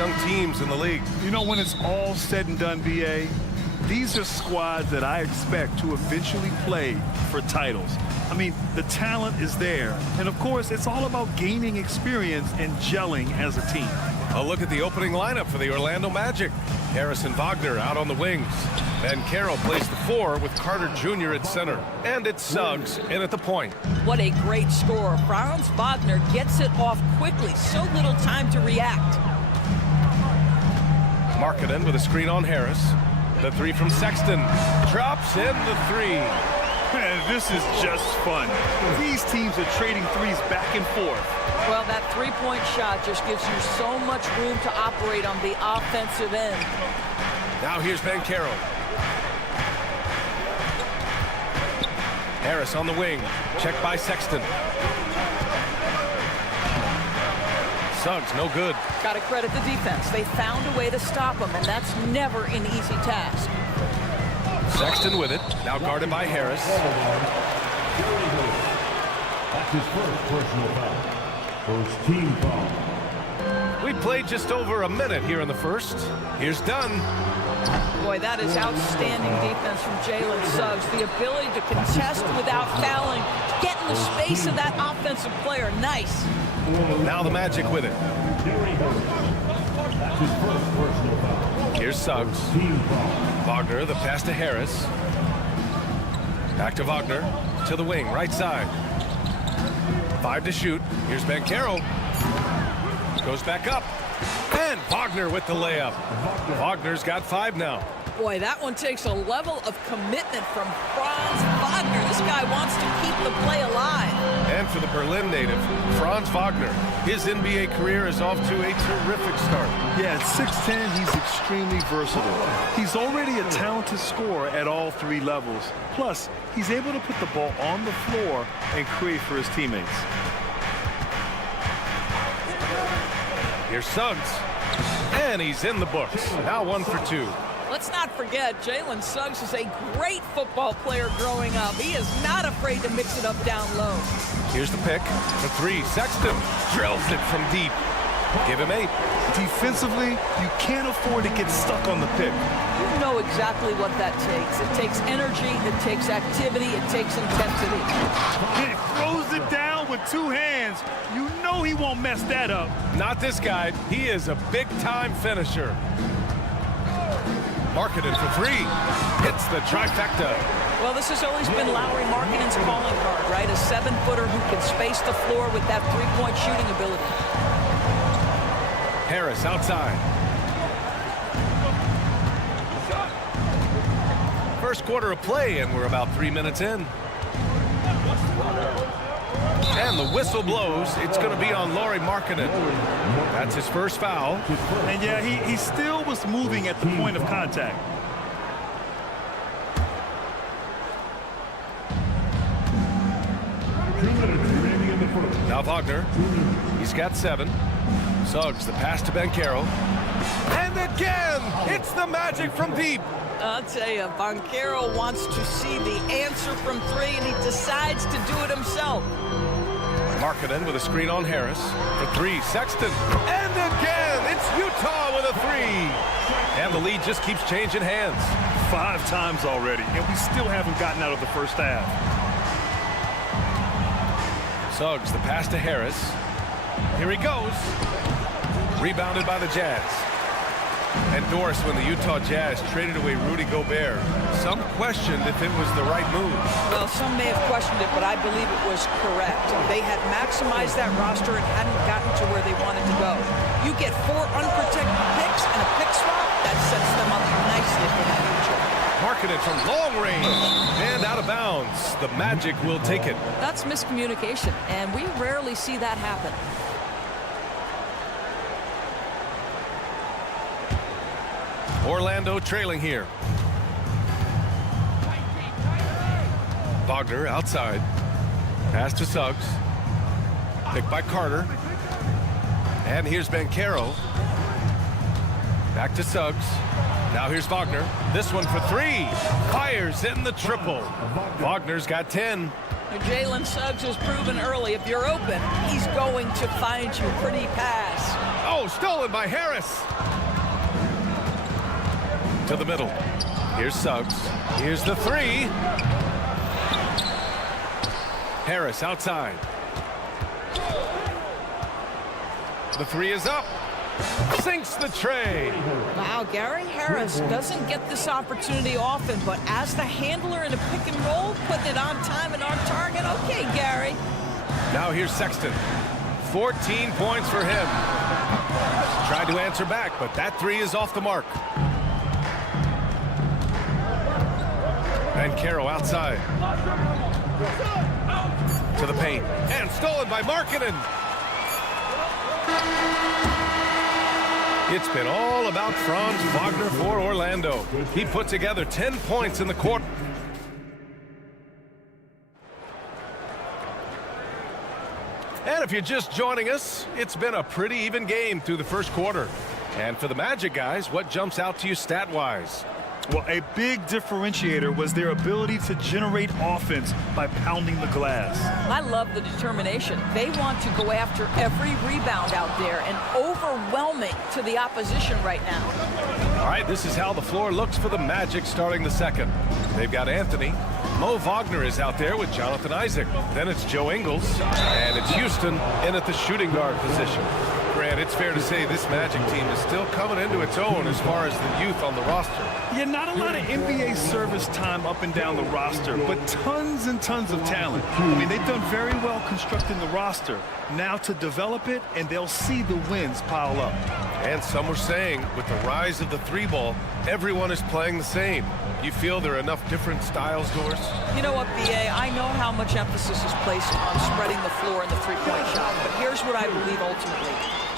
young teams in the league. You know, when it's all said and done, BA, these are squads that I expect to eventually play for titles. I mean, the talent is there. And, of course, it's all about gaining experience and gelling as a team. A look at the opening lineup for the Orlando Magic. Harrison Wagner out on the wings. Van Carroll plays the 4 with Carter Jr. at center. And it's Suggs in at the point. What a great score. Franz Wagner gets it off quickly. So little time to react. Markkanen with a screen on Harris. The 3 from Sexton. Drops in the 3. Man, this is just fun. These teams are trading threes back and forth. Well, that three-point shot just gives you so much room to operate on the offensive end. Now here's Van Carroll. Harris on the wing. Checked by Sexton. Suggs, no good. Got to credit the defense. They found a way to stop him, and that's never an easy task. Sexton with it. Now guarded by Harris. That's his first personal foul. First team foul. We played just over a minute here in the first. Here's Dunn. Boy, that is outstanding defense from Jalen Suggs. The ability to contest without fouling. Get in the space of that offensive player. Nice. Now the Magic with it. That's his first personal foul. Here's Suggs. Team foul. Wagner, the pass to Harris. Back to Wagner. To the wing, right side. 5 to shoot. Here's Van Carroll. Goes back up. And Wagner with the layup. Wagner's got 5 now. Boy, that one takes a level of commitment from Franz Wagner. This guy wants to keep the play alive. And for the Berlin native, Franz Wagner. His NBA career is off to a terrific start. Yeah, at 6'10", he's extremely versatile. He's already a talented scorer at all 3 levels. Plus, he's able to put the ball on the floor and create for his teammates. Here's Suggs. And he's in the books. Now 1 for 2. Let's not forget, Jalen Suggs is a great football player growing up. He is not afraid to mix it up down low. Here's the pick. The 3. Sexton drills it from deep. Give him 8. Defensively, you can't afford to get stuck on the pick. You know exactly what that takes. It takes energy, it takes activity, it takes intensity. He throws it down with 2 hands. You know he won't mess that up. Not this guy. He is a big-time finisher. Markkanen for 3. Hits the trifecta. Well, this has always been Lauri Markkanen's calling card, right? A 7-footer who can space the floor with that three-point shooting ability. Harris outside. First quarter of play, and we're about 3 minutes in. And the whistle blows. It's going to be on Lauri Markkanen. That's his first foul. And yeah, he still was moving at the point of contact. Now Wagner. He's got 7. Suggs, the pass to Van Carroll. And again, it's the Magic from deep. I'll tell you, Van Carroll wants to see the answer from 3, and he decides to do it himself. Markkanen with a screen on Harris. For 3, Sexton. And again, it's Utah with a 3. And the lead just keeps changing hands. 5 times already, and we still haven't gotten out of the first half. Suggs, the pass to Harris. Here he goes. Rebounded by the Jazz. And Doris, when the Utah Jazz traded away Rudy Gobert, some questioned if it was the right move. Well, some may have questioned it, but I believe it was correct. They had maximized that roster and hadn't gotten to where they wanted to go. You get 4 unprotected picks and a pick swap, that sets them up nicely for the future. Markkanen from long range and out of bounds. The Magic will take it. That's miscommunication, and we rarely see that happen. Orlando trailing here. Wagner outside. Pass to Suggs. Picked by Carter. And here's Van Carroll. Back to Suggs. Now here's Wagner. This one for 3. Fires in the triple. Wagner's got 10. Jalen Suggs has proven early, if you're open, he's going to find you. Pretty pass. Oh, Oh, stolen by Harris. To the middle. Here's Suggs. Here's the three. Harris outside. The three is up. Sinks the tray. Wow, Gary Harris doesn't get this opportunity often, but as the handler in a pick and roll, putting it on time and on target. Okay, Gary. Now here's Sexton. 14 points for him. Tried to answer back, but that three is off the mark. And Caro outside. To the paint. And stolen by Markkanen. It's been all about Franz Wagner for Orlando. He put together 10 points in the quarter. And if you're just joining us, it's been a pretty even game through the first quarter. And for the Magic guys, what jumps out to you stat-wise? Well, a big differentiator was their ability to generate offense by pounding the glass. I love the determination. They want to go after every rebound out there and overwhelming to the opposition right now. All right, this is how the floor looks for the Magic starting the second. They've got Anthony. Mo Wagner is out there with Jonathan Isaac. Then it's Joe Ingles. And it's Houston in at the shooting guard position. Grant, it's fair to say this Magic team is still coming into its own as far as the youth on the roster. Yeah, not a lot of NBA service time up and down the roster, but tons and tons of talent. I mean, they've done very well constructing the roster. Now to develop it, and they'll see the wins pile up. And some were saying, with the rise of the three ball, everyone is playing the same. You feel there are enough different styles, Doris? You know what, B.A., I know how much emphasis is placed on spreading the floor in the three-point shot, but here's what I believe ultimately.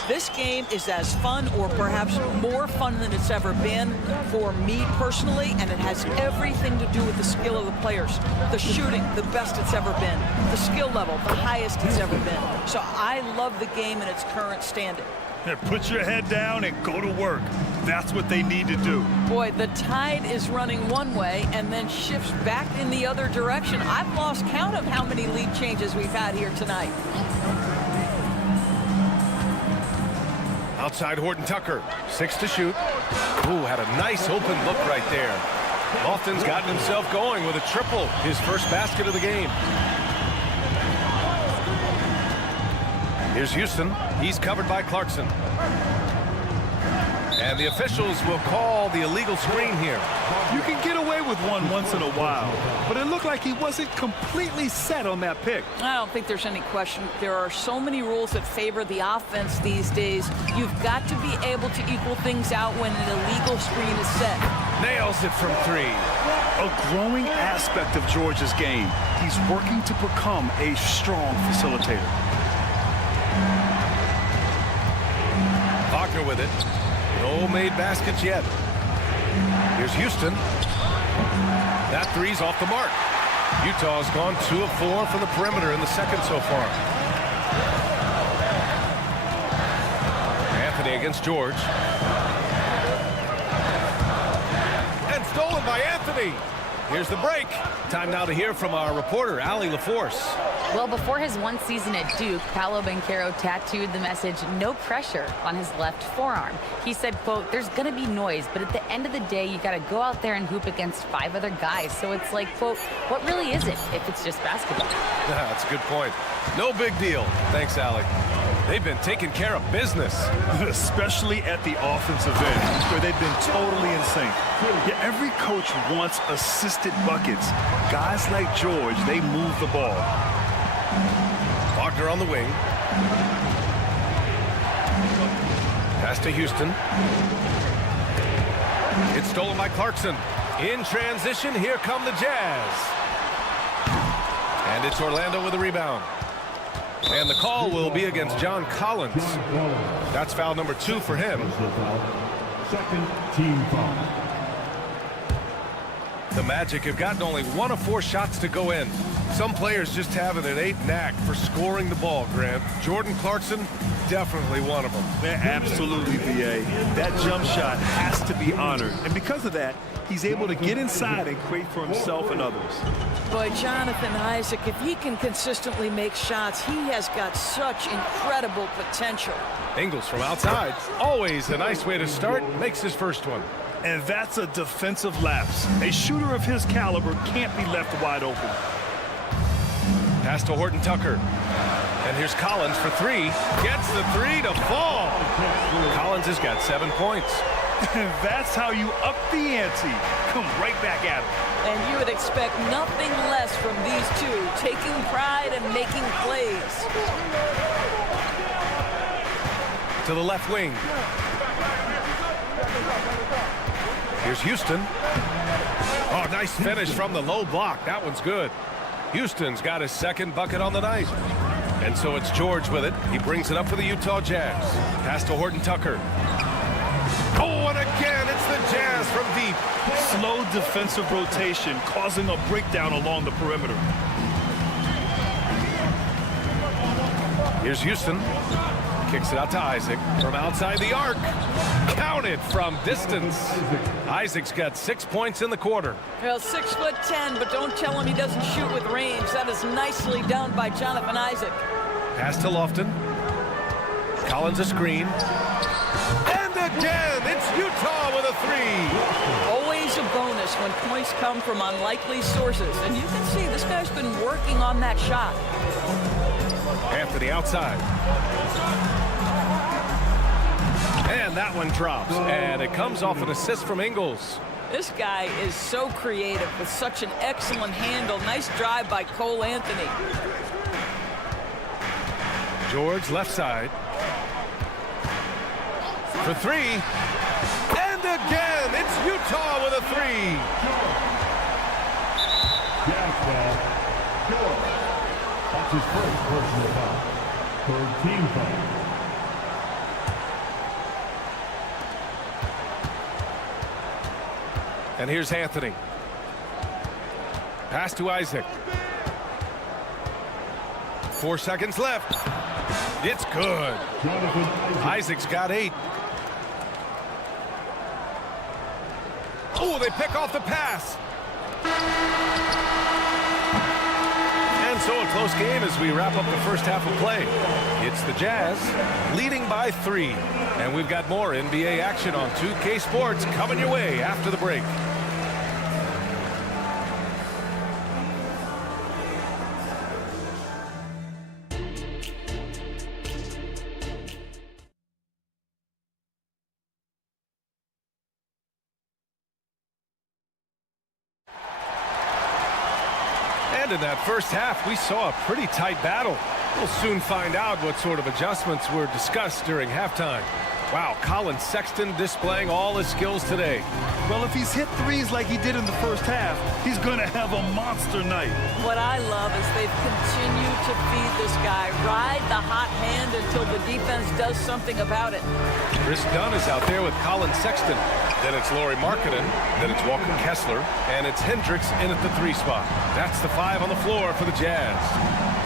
This game is as fun or perhaps more fun than it's ever been for me personally, and it has everything to do with the skill of the players. The shooting, the best it's ever been. The skill level, the highest it's ever been. So I love the game in its current standing. Yeah, put your head down and go to work. That's what they need to do. Boy, the tide is running one way and then shifts back in the other direction. I've lost count of how many lead changes we've had here tonight. Outside Horton Tucker, 6 to shoot. Ooh, had a nice open look right there. Lofton's gotten himself going with a triple, his first basket of the game. Here's Houston. He's covered by Clarkson. And the officials will call the illegal screen here. You can get away with one once in a while, but it looked like he wasn't completely set on that pick. I don't think there's any question. There are so many rules that favor the offense these days. You've got to be able to equal things out when an illegal screen is set. Nails it from three. A growing aspect of George's game. He's working to become a strong facilitator. Wagner with it. No made baskets yet. Here's Houston. That three's off the mark. Utah's gone 2 of 4 from the perimeter in the second so far. Anthony against George. And stolen by Anthony. Here's the break. Time now to hear from our reporter, Allie LaForce. Well, before his one season at Duke, Paolo Banchero tattooed the message, "No pressure," on his left forearm. He said, quote, "There's going to be noise, but at the end of the day, you got to go out there and hoop against 5 other guys. So it's like, quote, what really is it if it's just basketball?" That's a good point. No big deal. Thanks, Allie. They've been taking care of business. Especially at the offensive end, where they've been totally in sync. Yeah, every coach wants assisted buckets. Guys like George, they move the ball. Wagner on the wing. Pass to Houston. It's stolen by Clarkson. In transition, here come the Jazz. And it's Orlando with a rebound. And the call will be against John Collins. That's foul number 2 for him. Second team foul. The Magic have gotten only 1 of 4 shots to go in. Some players just have an innate knack for scoring the ball, Grant. Jordan Clarkson, definitely one of them. Yeah, absolutely, VA. That jump shot has to be honored. And because of that, he's able to get inside and create for himself and others. Boy, Jonathan Isaac, if he can consistently make shots, he has got such incredible potential. Ingles from outside. Always a nice way to start. Makes his first one. And that's a defensive lapse. A shooter of his caliber can't be left wide open. Pass to Horton Tucker. And here's Collins for 3. Gets the 3 to fall. Collins has got 7 points. And that's how you up the ante. Come right back at him. And you would expect nothing less from these two, taking pride and making plays. To the left wing. Here's Houston. Oh, nice finish from the low block. That one's good. Houston's got his second bucket on the night. And so it's George with it. He brings it up for the Utah Jazz. Pass to Horton Tucker. Oh, and again, it's the Jazz from deep. Slow defensive rotation causing a breakdown along the perimeter. Here's Houston. Kicks it out to Isaac from outside the arc. Counted from distance. Isaac's got 6 points in the quarter. Well, 6'10", but don't tell him he doesn't shoot with range. That is nicely done by Jonathan Isaac. Pass to Lofton. Collins a screen. And again, it's Utah with a 3. Always a bonus when points come from unlikely sources. And you can see this guy's been working on that shot. Anthony outside. And that one drops. And it comes off an assist from Ingles. This guy is so creative with such an excellent handle. Nice drive by Cole Anthony. George left side. For 3. And again, it's Utah with a 3. Jazz foul. George. That's his first personal foul. Third team foul. And here's Anthony. Pass to Isaac. 4 seconds left. It's good. Isaac's got 8. Oh, they pick off the pass. And so a close game as we wrap up the first half of play. It's the Jazz leading by 3. And we've got more NBA action on 2K Sports coming your way after the break. In that first half, we saw a pretty tight battle. We'll soon find out what sort of adjustments were discussed during halftime. Wow, Colin Sexton displaying all his skills today. Well, if he's hit threes like he did in the first half, he's going to have a monster night. What I love is they've continued to feed this guy. Ride the hot hand until the defense does something about it. Chris Dunn is out there with Colin Sexton. Then it's Lauri Markkanen. Then it's Walker Kessler. And it's Hendricks in at the 3 spot. That's the 5 on the floor for the Jazz.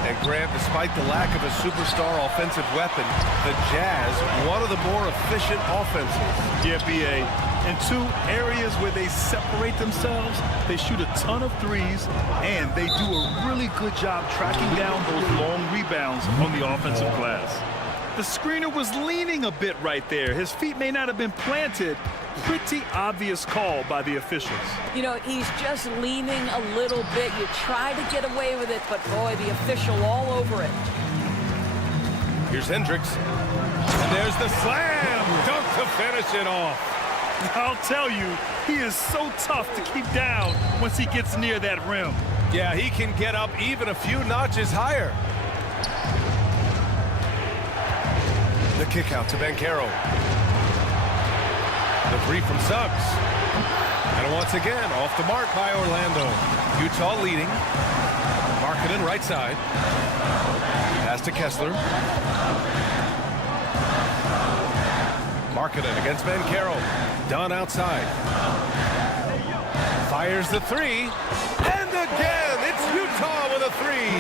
And Grant, despite the lack of a superstar offensive weapon, the Jazz, one of the more efficient offenses. Yeah, BA. In 2 areas where they separate themselves, they shoot a ton of threes, and they do a really good job tracking down those long rebounds on the offensive glass. The screener was leaning a bit right there. His feet may not have been planted. Pretty obvious call by the officials. You know, he's just leaning a little bit. You try to get away with it, but boy, the official all over it. Here's Hendricks. And there's the slam dunk to finish it off. I'll tell you, he is so tough to keep down once he gets near that rim. Yeah, he can get up even a few notches higher. The kick out to Banchero. The 3 from Suggs. And once again, off the mark by Orlando. Utah leading. Markkanen right side. Pass to Kessler. Markkanen against Banchero. Dunn outside. Fires the three. And again, it's Utah with a three.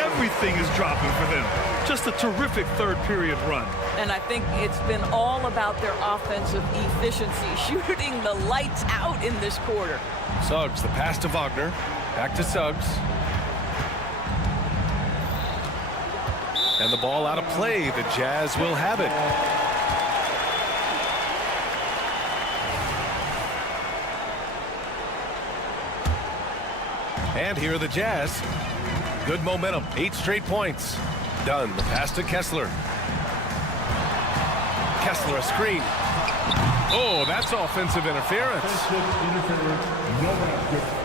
Everything is dropping for them. Just a terrific third period run. And I think it's been all about their offensive efficiency, shooting the lights out in this quarter. Suggs, the pass to Wagner. Back to Suggs. And the ball out of play. The Jazz will have it. And here are the Jazz. Good momentum. 8 straight points. Done. The pass to Kessler. Kessler, a screen. Oh, that's offensive interference. Offensive interference, no basket.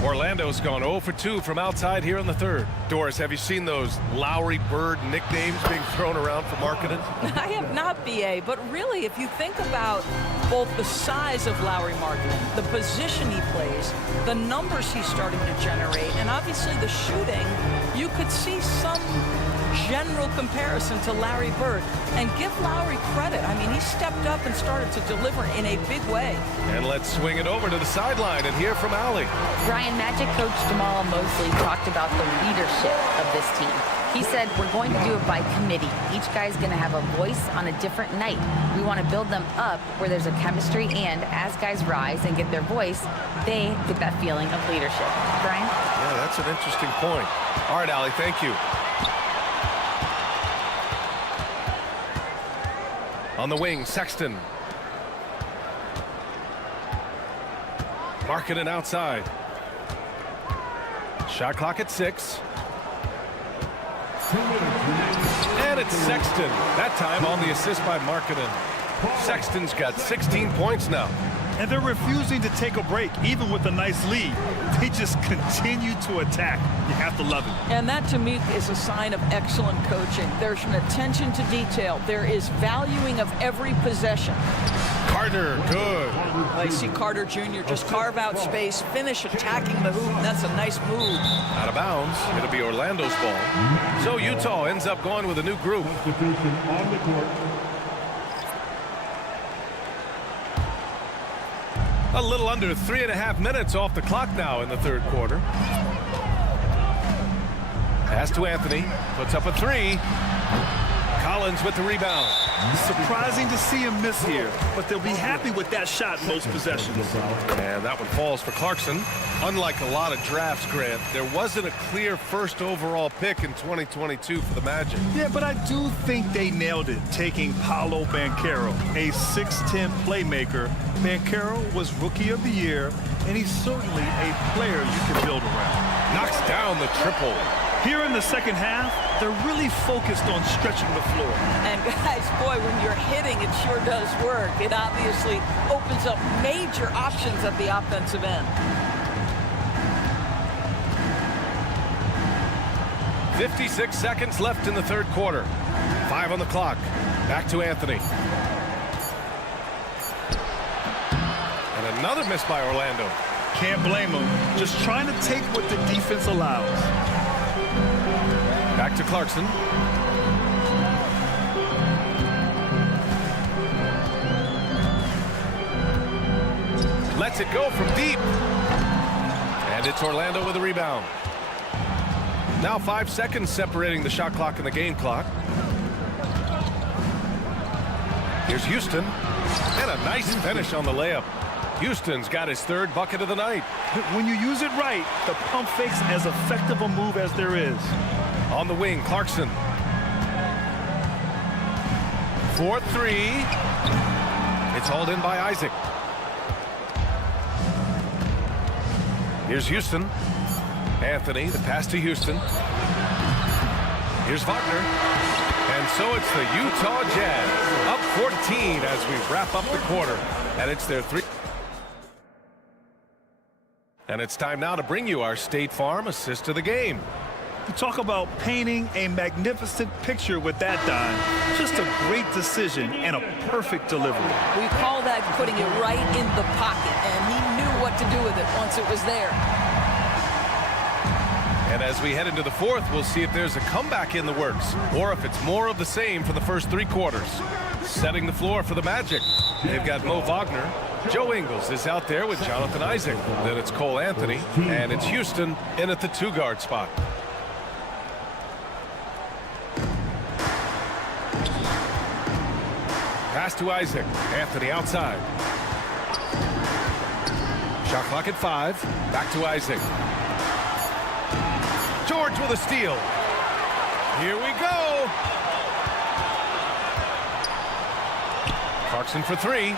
Orlando's gone 0 for 2 from outside here in the third. Doris, have you seen those Lowry Bird nicknames being thrown around for marketing? I have not, BA, but really, if you think about both the size of Lowry Marketing, the position he plays, the numbers he's starting to generate, and obviously the shooting, you could see some general comparison to Larry Bird. And give Lowry credit. I mean, he stepped up and started to deliver in a big way. And let's swing it over to the sideline and hear from Allie. Brian, Magic coach Jamal Mosley talked about the leadership of this team. He said, we're going to do it by committee. Each guy's going to have a voice on a different night. We want to build them up where there's a chemistry, and as guys rise and get their voice, they get that feeling of leadership. Brian? Yeah, that's an interesting point. All right, Allie, thank you. On the wing, Sexton. Markkanen outside. Shot clock at 6. And it's Sexton. That time on the assist by Markkanen. Sexton's got 16 points now. And they're refusing to take a break, even with a nice lead. They just continue to attack. You have to love it. And that, to me, is a sign of excellent coaching. There's an attention to detail. There is valuing of every possession. Carter, good. I see Carter Jr. just carve out space, finish attacking the hoop. That's a nice move. Out of bounds. It'll be Orlando's ball. So Utah ends up going with a new group. Substitution on the court. A little under 3.5 minutes off the clock now in the third quarter. Pass to Anthony. Puts up a 3. Collins with the rebound. Surprising to see him miss here, but they'll be happy with that shot most possessions. And that one falls for Clarkson. Unlike a lot of drafts, Grant, there wasn't a clear first overall pick in 2022 for the Magic. Yeah, but I do think they nailed it, taking Paolo Banchero, a 6'10 playmaker. Banchero was Rookie of the Year, and he's certainly a player you can build around. Knocks down the triple. Here in the second half, they're really focused on stretching the floor. And guys, boy, when you're hitting, it sure does work. It obviously opens up major options at the offensive end. 56 seconds left in the third quarter. 5 on the clock. Back to Anthony. And another miss by Orlando. Can't blame them. Just trying to take what the defense allows. Back to Clarkson. Lets it go from deep. And it's Orlando with a rebound. Now 5 seconds separating the shot clock and the game clock. Here's Houston. And a nice finish on the layup. Houston's got his third bucket of the night. When you use it right, the pump fake's as effective a move as there is. On the wing, Clarkson. 4-3. It's hauled in by Isaac. Here's Houston. Anthony, the pass to Houston. Here's Wagner. And so it's the Utah Jazz up 14 as we wrap up the quarter. And it's their 3. And it's time now to bring you our State Farm assist of the game. You talk about painting a magnificent picture with that dime. Just a great decision and a perfect delivery. We call that putting it right in the pocket, and he knew what to do with it once it was there. And as we head into the fourth, we'll see if there's a comeback in the works or if it's more of the same for the first 3 quarters. Setting the floor for the Magic. They've got Mo Wagner. Joe Ingles is out there with Jonathan Isaac. Then it's Cole Anthony, and it's Houston in at the 2-guard spot. Pass to Isaac. Anthony outside. Shot clock at 5. Back to Isaac. George with a steal. Here we go. Clarkson for 3.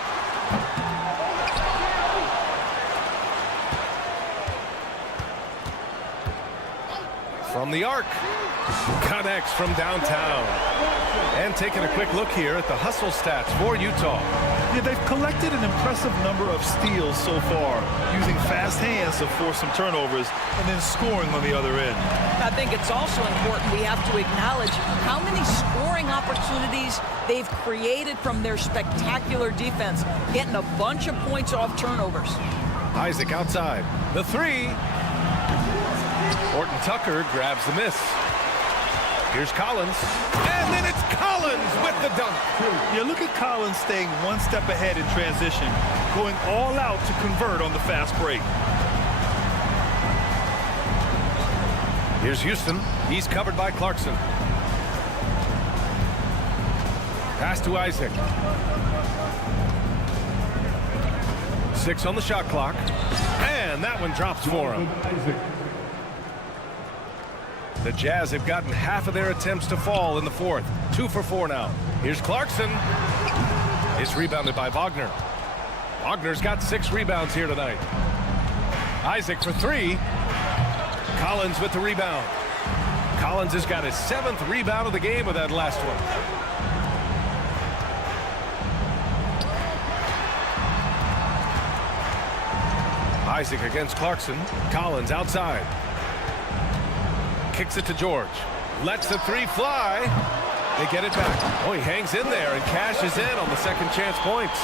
From the arc. Connects from downtown. And taking a quick look here at the hustle stats for Utah. Yeah, they've collected an impressive number of steals so far, using fast hands to force some turnovers and then scoring on the other end. I think it's also important we have to acknowledge how many scoring opportunities they've created from their spectacular defense, getting a bunch of points off turnovers. Isaac outside. The 3. Horton Tucker grabs the miss. Here's Collins. And then it's Collins with the dunk. Yeah, look at Collins staying one step ahead in transition, going all out to convert on the fast break. Here's Houston. He's covered by Clarkson. Pass to Isaac. 6 on the shot clock. And that one drops for him. The Jazz have gotten half of their attempts to fall in the 4th. 2 for 4 now. Here's Clarkson. It's rebounded by Wagner. Wagner's got 6 rebounds here tonight. Isaac for 3. Collins with the rebound. Collins has got his 7th rebound of the game with that last one. Isaac against Clarkson. Collins outside. Kicks it to George. Lets the 3 fly. They get it back. Oh, he hangs in there and cashes in on the second chance points.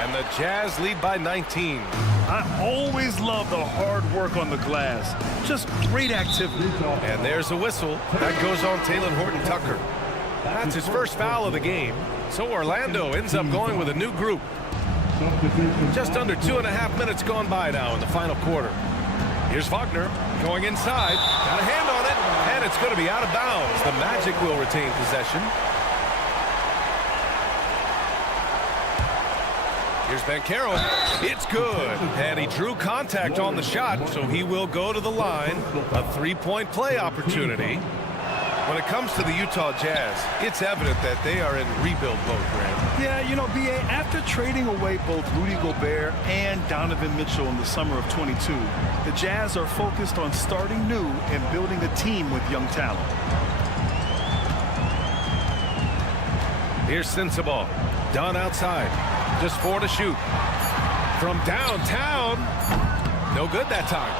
And the Jazz lead by 19. I always love the hard work on the glass. Just great activity. And there's a whistle. That goes on Talen Horton Tucker. That's his first foul of the game. So Orlando ends up going with a new group. Just under 2.5 minutes gone by now in the final quarter. Here's Wagner going inside. Got a hand on it, and it's going to be out of bounds. The Magic will retain possession. Here's Banchero. It's good. And he drew contact on the shot, so he will go to the line. A 3-point play opportunity. When it comes to the Utah Jazz, it's evident that they are in rebuild mode, Grant. Yeah, you know, B.A., after trading away both Rudy Gobert and Donovan Mitchell in the summer of 22, the Jazz are focused on starting new and building a team with young talent. Here's Sensabaugh. Done outside. Just 4 to shoot. From downtown. No good that time.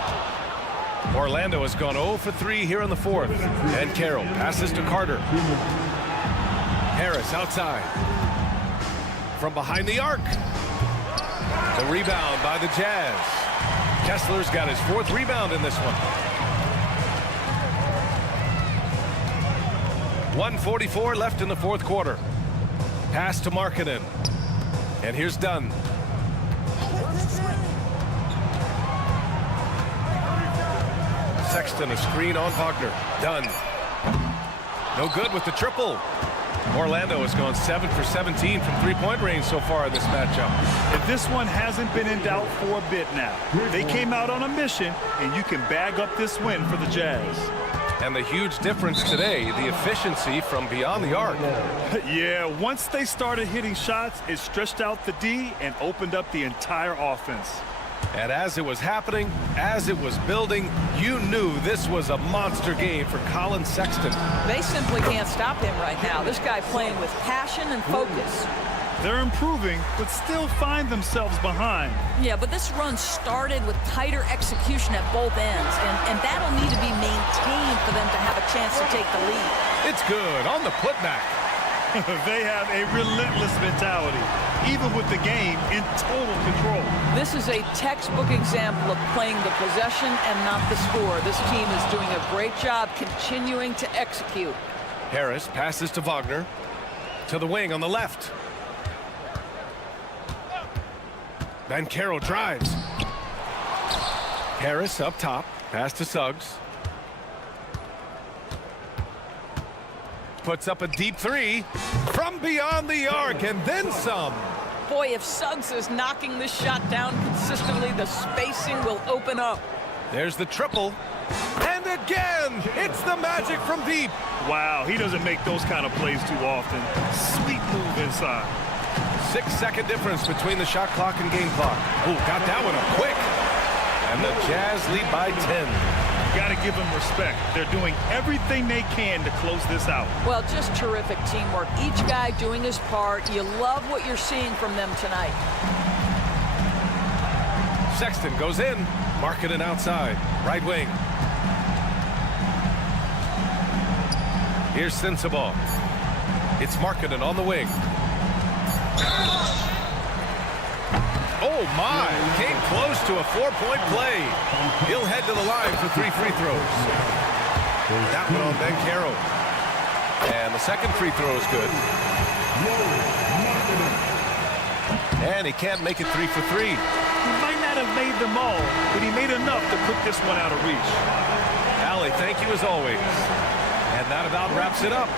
Orlando has gone 0 for 3 here in the 4th. And Carroll passes to Carter. Harris outside. From behind the arc. The rebound by the Jazz. Kessler's got his 4th rebound in this one. 1:44 left in the 4th quarter. Pass to Markkanen. And here's Dunn. Sexton, a screen on Wagner. Dunn. No good with the triple. Orlando has gone 7 for 17 from 3-point range so far in this matchup. And this one hasn't been in doubt for a bit now. They came out on a mission, and you can bag up this win for the Jazz. And the huge difference today, the efficiency from beyond the arc. Yeah, once they started hitting shots, it stretched out the D and opened up the entire offense. And as it was happening, as it was building, you knew this was a monster game for Colin Sexton. They simply can't stop him right now. This guy playing with passion and focus. They're improving, but still find themselves behind. Yeah, but this run started with tighter execution at both ends, and that'll need to be maintained for them to have a chance to take the lead. It's good on the putback. They have a relentless mentality, even with the game in total control. This is a textbook example of playing the possession and not the score. This team is doing a great job continuing to execute. Harris passes to Wagner. To the wing on the left. Banchero drives. Harris up top. Pass to Suggs. Puts up a deep three from beyond the arc and then some. Boy, if Suggs is knocking this shot down consistently, the spacing will open up. There's the triple. And again, it's the magic from deep. Wow, he doesn't make those kind of plays too often. Sweet move inside. 6-second difference between the shot clock and game clock. Oh, got that one up quick. And the Jazz lead by 10. Got to give them respect. They're doing everything they can to close this out. Well, just terrific teamwork. Each guy doing his part. You love what you're seeing from them tonight. Sexton goes in. Markkanen outside. Right wing. Here's Sensabaugh. It's Markkanen on the wing. Oh, my. Came close to a 4-point play. He'll head to the line for 3 free throws. That one on Banchero. And the second free throw is good. And he can't make it 3 for 3. He might not have made them all, but he made enough to put this one out of reach. Allie, thank you as always. And that about wraps it up.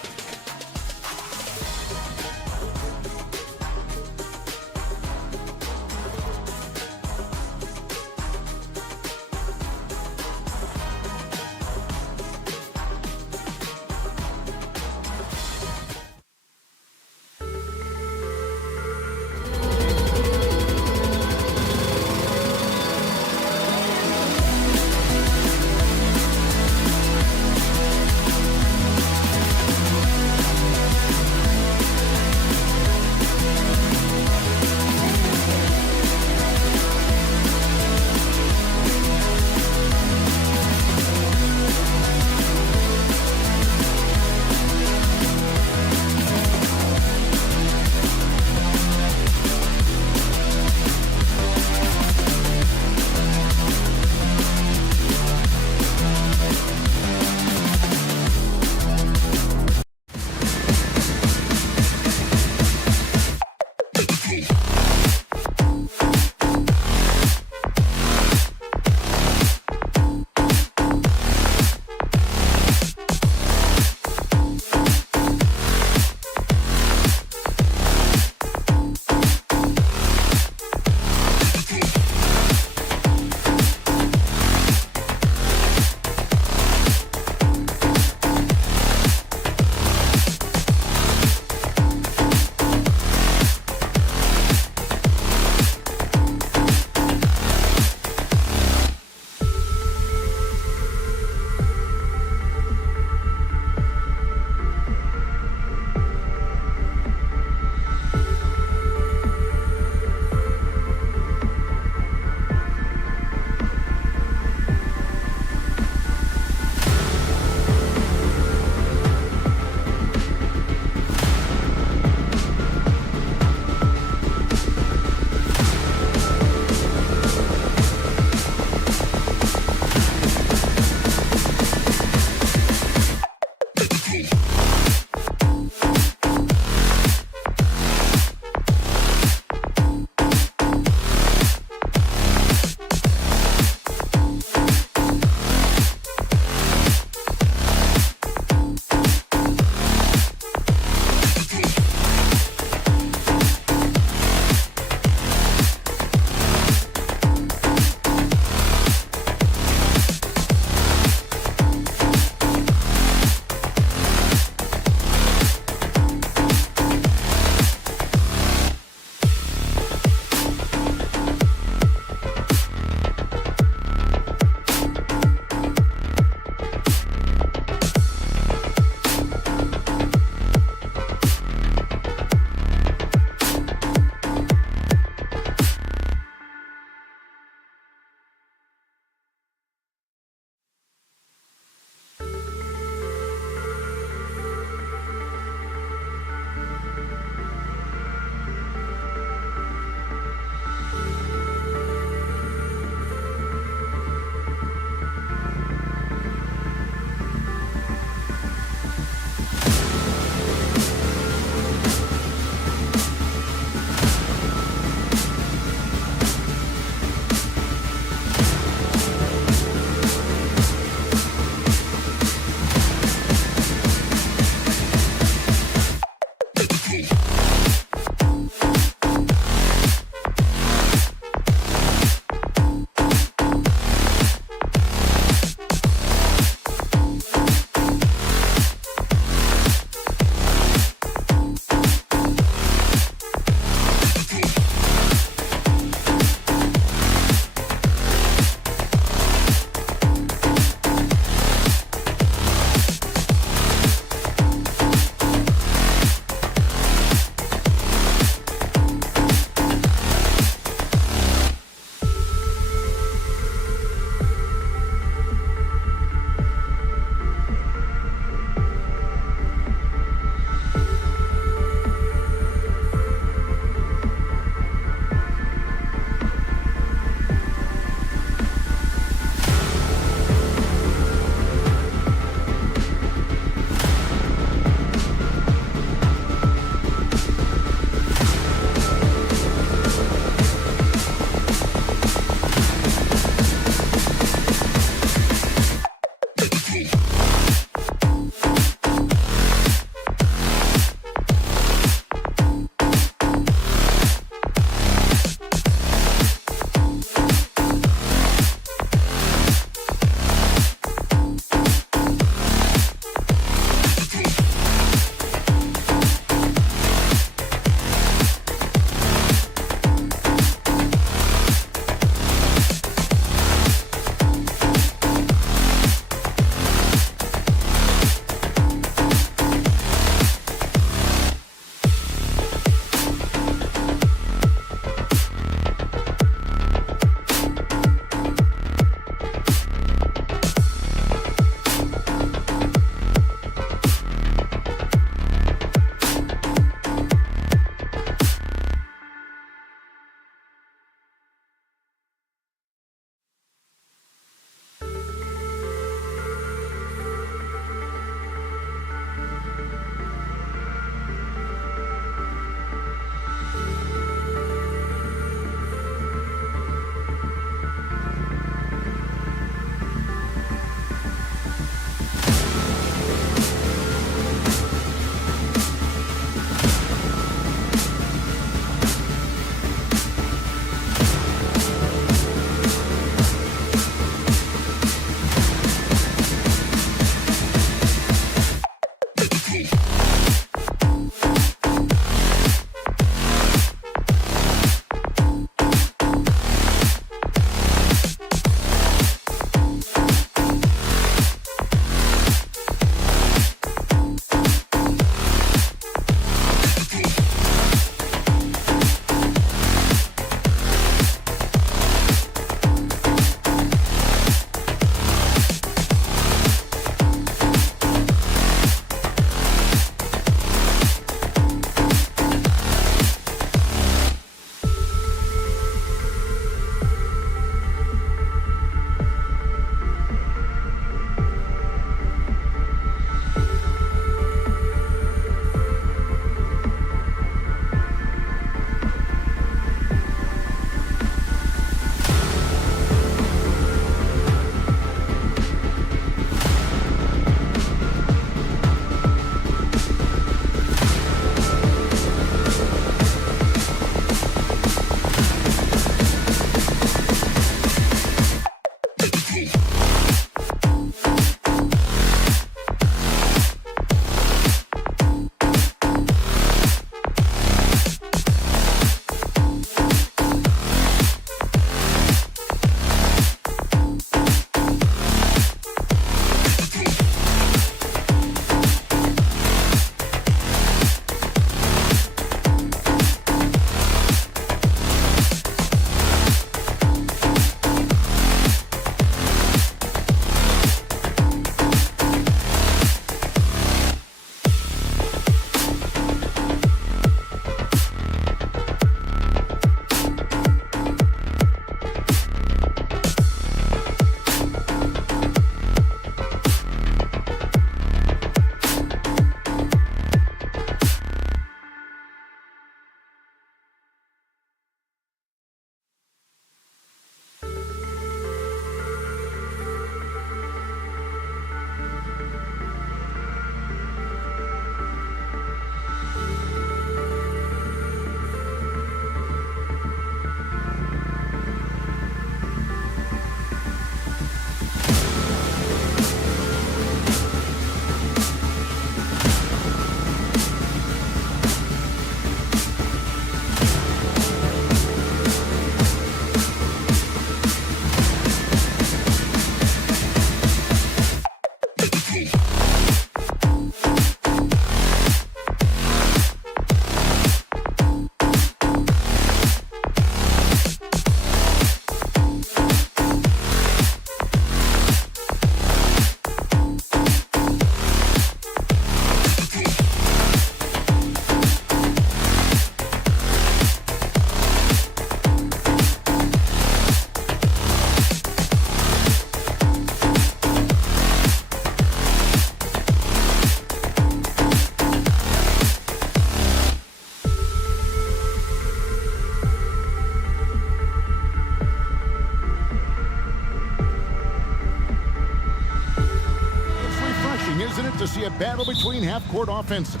battle between half-court offenses.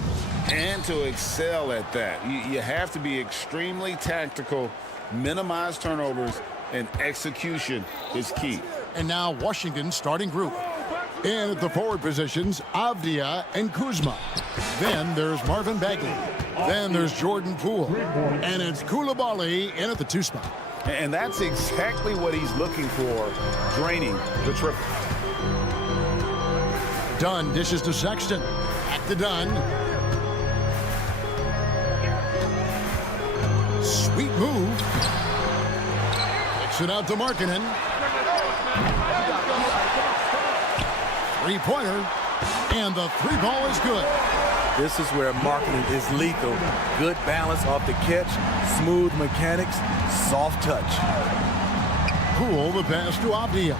And to excel at that, you have to be extremely tactical, minimize turnovers, and execution is key. And now Washington's starting group. In at the forward positions, Avdia and Kuzma. Then there's Marvin Bagley. Then there's Jordan Poole. And it's Coulibaly in at the 2 spot. And that's exactly what he's looking for, draining the triple. Dunn dishes to Sexton. Back to Dunn. Sweet move. Kicks it out to Markkanen. Three-pointer. And the 3 ball is good. This is where Markkanen is lethal. Good balance off the catch, smooth mechanics, soft touch. Poole, the pass to Avdia.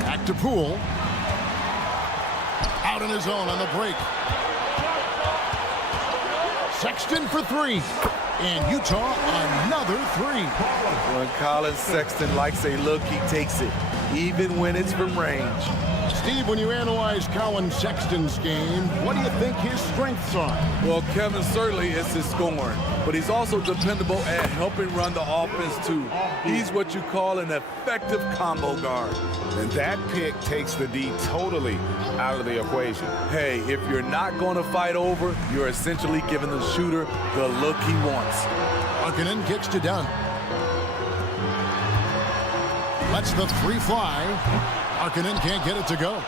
Back to Poole. Out on his own on the break. Sexton for 3. And Utah another 3. When Colin Sexton likes a look, he takes it, even when it's from range. Steve, when you analyze Colin Sexton's game, what do you think his strengths are? Well, Kevin, certainly it's his scoring, but he's also dependable at helping run the offense, too. He's what you call an effective combo guard. And that pick takes the D totally out of the equation. Hey, if you're not going to fight over, you're essentially giving the shooter the look he wants. Markkanen kicks to Dunn. Lets the 3 fly. Markkanen can't get it to go.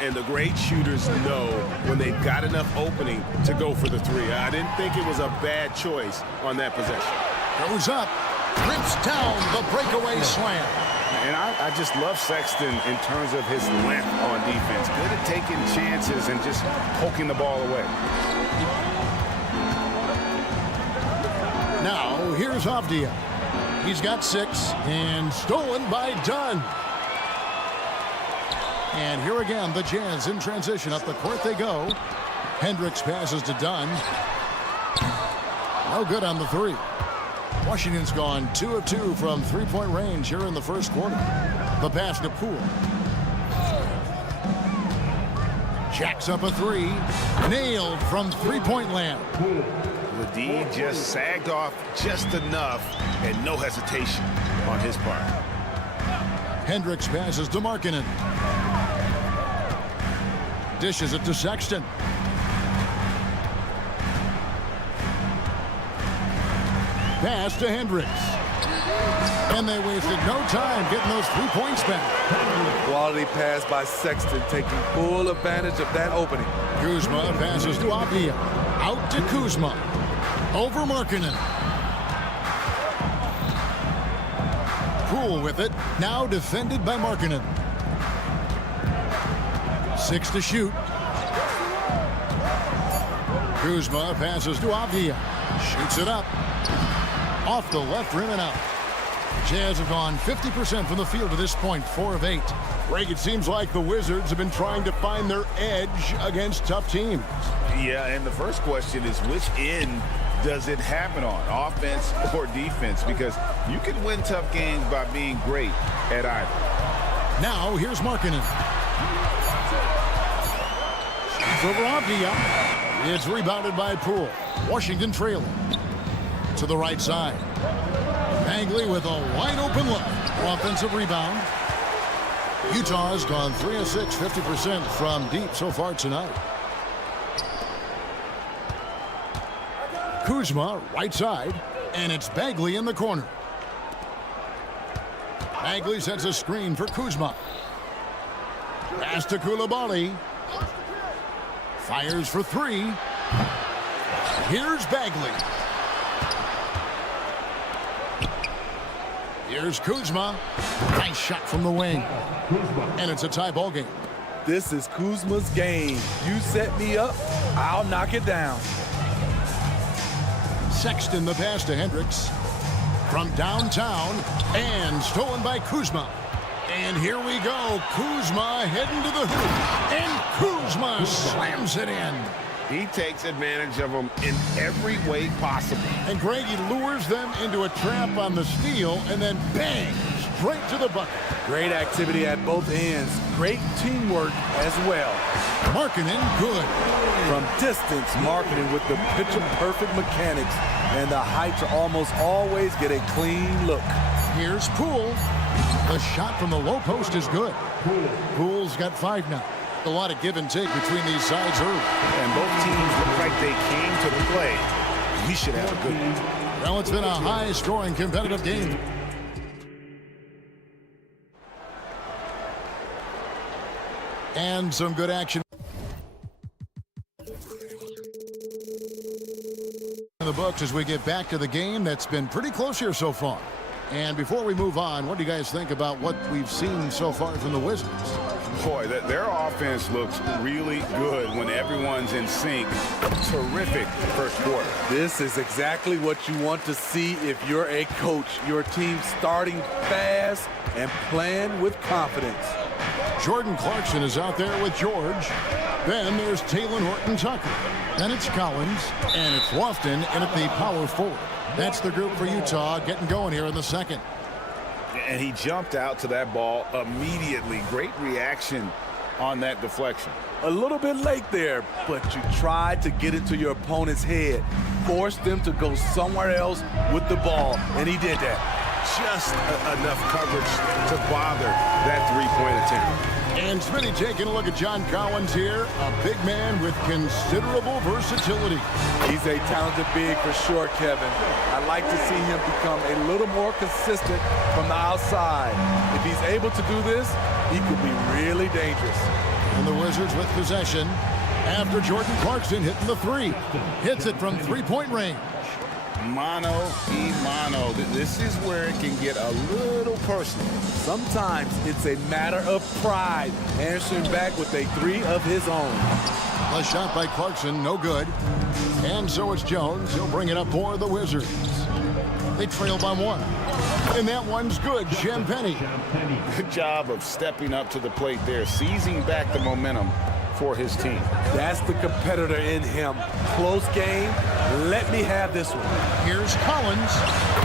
And the great shooters know when they've got enough opening to go for the 3. I didn't think it was a bad choice on that possession. Goes up. Rips down the breakaway slam. And I just love Sexton in terms of his length on defense. Good at taking chances and just poking the ball away. Now, here's Avdia. He's got 6 and stolen by Dunn. And here again, the Jazz in transition. Up the court they go. Hendricks passes to Dunn. No good on the 3. Washington's gone 2 of 2 from 3-point range here in the first quarter. The pass to Poole. Jacks up a 3. Nailed from 3-point land. The D just sagged off just enough and no hesitation on his part. Hendricks passes to Markkanen. Dishes it to Sexton. Pass to Hendricks. And they wasted no time getting those 3 points back. Quality pass by Sexton, taking full advantage of that opening. Kuzma passes to Avdia. Out to Kuzma. Over Markkanen. Poole with it. Now defended by Markkanen. 6 to shoot. Kuzma passes to Avdia. Shoots it up. Off the left rim and out. Jazz have gone 50% from the field to this point, 4 of 8. Greg, it seems like the Wizards have been trying to find their edge against tough teams. Yeah, and the first question is which end does it happen on, offense or defense? Because you can win tough games by being great at either. Now here's Markkanen. Shoots over Avdia. It's rebounded by Poole. Washington trailing. To the right side. Bagley with a wide open look. Offensive rebound. Utah has gone 3 of 6, 50% from deep so far tonight. Kuzma, right side, and it's Bagley in the corner. Bagley sets a screen for Kuzma. Pass to Coulibaly. Fires for 3. Here's Bagley. Here's Kuzma. Nice shot from the wing. And it's a tie ball game. This is Kuzma's game. You set me up, I'll knock it down. Sexton the pass to Hendricks. From downtown and stolen by Kuzma. And here we go. Kuzma heading to the hoop. And Kuzma slams it in. He takes advantage of them in every way possible. And Greg, he lures them into a trap on the steal and then bangs straight to the bucket. Great activity at both ends. Great teamwork as well. Markkanen, good. From distance, Markkanen with the picture-perfect mechanics and the height to almost always get a clean look. Here's Poole. The shot from the low post is good. Poole's got 5 now. A lot of give and take between these sides early. And both teams look like they came to the play. We should have a good one. Well, it's been a high-scoring competitive game. And some good action in the books as we get back to the game that's been pretty close here so far. And before we move on, what do you guys think about what we've seen so far from the Wizards? Boy, their offense looks really good when everyone's in sync. Terrific first quarter. This is exactly what you want to see if you're a coach. Your team starting fast and playing with confidence. Jordan Clarkson is out there with George. Then there's Taylor Horton-Tucker. Then it's Collins, and it's Lofton in at the power forward. That's the group for Utah getting going here in the second. And he jumped out to that ball immediately. Great reaction on that deflection. A little bit late there, but you tried to get into your opponent's head. Force them to go somewhere else with the ball, and he did that. Just enough coverage to bother that three-point attempt. And Smitty taking a look at John Collins here, a big man with considerable versatility. He's a talented big for sure, Kevin. I'd like to see him become a little more consistent from the outside. If he's able to do this, he could be really dangerous. And the Wizards with possession after Jordan Clarkson hitting the 3. Hits it from three-point range. Mano. This is where it can get a little personal. Sometimes it's a matter of pride, answering back with a 3 of his own. A shot by Clarkson, no good. And so it's Jones. He'll bring it up for the Wizards. They trail by 1. And that one's good. Champagnie. Good job of stepping up to the plate there, seizing back the momentum for his team. That's the competitor in him. Close game. Let me have this one. Here's Collins.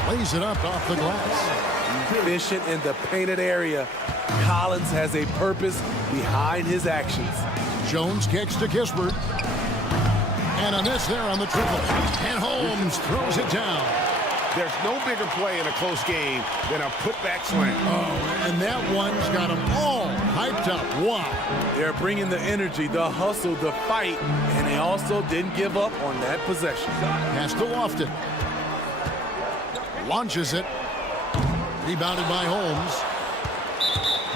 Lays it up off the glass. Efficient in the painted area. Collins has a purpose behind his actions. Jones kicks to Kispert. And a miss there on the triple. And Holmes throws it down. There's no bigger play in a close game than a putback slam. Oh, and that one's got them all hyped up. Wow. They're bringing the energy, the hustle, the fight, and they also didn't give up on that possession. Pass to Lofton. Launches it. Rebounded by Holmes.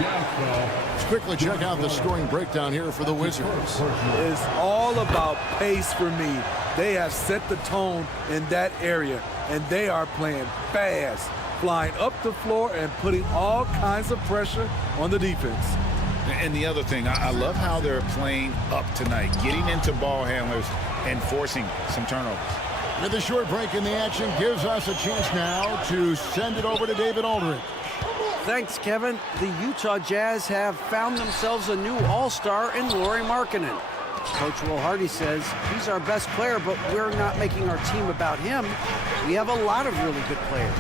Let's quickly check out the scoring breakdown here for the Wizards. It's all about pace for me. They have set the tone in that area, and they are playing fast, flying up the floor and putting all kinds of pressure on the defense. And the other thing, I love how they're playing up tonight, getting into ball handlers and forcing some turnovers. With a short break in the action, gives us a chance now to send it over to David Aldridge. Thanks, Kevin. The Utah Jazz have found themselves a new all-star in Lauri Markkanen. Coach Will Hardy says he's our best player, but we're not making our team about him. We have a lot of really good players.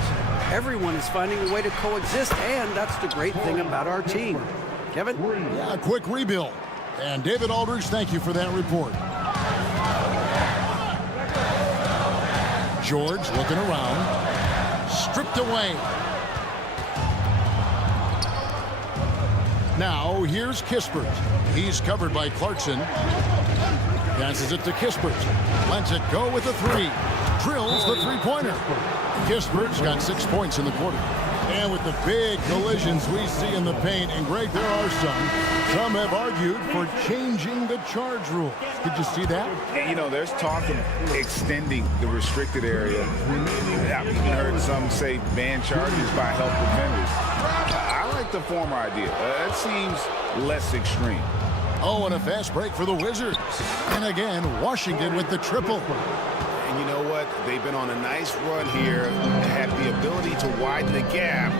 Everyone is finding a way to coexist, and that's the great thing about our team. Kevin? Yeah, a quick rebuild. And David Aldridge, thank you for that report. George looking around. Stripped away. Now, here's Kispert. He's covered by Clarkson. Passes it to Kispert. Lets it go with a 3. Drills the three-pointer. Kispert's got 6 points in the quarter. And with the big collisions we see in the paint, and Greg, there are some have argued for changing the charge rule. Did you see that? You know, there's talk of extending the restricted area. I've even heard some say ban charges by help defenders. I like the former idea. That seems less extreme. Oh, and a fast break for the Wizards. And again, Washington with the triple. And you know what? They've been on a nice run here, have the ability to widen the gap.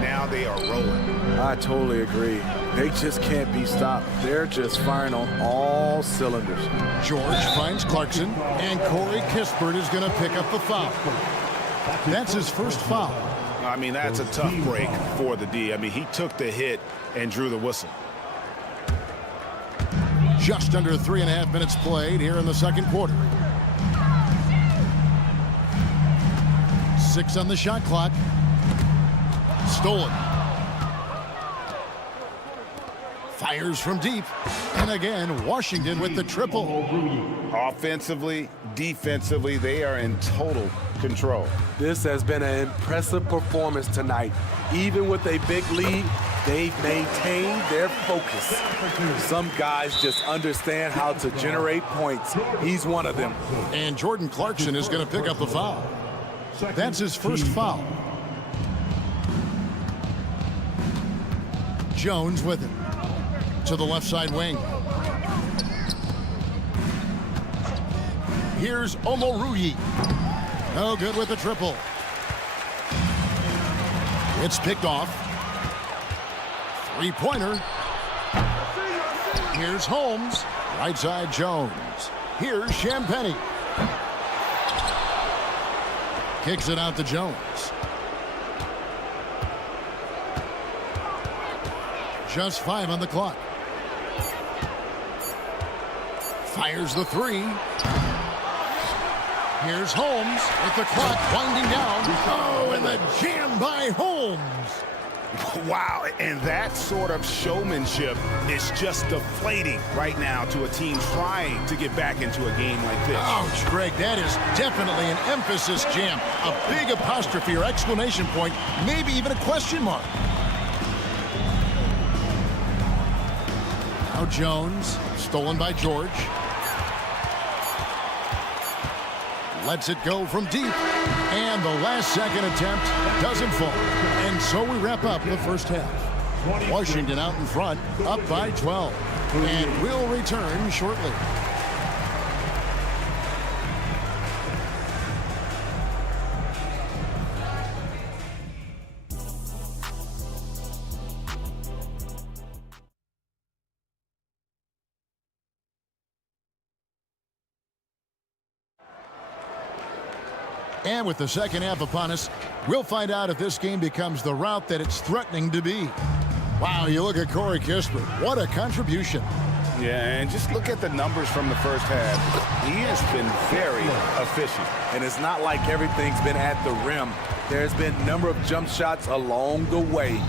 Now they are rolling. I totally agree. They just can't be stopped. They're just firing on all cylinders. George finds Clarkson, and Corey Kispert is going to pick up the foul. That's his first foul. I mean, that's a tough break for the D. I mean, he took the hit and drew the whistle. Just under 3.5 minutes played here in the second quarter. 6 on the shot clock. Stolen. Fires from deep. And again, Washington with the triple. Offensively, defensively, they are in total control. This has been an impressive performance tonight. Even with a big lead, they've maintained their focus. Some guys just understand how to generate points. He's one of them. And Jordan Clarkson is going to pick up the foul. That's his first foul. Jones with it. To the left side wing. Here's Omoruyi. No good with the triple. It's picked off. Three-pointer. Here's Holmes. Right side Jones. Here's Champagny. Kicks it out to Jones. Just 5 on the clock. Fires the three. Here's Holmes with the clock winding down. Oh, and the jam by Holmes. Wow, and that sort of showmanship is just deflating right now to a team trying to get back into a game like this. Ouch, Greg, that is definitely an emphasis jam. A big apostrophe or exclamation point, maybe even a question mark. Now Jones, stolen by George. Lets it go from deep. And the last second attempt doesn't fall. And so we wrap up the first half. Washington out in front, up by 12. And we'll return shortly. And with the second half upon us, we'll find out if this game becomes the route that it's threatening to be. Wow, you look at Corey Kispert. What a contribution. Yeah, and just look at the numbers from the first half. He has been very efficient. And it's not like everything's been at the rim. There's been a number of jump shots along the way.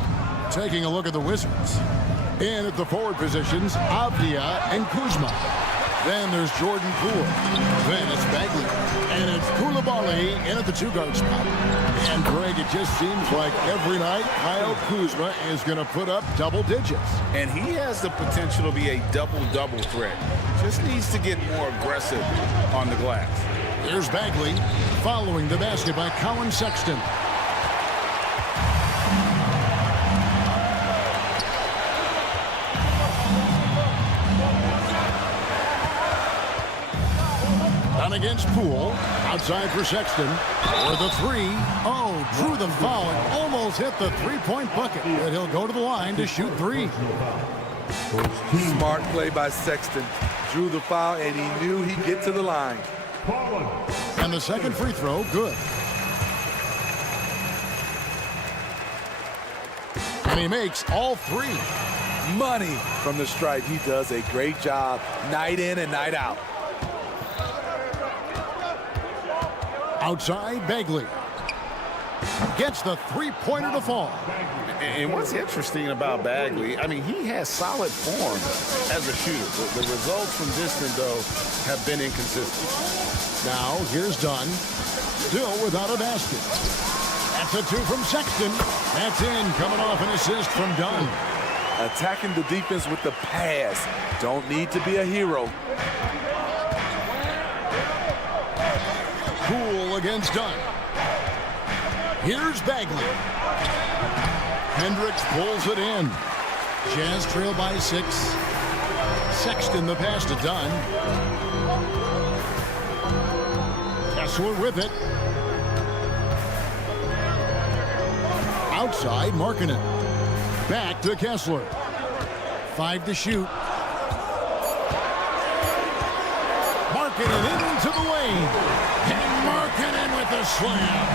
Taking a look at the Wizards. In at the forward positions, Avdia and Kuzma. Then there's Jordan Poole. Then it's Bagley. And it's Koulibaly in at the two-guard spot. And, Greg, it just seems like every night Kyle Kuzma is going to put up double digits. And he has the potential to be a double-double threat. Just needs to get more aggressive on the glass. Here's Bagley following the basket by Colin Sexton. Against Poole, outside for Sexton, for the three. Oh, drew the foul and almost hit the three-point bucket, but he'll go to the line to shoot three. Smart play by Sexton. Drew the foul, and he knew he'd get to the line. And the second free throw, good. And he makes all three. Money from the stripe. He does a great job night in and night out. Outside, Bagley gets the three-pointer to fall. And what's interesting about Bagley, I mean, he has solid form as a shooter. The results from distance, though, have been inconsistent. Now, here's Dunn, still without a basket. That's a two from Sexton. That's in, coming off an assist from Dunn. Attacking the defense with the pass. Don't need to be a hero. Poole against Dunn. Here's Bagley. Hendricks pulls it in. Jazz trail by 6. Sexton the pass to Dunn. Kessler with it. Outside, Markkanen. Back to Kessler. 5 to shoot. Markkanen into the lane. And Markkanen with the slam.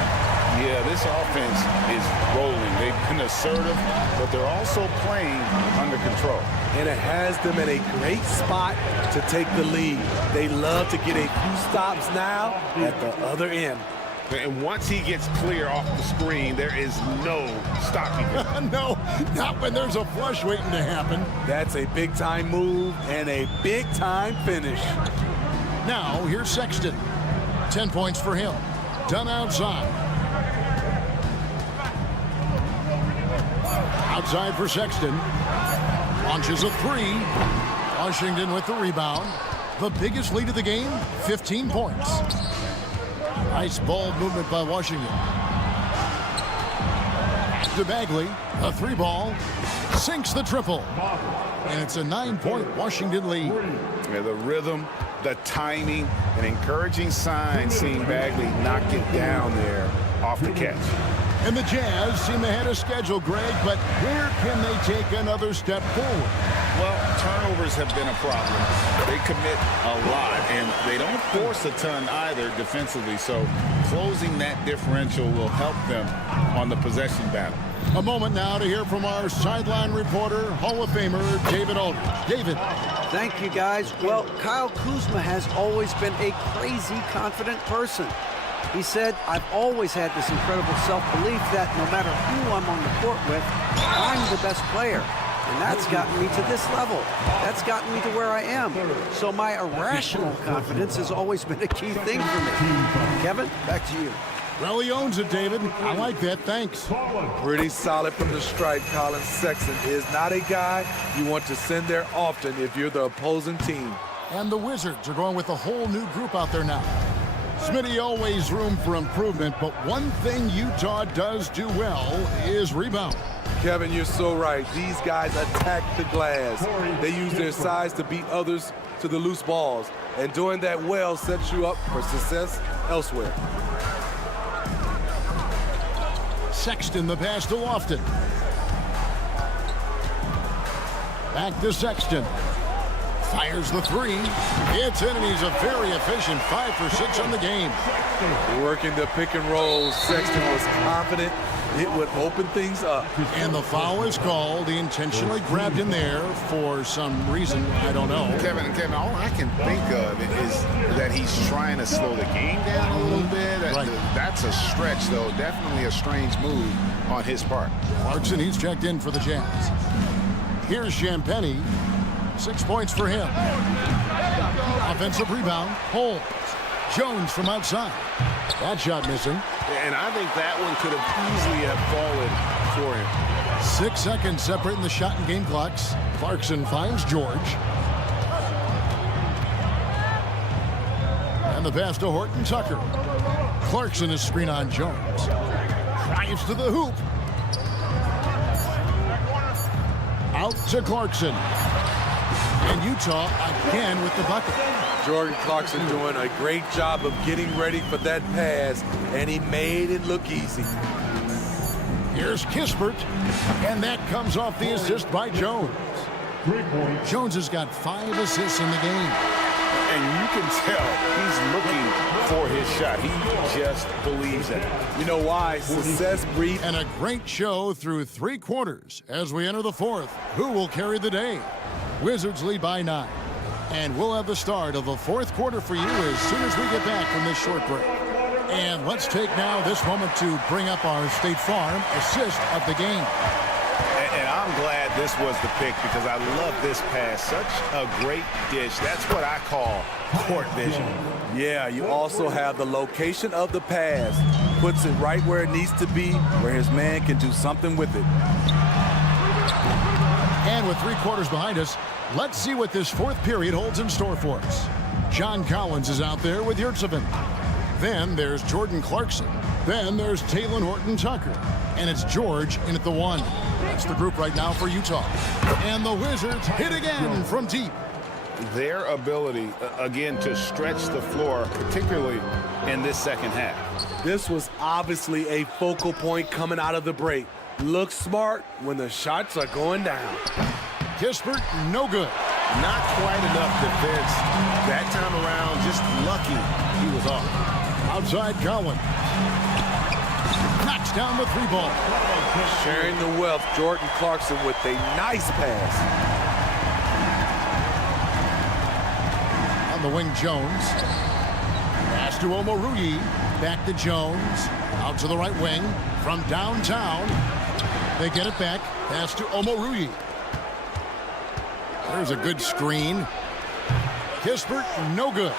Yeah, this offense is rolling. They've been assertive, but they're also playing under control. And it has them in a great spot to take the lead. They love to get a few stops now at the other end. And once he gets clear off the screen, there is no stopping him. No, not when there's a flush waiting to happen. That's a big-time move and a big-time finish. Now, here's Sexton. 10 points for him. Done outside. Outside for Sexton. Launches a three. Washington with the rebound. The biggest lead of the game, 15 points. Nice ball movement by Washington. To Bagley, a three ball. Sinks the triple. And it's a 9-point Washington lead. Yeah, the rhythm, the timing, an encouraging sign seeing Bagley knock it down there off the catch. And the Jazz seem ahead of schedule, Greg, but where can they take another step forward? Well, turnovers have been a problem. They commit a lot, and they don't force a ton either defensively, so closing that differential will help them on the possession battle. A moment now to hear from our sideline reporter, Hall of Famer David Aldridge. David. Thank you, guys. Well, Kyle Kuzma has always been a crazy confident person. He said, I've always had this incredible self-belief that no matter who I'm on the court with, I'm the best player. And that's gotten me to this level. That's gotten me to where I am. So my irrational confidence has always been a key thing for me. Kevin, back to you. Well, he owns it, David. I like that. Thanks. Pretty solid from the stripe. Colin Sexton is not a guy you want to send there often if you're the opposing team. And the Wizards are going with a whole new group out there now. Smitty, always room for improvement, but one thing Utah does do well is rebound. Kevin, you're so right. These guys attack the glass. They use their size to beat others to the loose balls. And doing that well sets you up for success elsewhere. Sexton, the pass to Lofton. Back to Sexton. Fires the three. It's in, and he's a very efficient 5 for 6 on the game. Working the pick and roll, Sexton was confident it would open things up. And the foul is called. He intentionally grabbed him there for some reason. I don't know. Kevin, all I can think of is that he's trying to slow the game down a little bit. Right. That's a stretch, though. Definitely a strange move on his part. Clarkson, he's checked in for the Jazz. Here's Champagnie. 6 points for him. Offensive rebound. Holmes. Jones from outside. That shot missing. And I think that one could have easily have fallen for him. 6 seconds separating the shot and game clocks. Clarkson finds George. And the pass to Horton Tucker. Clarkson is screen on Jones. Drives to the hoop. Out to Clarkson. And Utah again with the bucket. Jordan Clarkson doing a great job of getting ready for that pass, and he made it look easy. Here's Kispert, and that comes off the assist by Jones. Jones has got 5 assists in the game. And you can tell he's looking for his shot. He just believes in it. You know why? Success breeds. And a great show through 3 quarters as we enter the 4th. Who will carry the day? Wizards lead by 9. And we'll have the start of the 4th quarter for you as soon as we get back from this short break. And let's take now this moment to bring up our State Farm assist of the game. And I'm glad this was the pick because I love this pass. Such a great dish. That's what I call court vision. Yeah, you also have the location of the pass. Puts it right where it needs to be, where his man can do something with it. And with 3 quarters behind us, let's see what this 4th period holds in store for us. John Collins is out there with Yurtseven. Then there's Jordan Clarkson. Then there's Talen Horton-Tucker. And it's George in at the 1. That's the group right now for Utah. And the Wizards hit again from deep. Their ability, again, to stretch the floor, particularly in this second half. This was obviously a focal point coming out of the break. Look smart when the shots are going down. Kispert, no good. Not quite enough defense. That time around, just lucky he was off. Outside Cowan. down the 3 ball. Sharing the wealth, Jordan Clarkson with a nice pass. On the wing, Jones. Pass to Omoruyi. Back to Jones. Out to the right wing. From downtown. They get it back. Pass to Omoruyi. There's a good screen. Kispert, no good.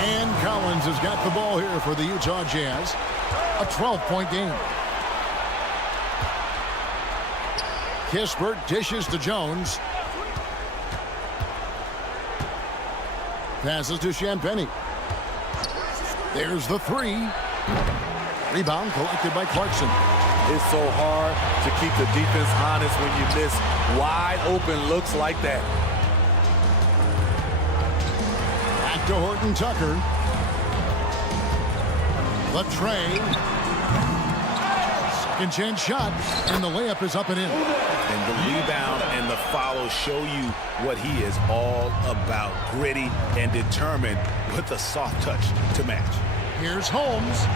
And Collins has got the ball here for the Utah Jazz. A 12-point game. Kispert dishes to Jones. Passes to Champagnie. There's the 3. Rebound collected by Clarkson. It's so hard to keep the defense honest when you miss wide open looks like that. Back to Horton Tucker. The tray. Second chance shot, and the layup is up and in. And the rebound and the follow show you what he is all about. Gritty and determined with a soft touch to match. Here's Holmes.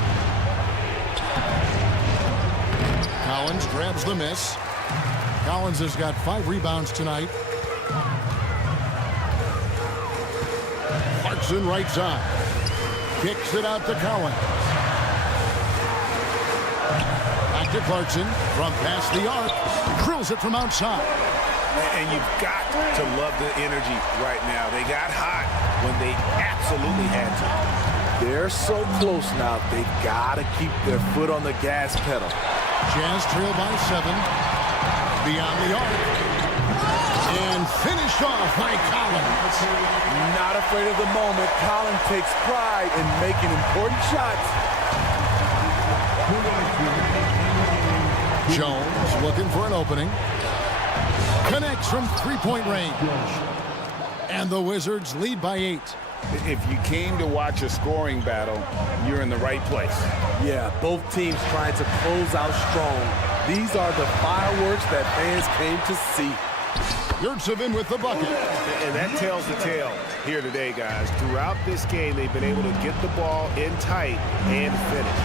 Collins grabs the miss. Collins has got 5 rebounds tonight. Clarkson right side. Kicks it out to Collins. Back to Clarkson from past the arc. Drills it from outside. And you've got to love the energy right now. They got hot when they absolutely had to. They're so close now. They've got to keep their foot on the gas pedal. Jazz trail by 7. Beyond the arc. And finished off by Collins. Not afraid of the moment. Collins takes pride in making important shots. Jones looking for an opening. Connects from 3-point range. And the Wizards lead by 8. If you came to watch a scoring battle, you're in the right place. Yeah, both teams trying to close out strong. These are the fireworks that fans came to see. Yurtsevin with the bucket. And that tells the tale here today, guys. Throughout this game, they've been able to get the ball in tight and finish.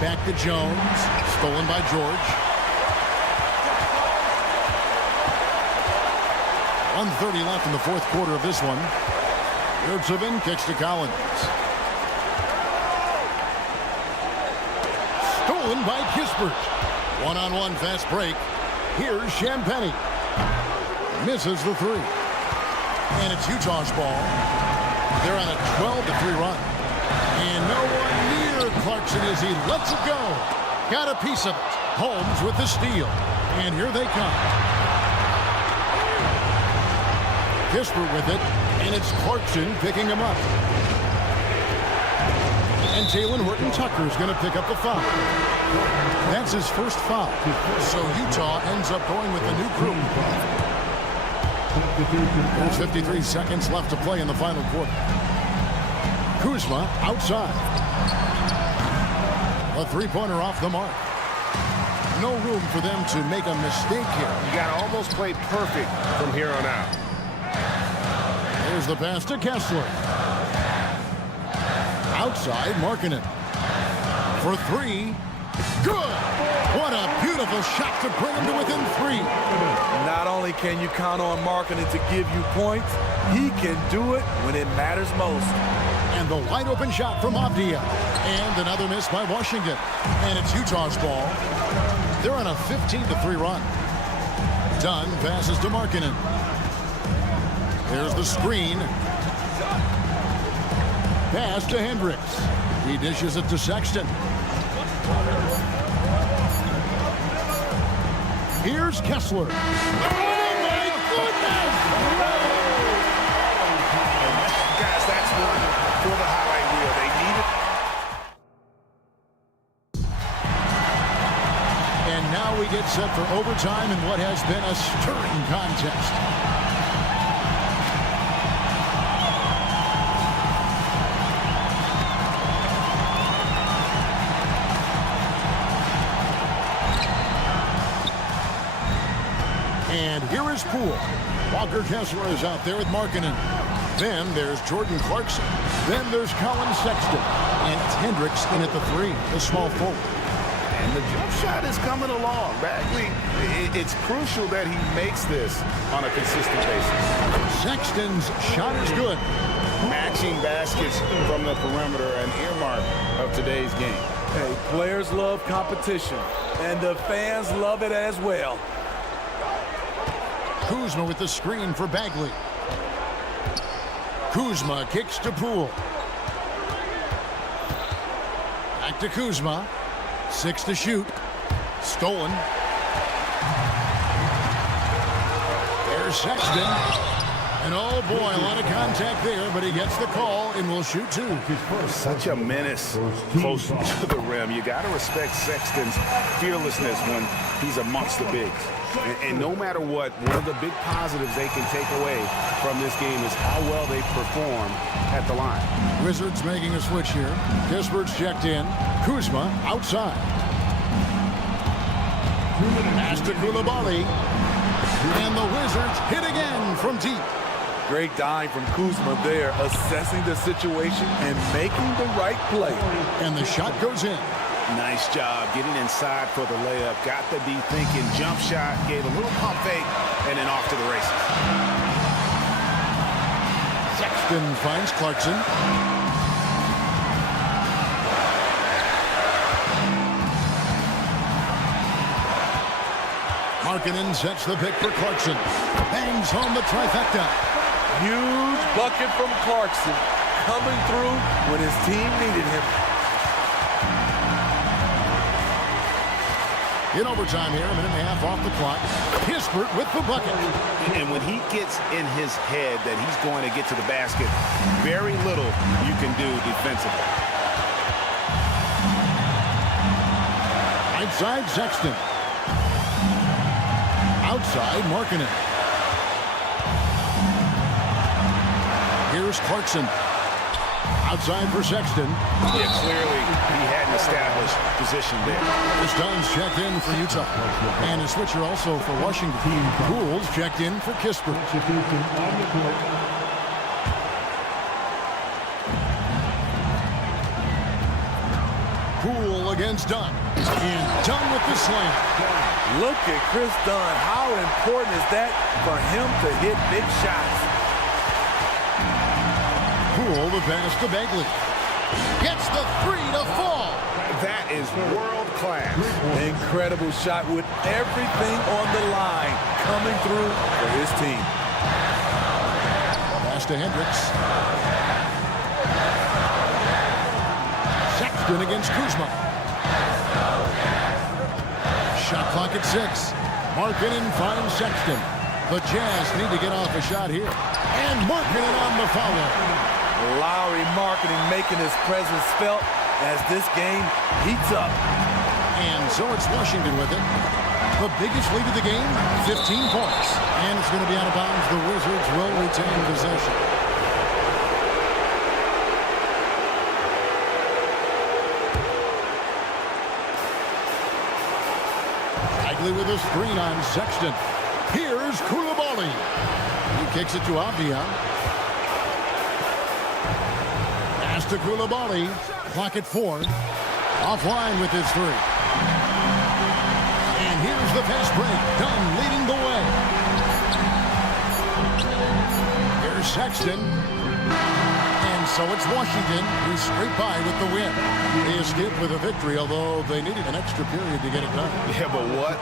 Back to Jones. Stolen by George. 1:30 left in the 4th quarter of this one. Yurtsevin kicks to Collins. Stolen by Kispert. One-on-one fast break. Here's Champagnie. Misses the 3. And it's Utah's ball. They're on a 12-3 run. And no one near Clarkson as he lets it go. Got a piece of it. Holmes with the steal. And here they come. Kispert with it. And it's Clarkson picking him up. And Talen Horton-Tucker is going to pick up the foul. That's his first foul. So Utah ends up going with the new crew. There's 53 seconds left to play in the final quarter. Kuzma outside. A 3-pointer off the mark. No room for them to make a mistake here. You got to almost play perfect from here on out. Here's the pass to Kessler. Outside, Markkanen. For 3. Good! What a beautiful shot to bring him to within 3. Not only can you count on Markkanen to give you points, he can do it when it matters most. And the wide open shot from Avdia. And another miss by Washington. And it's Utah's ball. They're on a 15-3 run. Dunn passes to Markkanen. There's the screen. Pass to Hendricks. He dishes it to Sexton. Here's Kessler. Oh, my goodness! Guys, that's one for the highlight reel. They need it. And now we get set for overtime in what has been a stirring contest. And here is Poole. Walker Kessler is out there with Markkanen. Then there's Jordan Clarkson. Then there's Colin Sexton. And it's Hendricks in at the 3, the small forward. And the jump shot is coming along. Bagley, it's crucial that he makes this on a consistent basis. Sexton's shot is good. Matching baskets from the perimeter, an earmark of today's game. Hey, players love competition, and the fans love it as well. Kuzma with the screen for Bagley. Kuzma kicks to Poole. Back to Kuzma. 6 to shoot. Stolen. There's Sexton. And oh boy, a lot of contact there, but he gets the call and will shoot 2. Such a menace close to the rim. You got to respect Sexton's fearlessness when he's amongst the bigs. And no matter what, one of the big positives they can take away from this game is how well they perform at the line. Wizards making a switch here. Kispert's checked in. Kuzma outside. Pass to Koulibaly. And the Wizards hit again from deep. Great dime from Kuzma there, assessing the situation and making the right play. And the shot goes in. Nice job getting inside for the layup. Got to be thinking jump shot, gave a little pump fake, and then off to the races. Sexton finds Clarkson. Markkanen sets the pick for Clarkson. Bangs home the trifecta. Huge bucket from Clarkson, coming through when his team needed him. In overtime here, a minute and a half off the clock. Kispert with the bucket. And when he gets in his head that he's going to get to the basket, very little you can do defensively. Outside Sexton. Outside Markkanen. Here's Clarkson. Outside for Sexton. Yeah, clearly he had an established position there. This Dunn's checked in for Utah. And a switcher also for Washington. Poole's checked in for Kispert. Poole against Dunn. And Dunn with the slam. Look at Chris Dunn. How important is that for him to hit big shots? Poole the pass to Bagley. Gets the 3 to fall. That is world class. Incredible shot with everything on the line coming through for his team. Pass to Hendricks. Sexton against Kuzma. Shot clock at 6. Markkanen finds Sexton. The Jazz need to get off a shot here. And Markkanen on the foul. Lowry Markkanen making his presence felt as this game heats up. And so it's Washington with it. The biggest lead of the game, 15 points. And it's going to be out of bounds. The Wizards will retain possession. Bagley with his screen on Sexton. Here's Koulibaly. He kicks it to Avdia. Pass to Koulibaly. Clock at 4. Offline with his 3. And here's the fast break. Dunn leading the way. Here's Sexton. And so it's Washington who scraped by with the win. They escaped with a victory, although they needed an extra period to get it done. Yeah, but what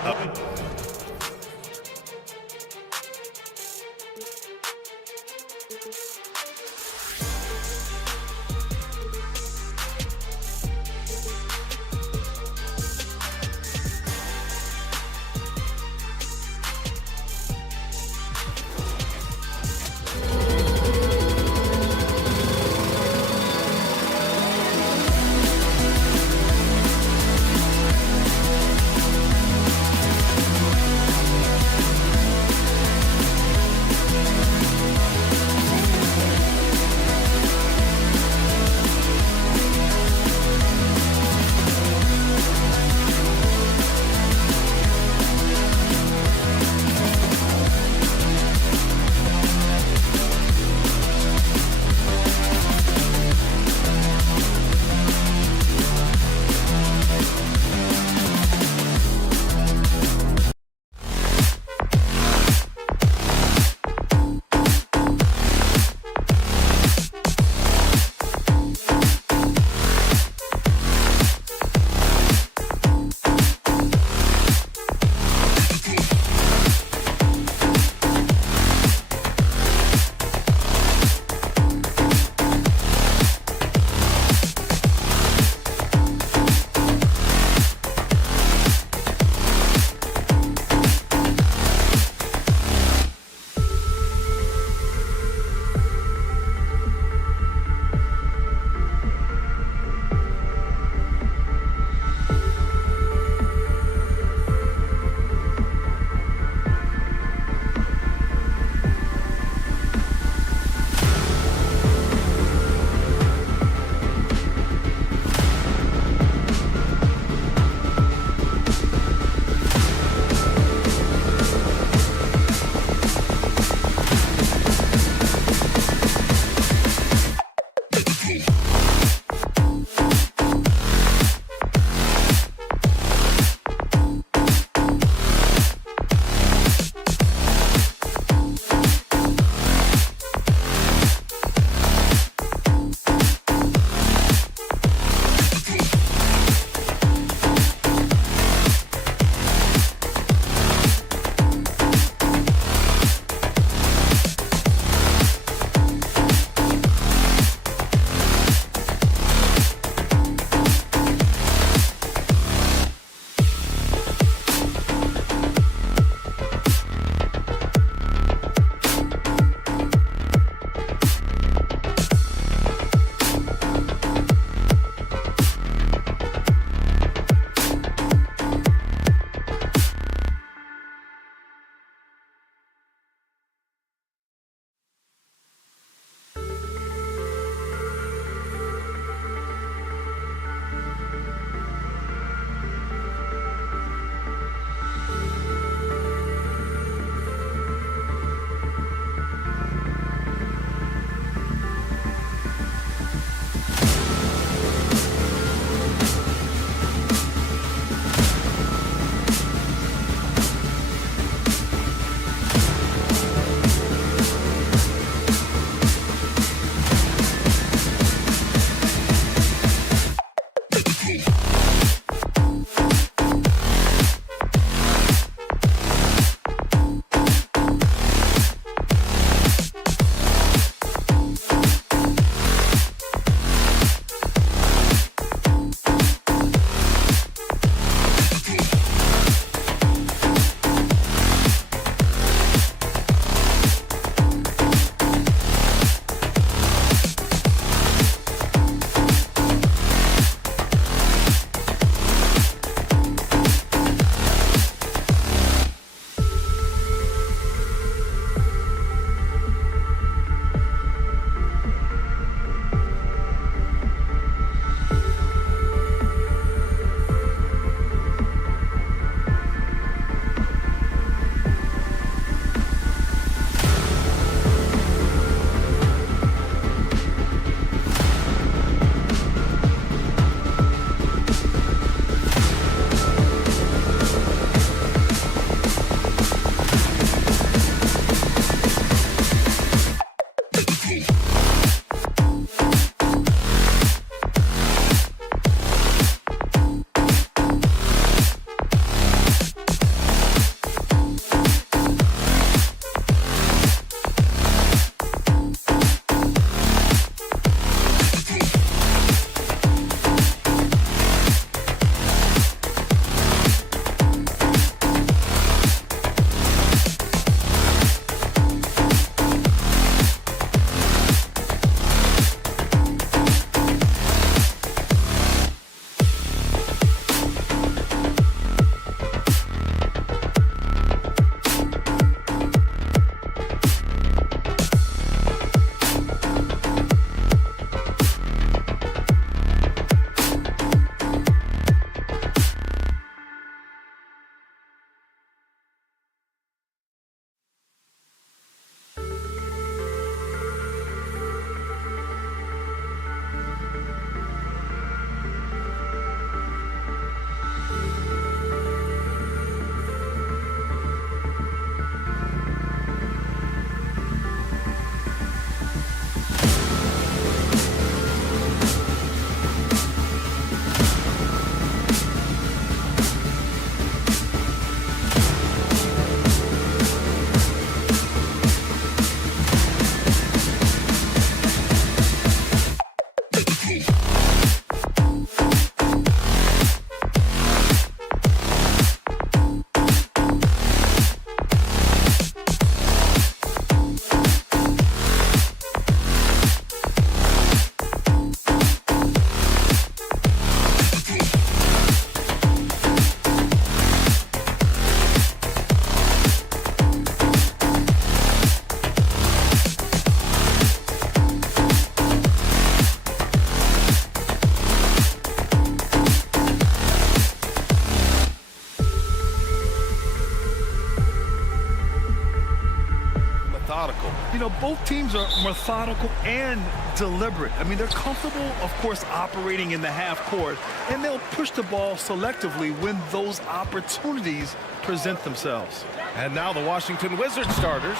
know, both teams are methodical and deliberate. I mean, they're comfortable, of course, operating in the half court, and they'll push the ball selectively when those opportunities present themselves. And now the Washington Wizards starters,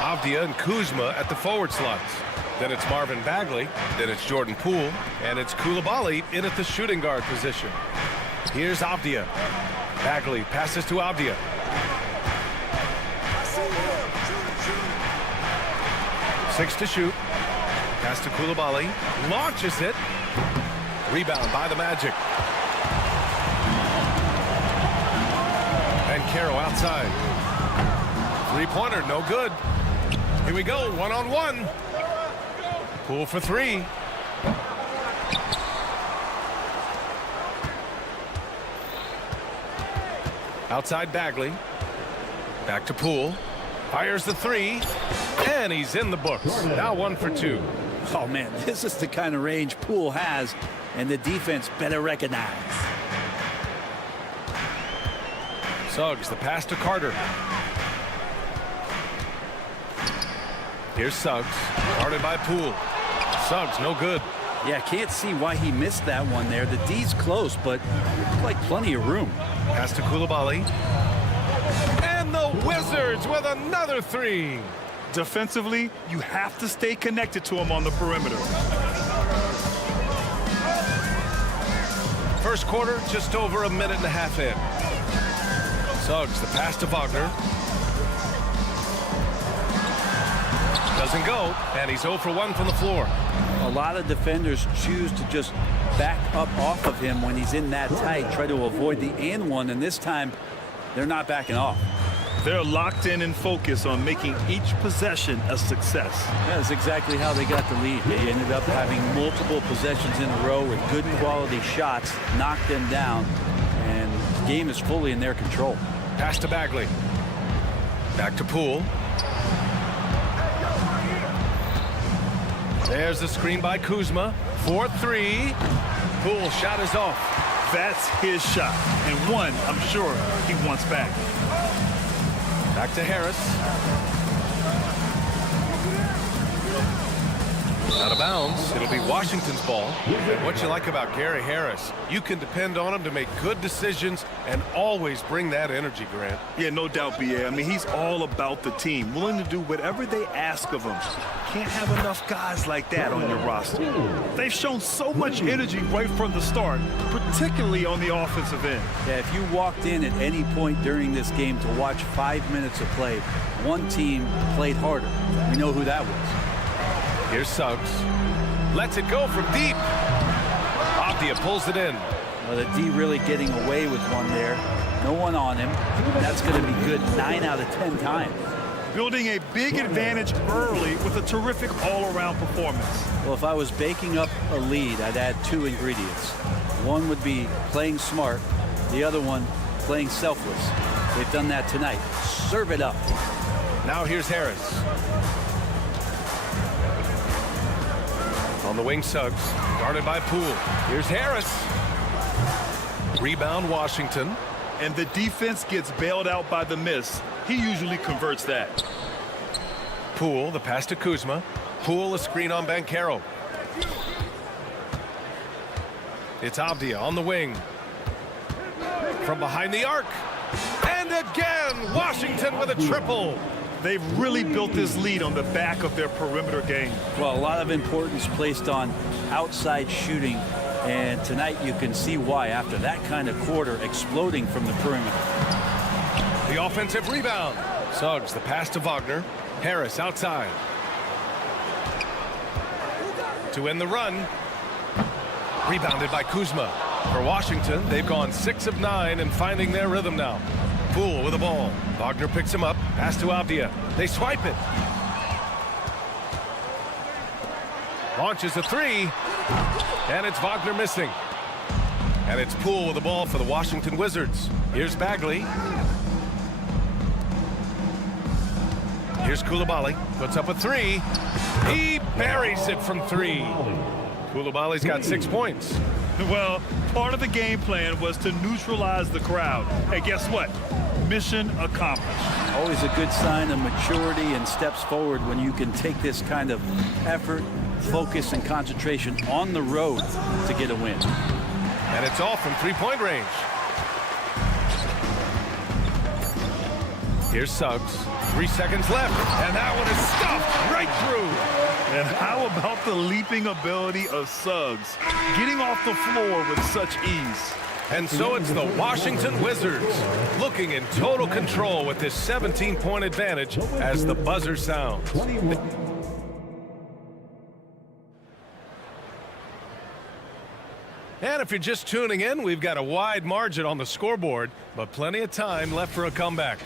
Avdia and Kuzma at the forward slots. Then it's Marvin Bagley, then it's Jordan Poole, and it's Coulibaly in at the shooting guard position. Here's Avdia. Bagley passes to Avdia. Six to shoot. Pass to Coulibaly. Launches it. Rebound by the Magic. And Caro outside. Three-pointer, no good. Here we go, one-on-one. Poole for three. Outside Bagley. Back to Poole. Fires the three. And he's in the books. Now 1 for 2. Oh, man, this is the kind of range Poole has, and the defense better recognize. Suggs, the pass to Carter. Here's Suggs, guarded by Poole. Suggs, no good. Yeah, can't see why he missed that one there. The D's close, but like plenty of room. Pass to Coulibaly. And the Wizards with another three. Defensively, you have to stay connected to him on the perimeter. First quarter, just over a minute and a half in. Suggs, the pass to Wagner. Doesn't go, and he's 0 for 1 from the floor. A lot of defenders choose to just back up off of him when he's in that tight, try to avoid the and one, and this time they're not backing off. They're locked in and focused on making each possession a success. That's exactly how they got the lead. They ended up having multiple possessions in a row with good quality shots, knocked them down, and the game is fully in their control. Pass to Bagley. Back to Poole. There's the screen by Kuzma. 4-3. Poole shot is off. That's his shot, and one I'm sure he wants back. Back to Harris. Out of bounds. It'll be Washington's ball. And what you like about Gary Harris, you can depend on him to make good decisions and always bring that energy, Grant. Yeah, no doubt, B.A. I mean, he's all about the team, willing to do whatever they ask of him. Can't have enough guys like that on your roster. They've shown so much energy right from the start, particularly on the offensive end. Yeah, if you walked in at any point during this game to watch 5 minutes of play, one team played harder. We know who that was. Here's Suggs. Lets it go from deep. Avdia pulls it in. Well, the D really getting away with one there. No one on him. That's going to be good 9 out of 10 times. Building a big advantage early with a terrific all-around performance. Well, if I was baking up a lead, I'd add 2 ingredients. One would be playing smart. The other one, playing selfless. They've done that tonight. Serve it up. Now here's Harris. On the wing, Suggs, guarded by Poole. Here's Harris. Rebound, Washington. And the defense gets bailed out by the miss. He usually converts that. Poole, the pass to Kuzma. Poole, a screen on Banchero. It's Avdia on the wing. From behind the arc. And again, Washington with a triple. They've really built this lead on the back of their perimeter game. Well, a lot of importance placed on outside shooting, and tonight you can see why after that kind of quarter exploding from the perimeter. The offensive rebound. Suggs, the pass to Wagner. Harris outside. To end the run. Rebounded by Kuzma. For Washington, they've gone 6 of 9 and finding their rhythm now. Poole with the ball. Wagner picks him up. Pass to Avdia. They swipe it. Launches a three. And it's Wagner missing. And it's Poole with the ball for the Washington Wizards. Here's Bagley. Here's Coulibaly. Puts up a three. He buries it from 3. Coulibaly's got 6 points. Well, part of the game plan was to neutralize the crowd. Hey, guess what? Mission accomplished. Always a good sign of maturity and steps forward when you can take this kind of effort, focus, and concentration on the road to get a win. And it's all from three-point range. Here's Suggs. 3 seconds left, and that one is stuffed right through. And how about the leaping ability of Suggs, getting off the floor with such ease? And so it's the Washington Wizards looking in total control with this 17-point advantage as the buzzer sounds. And if you're just tuning in, we've got a wide margin on the scoreboard, but plenty of time left for a comeback.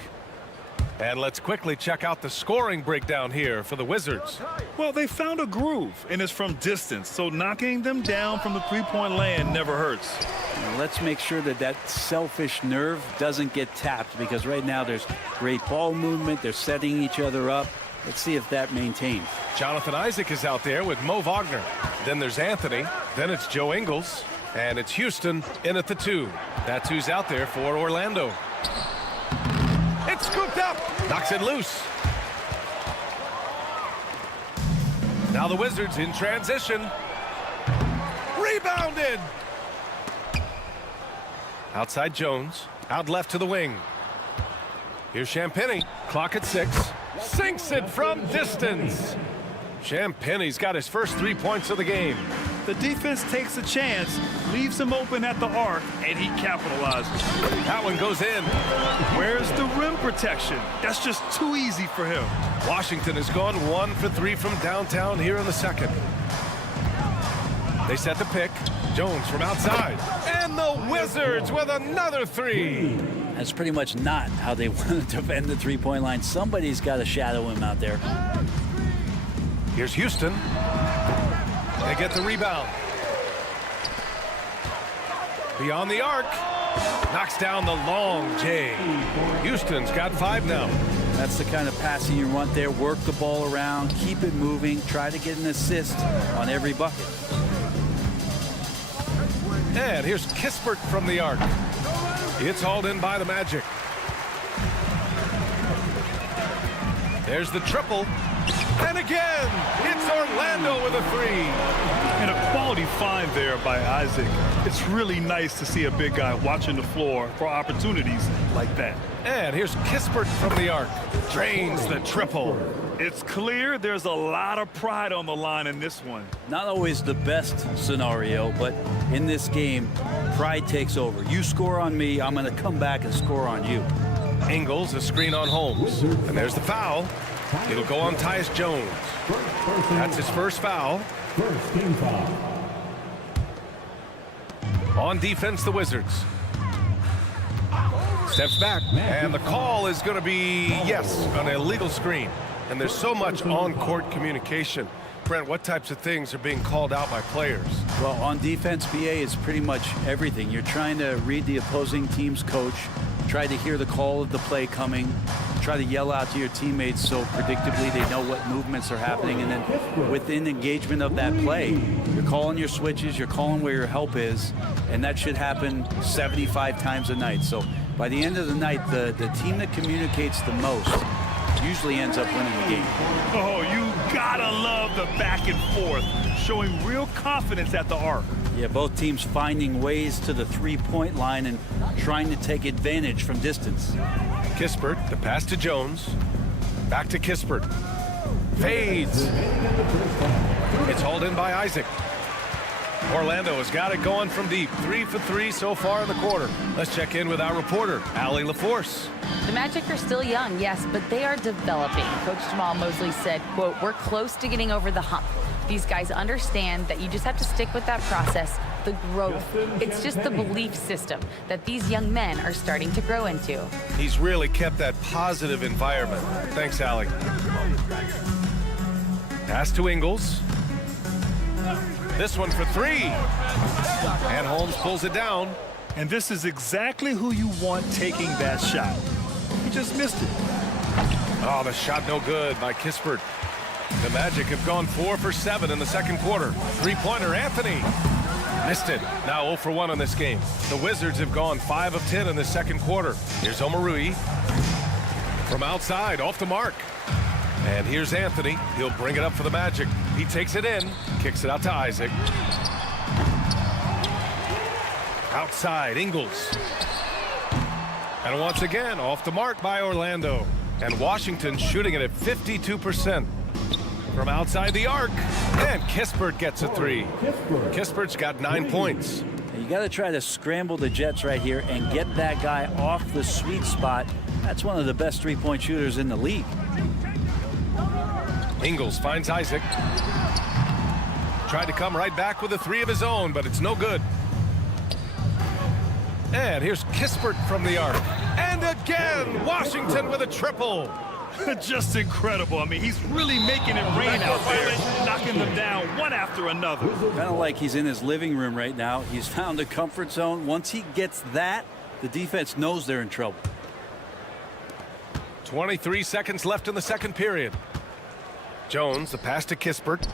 And let's quickly check out the scoring breakdown here for the Wizards. Well, they found a groove, and it's from distance, so knocking them down from the three-point land never hurts. Now let's make sure that that selfish nerve doesn't get tapped, because right now there's great ball movement. They're setting each other up. Let's see if that maintains. Jonathan Isaac is out there with Mo Wagner. Then there's Anthony. Then it's Joe Ingles. And it's Houston in at the 2. That's who's out there for Orlando. It's scooped up. Knocks it loose. Now the Wizards in transition. Rebounded. Outside Jones. Out left to the wing. Here's Champagnie. Clock at 6. Sinks it from distance. Champagnie's got his first 3 points of the game. The defense takes a chance, leaves him open at the arc, and he capitalizes. That one goes in. Where's the rim protection? That's just too easy for him. Washington has gone 1 for 3 from downtown here in the second. They set the pick. Jones from outside. And the Wizards with another 3. That's pretty much not how they want to defend the three-point line. Somebody's got to shadow him out there. Here's Houston. They get the rebound. Beyond the arc. Knocks down the long J. Houston's got 5 now. That's the kind of passing you want there. Work the ball around, keep it moving, try to get an assist on every bucket. And here's Kispert from the arc. It's hauled in by the Magic. There's the triple. And again, it's Orlando with a 3. And a quality find there by Isaac. It's really nice to see a big guy watching the floor for opportunities like that. And here's Kispert from the arc. Drains the triple. It's clear there's a lot of pride on the line in this one. Not always the best scenario, but in this game, pride takes over. You score on me, I'm going to come back and score on you. Ingles, a screen on Holmes. And there's the foul. It'll go on Tyus Jones. That's his first foul. First team foul. On defense, the Wizards. Steps back, and the call is going to be, yes, an illegal screen. And there's so much on-court communication. Brent, what types of things are being called out by players? Well, on defense, BA is pretty much everything. You're trying to read the opposing team's coach, try to hear the call of the play coming, try to yell out to your teammates so predictably they know what movements are happening, and then within engagement of that play, you're calling your switches, you're calling where your help is, and that should happen 75 times a night. So by the end of the night, the team that communicates the most usually ends up winning the game. Oh, you gotta love the back and forth, showing real confidence at the arc. Yeah, both teams finding ways to the three-point line and trying to take advantage from distance. Kispert, the pass to Jones. Back to Kispert. Fades. It's hauled in by Isaac. Orlando has got it going from deep. 3 for 3 so far in the quarter. Let's check in with our reporter, Allie LaForce. The Magic are still young, yes, but they are developing. Coach Jamal Mosley said, quote, "We're close to getting over the hump." These guys understand that you just have to stick with that process, the growth. It's just the belief system that these young men are starting to grow into. He's really kept that positive environment. Thanks, Allie. Pass to Ingles. This one for 3. And Holmes pulls it down. And this is exactly who you want taking that shot. He just missed it. Oh, the shot no good by Kispert. The Magic have gone 4 for 7 in the second quarter. Three-pointer, Anthony. Missed it. Now 0 for 1 in this game. The Wizards have gone 5 of 10 in the second quarter. Here's Omarui. From outside, off the mark. And here's Anthony. He'll bring it up for the Magic. He takes it in, kicks it out to Isaac. Outside, Ingles. And once again, off the mark by Orlando. And Washington shooting it at 52%. From outside the arc. And Kispert gets a 3. Kispert's got 9 points. You got to try to scramble the Jets right here and get that guy off the sweet spot. That's one of the best three-point shooters in the league. Ingles finds Isaac. Tried to come right back with a 3 of his own, but it's no good. And here's Kispert from the arc. And again, Washington with a triple. Just incredible. I mean, he's really making it rain out there, knocking them down one after another. Kind of like he's in his living room right now. He's found a comfort zone. Once he gets that, the defense knows they're in trouble. 23 seconds left in the second period. Jones, the pass to Kispert.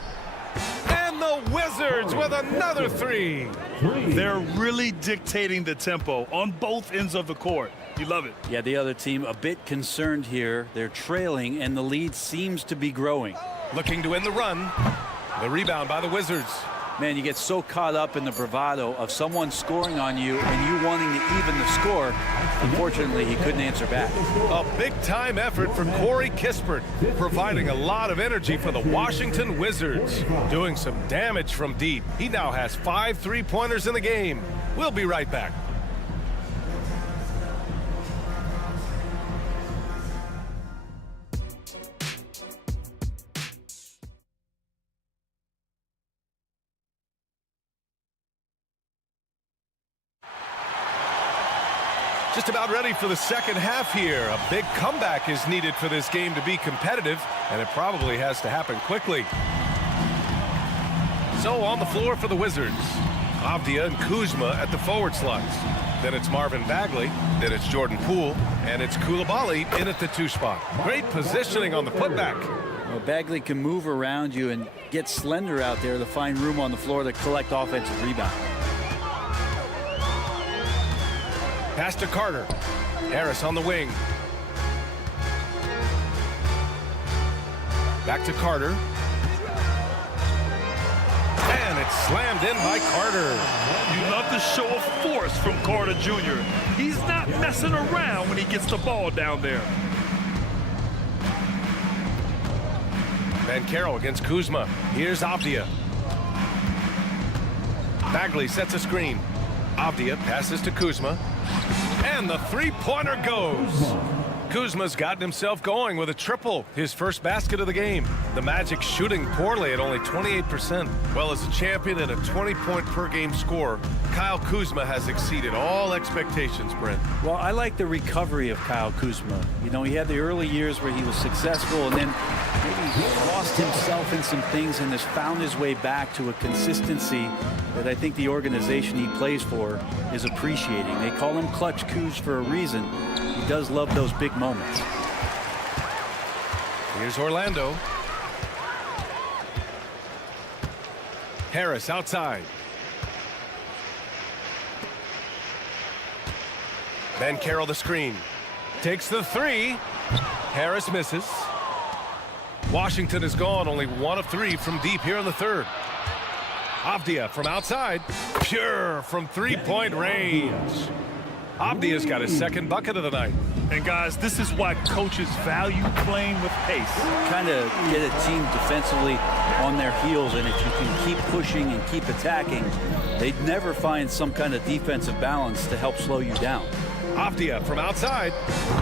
And the Wizards with another 3. They're really dictating the tempo on both ends of the court. You love it. Yeah, the other team a bit concerned here. They're trailing, and the lead seems to be growing. Looking to end the run. The rebound by the Wizards. Man, you get so caught up in the bravado of someone scoring on you and you wanting to even the score. Unfortunately, he couldn't answer back. A big-time effort from Corey Kispert, providing a lot of energy for the Washington Wizards. Doing some damage from deep. He now has 5 3-pointers in the game. We'll be right back. Just about ready for the second half here. A big comeback is needed for this game to be competitive, and it probably has to happen quickly. So on the floor for the Wizards, Avdia and Kuzma at the forward slots. Then it's Marvin Bagley, then it's Jordan Poole, and it's Koulibaly in at the 2 spot. Great positioning on the putback. Well, Bagley can move around you and get slender out there to find room on the floor to collect offensive rebound. Pass to Carter. Harris on the wing. Back to Carter. And it's slammed in by Carter. You love the show of force from Carter Jr. He's not messing around when he gets the ball down there. Banchero against Kuzma. Here's Avdia. Bagley sets a screen. Avdia passes to Kuzma. And the 3-pointer goes. Kuzma's gotten himself going with a triple, his first basket of the game. The Magic shooting poorly at only 28%. Well, as a champion and a 20-point-per-game scorer, Kyle Kuzma has exceeded all expectations, Brent. Well, I like the recovery of Kyle Kuzma. You know, he had the early years where he was successful and then maybe he lost himself in some things and has found his way back to a consistency that I think the organization he plays for is appreciating. They call him Clutch Kuz for a reason. He does love those big moments. Here's Orlando. Harris outside. Banchero the screen. Takes the 3. Harris misses. Washington is gone only 1 of 3 from deep here in the third. Avdia from outside. Pure from 3-point range. Avdia's got his second bucket of the night. And guys, this is why coaches value playing with pace. Kind of get a team defensively on their heels, and if you can keep pushing and keep attacking, they'd never find some kind of defensive balance to help slow you down. Avdia from outside.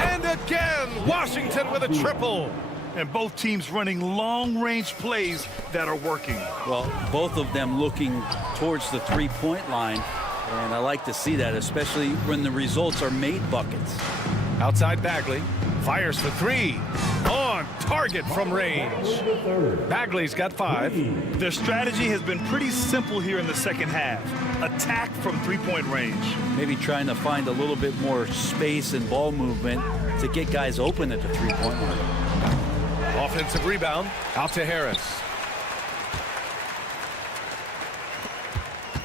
And again, Washington with a triple. And both teams running long-range plays that are working. Well, both of them looking towards the 3-point line, and I like to see that, especially when the results are made buckets. Outside Bagley. Fires for 3. On target from range. Bagley's got 5. Their strategy has been pretty simple here in the second half. Attack from 3-point range. Maybe trying to find a little bit more space and ball movement to get guys open at the 3-point line. Offensive rebound. Out to Harris.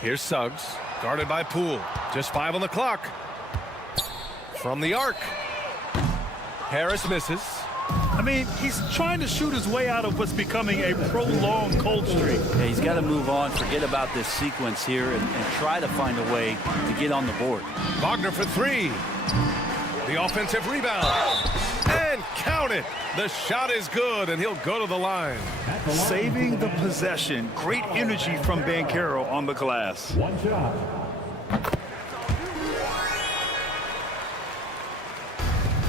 Here's Suggs, guarded by Poole. Just 5 on the clock. From the arc. Harris misses. I mean, he's trying to shoot his way out of what's becoming a prolonged cold streak. Yeah, he's got to move on, forget about this sequence here, and try to find a way to get on the board. Wagner for 3. The offensive rebound. And count it. The shot is good, and he'll go to the line. Saving the possession. Great energy from Banchero on the glass. One shot.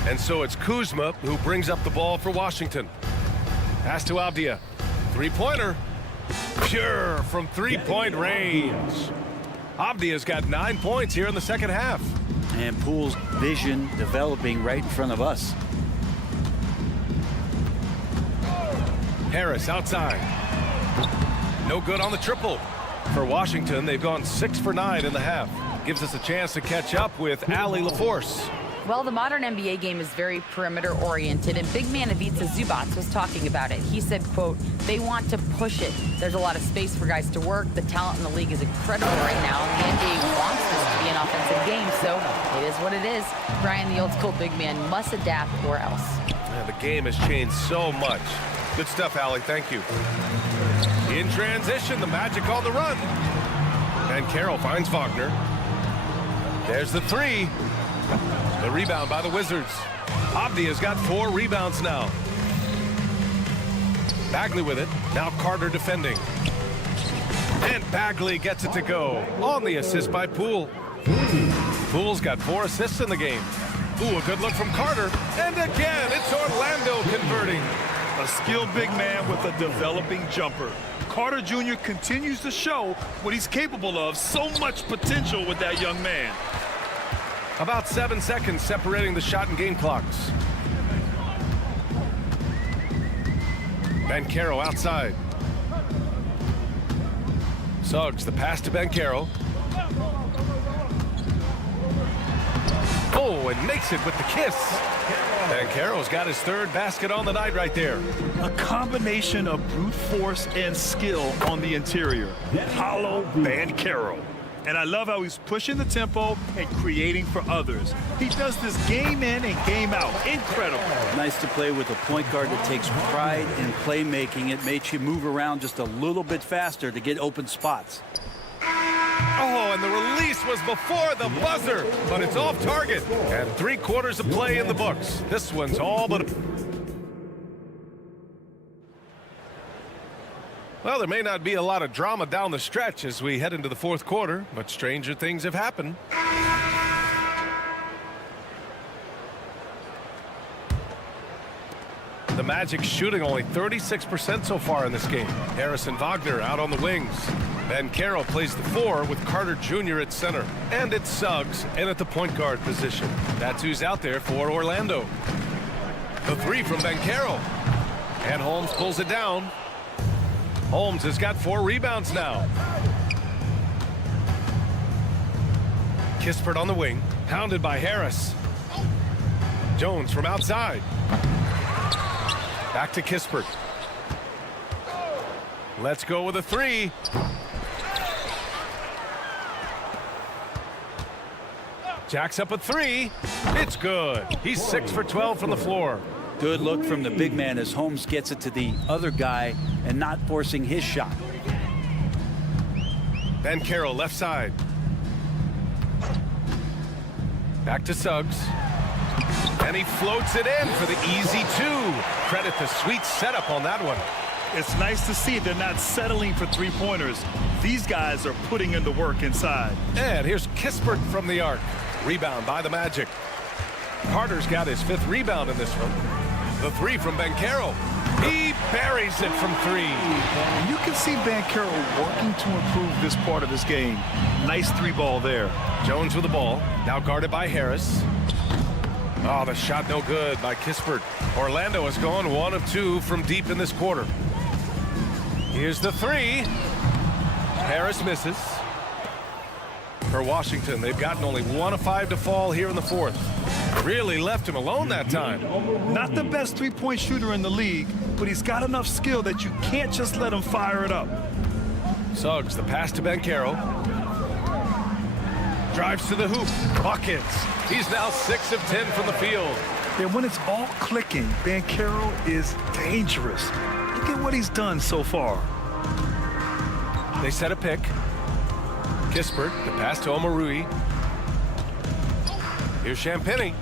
And so it's Kuzma who brings up the ball for Washington. Pass to Avdia. Three-pointer. Pure from three-point range. Avdia's got 9 points here in the second half. And Poole's vision developing right in front of us. Harris outside. No good on the triple. For Washington, they've gone 6 for 9 in the half. Gives us a chance to catch up with Allie LaForce. Well, the modern NBA game is very perimeter-oriented, and big man Ivica Zubac was talking about it. He said, quote, they want to push it. There's a lot of space for guys to work. The talent in the league is incredible right now, and the NBA wants this to be an offensive game, so it is what it is. Brian, the old-school big man, must adapt or else. Yeah, the game has changed so much. Good stuff, Allie. Thank you. In transition, the Magic on the run. Banchero finds Wagner. There's the 3. The rebound by the Wizards. Avdia's got 4 rebounds now. Bagley with it. Now Carter defending. And Bagley gets it to go on the assist by Poole. Poole's got 4 assists in the game. Ooh, a good look from Carter. And again, it's Orlando converting. A skilled big man with a developing jumper. Carter Jr. continues to show what he's capable of. So much potential with that young man. About 7 seconds separating the shot and game clocks. Banchero outside. Suggs, the pass to Banchero. Oh, and makes it with the kiss. Banchero's got his 3rd basket on the night right there. A combination of brute force and skill on the interior. Hollow Banchero. And I love how he's pushing the tempo and creating for others. He does this game in and game out. Incredible. Nice to play with a point guard that takes pride in playmaking. It makes you move around just a little bit faster to get open spots. Oh, and the release was before the buzzer, but it's off target. And 3/4 of play in the books. This one's all but... Well, there may not be a lot of drama down the stretch as we head into the 4th quarter, but stranger things have happened. The Magic shooting only 36% so far in this game. Harris and Wagner out on the wings. Banchero plays the 4 with Carter Jr. at center. And it's Suggs in at the point guard position. That's who's out there for Orlando. The 3 from Banchero. And Holmes pulls it down. Holmes has got 4 rebounds now. Kispert on the wing, pounded by Harris. Jones from outside. Back to Kispert. Let's go with a 3. Jacks up a 3. It's good. He's 6 for 12 from the floor. Good look from the big man as Holmes gets it to the other guy and not forcing his shot. Banchero left side. Back to Suggs. And he floats it in for the easy 2. Credit the sweet setup on that one. It's nice to see they're not settling for 3-pointers. These guys are putting in the work inside. And here's Kispert from the arc. Rebound by the Magic. Carter's got his 5th rebound in this one. The 3 from Banchero. He buries it from 3. And you can see Banchero working to improve this part of his game. Nice 3-ball there. Jones with the ball. Now guarded by Harris. Oh, the shot no good by Kispert. Orlando has gone 1 of 2 from deep in this quarter. Here's the 3. Harris misses. For Washington, they've gotten only 1 of 5 to fall here in the 4th. Really left him alone that time. Not the best 3-point shooter in the league, but he's got enough skill that you can't just let him fire it up. Suggs, the pass to Banchero. drives to the hoop. Buckets. He's now 6 of 10 from the field. And when it's all clicking, Banchero is dangerous. Look at what he's done so far. They set a pick. Kispert, the pass to Omarui. Here's Champagny.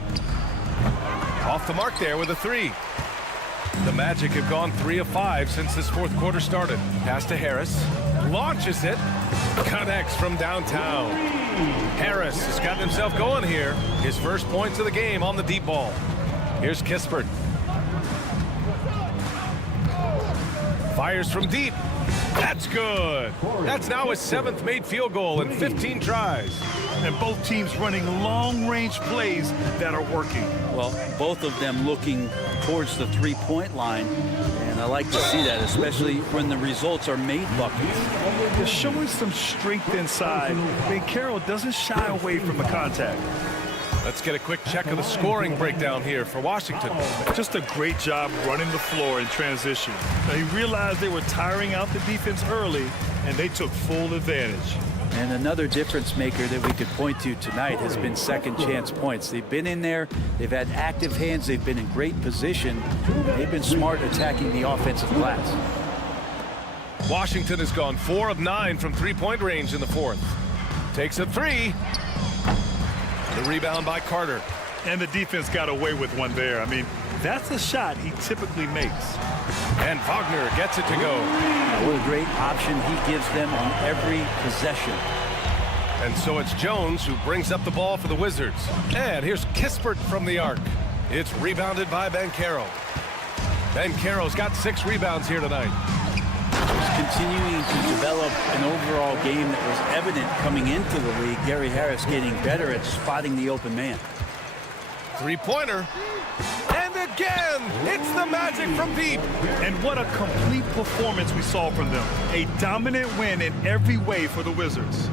Off the mark there with a 3. The Magic have gone 3 of 5 since this fourth quarter started. Pass to Harris. Launches it. Connects from downtown. Harris has gotten himself going here. His first points of the game on the deep ball. Here's Kispert. Fires from deep. That's good. That's now his 7th made field goal in 15 tries. And both teams running long-range plays that are working. Well, both of them looking towards the three-point line, and I like to see that, especially when the results are made buckets. They're showing some strength inside. Banchero doesn't shy away from the contact. Let's get a quick check of the scoring breakdown here for Washington. Just a great job running the floor in transition. Now, he realized they were tiring out the defense early, and they took full advantage. And another difference maker that we could point to tonight has been second chance points. They've been in there, they've had active hands, they've been in great position. They've been smart attacking the offensive glass. Washington has gone 4 of 9 from three-point range in the fourth. Takes a 3. The rebound by Carter. And the defense got away with one there. I mean, that's a shot he typically makes. And Wagner gets it to go. What a great option he gives them on every possession. And so it's Jones who brings up the ball for the Wizards. And here's Kispert from the arc. It's rebounded by Banchero. Banchero's got 6 rebounds here tonight. Continuing to develop an overall game that was evident coming into the league. Gary Harris getting better at spotting the open man. Three-pointer. And again, it's the Magic from deep. And what a complete performance we saw from them. A dominant win in every way for the Wizards.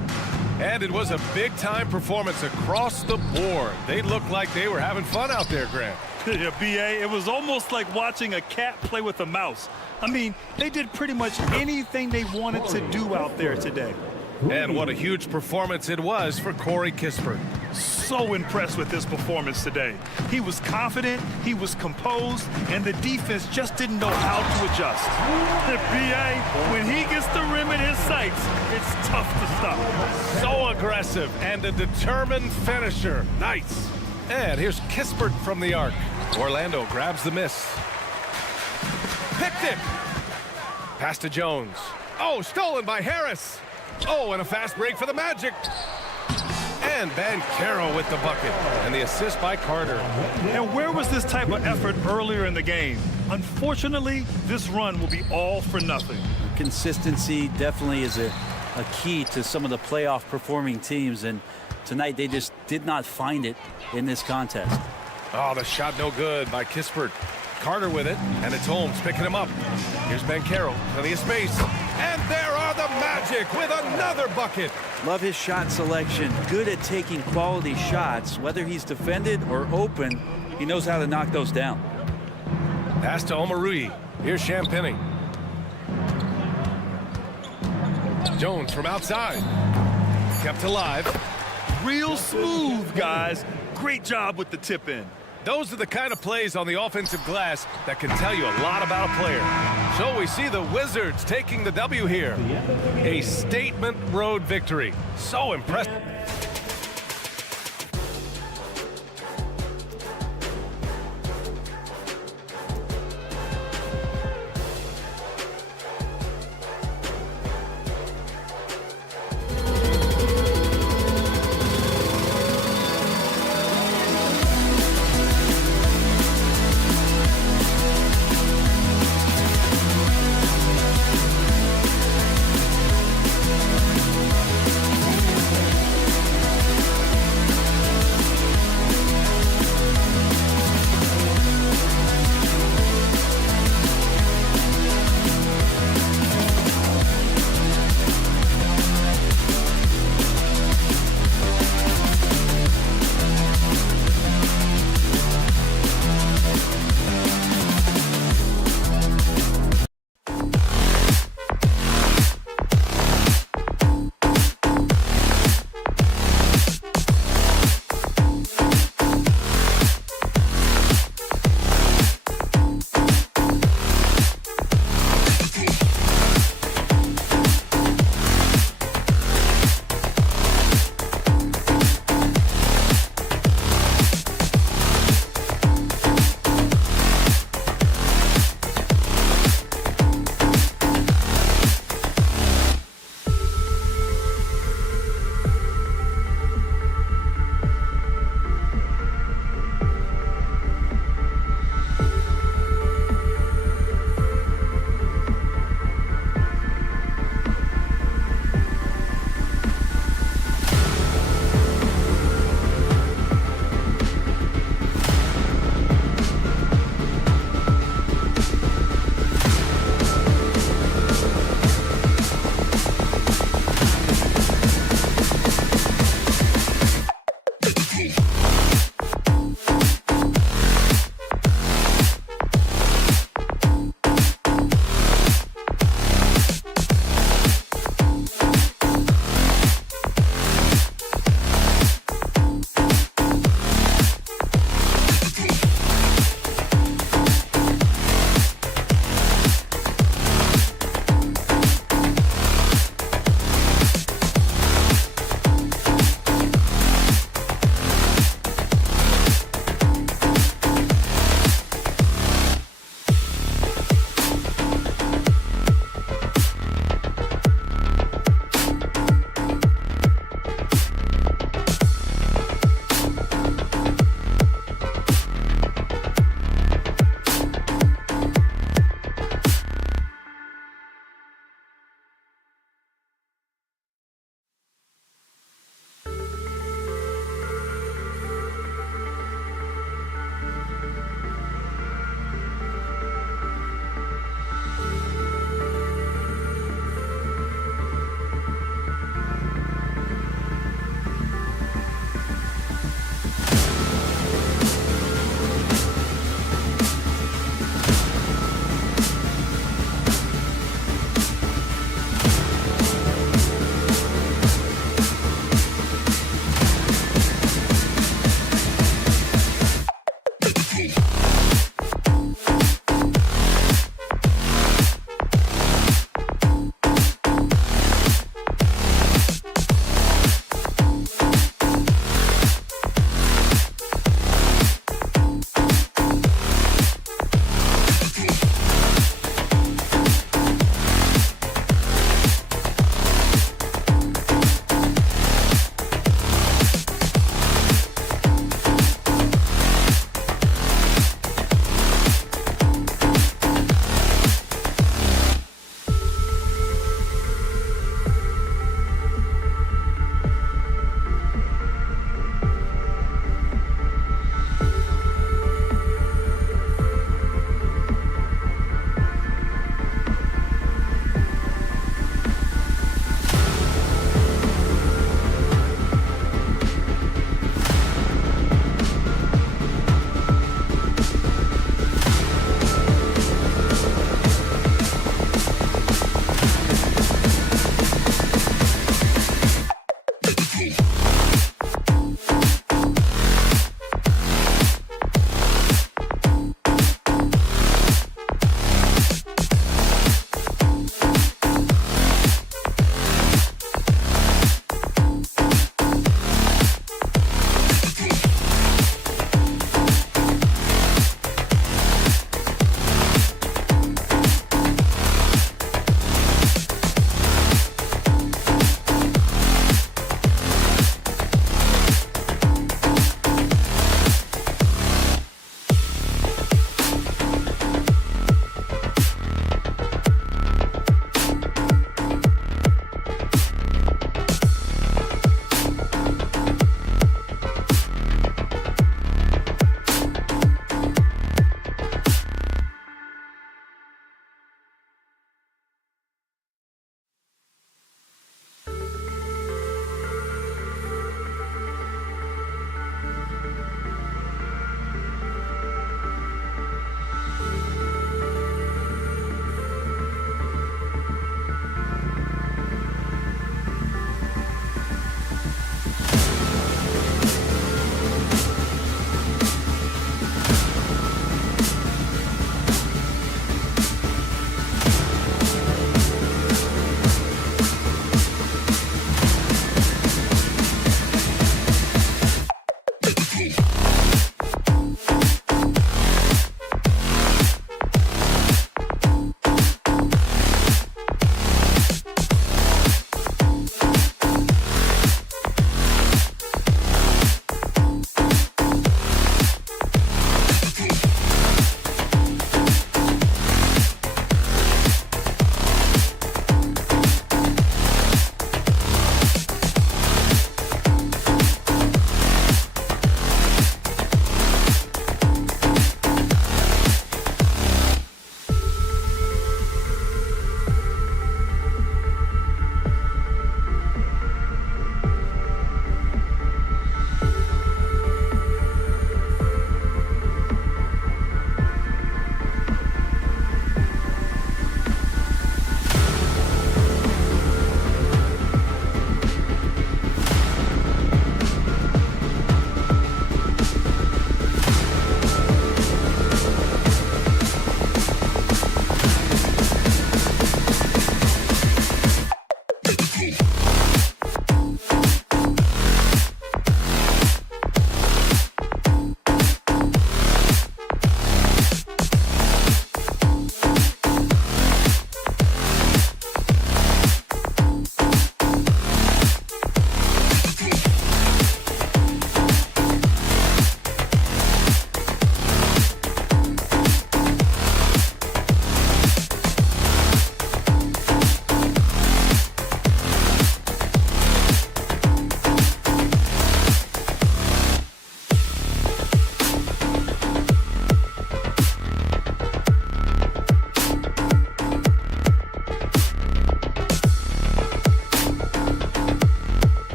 And it was a big-time performance across the board. They looked like they were having fun out there, Grant. Yeah, B.A., it was almost like watching a cat play with a mouse. I mean, they did pretty much anything they wanted to do out there today. And what a huge performance it was for Corey Kispert. So impressed with his performance today. He was confident, he was composed, and the defense just didn't know how to adjust. The B.A., when he gets the rim in his sights, it's tough to stop. So aggressive and a determined finisher. Nice. And here's Kispert from the arc. Orlando grabs the miss. Picked it. Pass to Jones. Oh, stolen by Harris. Oh, and a fast break for the Magic. And Banchero with the bucket. And the assist by Carter. And where was this type of effort earlier in the game? Unfortunately, this run will be all for nothing. Consistency definitely is a key to some of the playoff performing teams, and tonight they just did not find it in this contest. Oh, the shot no good by Kispert. Carter with it, and it's Holmes picking him up. Here's Banchero, plenty of space. And there are the Magic with another bucket. Love his shot selection. Good at taking quality shots. Whether he's defended or open, he knows how to knock those down. Pass to Omarui. Here's Champagny. Jones from outside. Kept alive. Real smooth, guys. Great job with the tip in. Those are the kind of plays on the offensive glass that can tell you a lot about a player. So we see the Wizards taking the W here. A statement road victory. So impressive.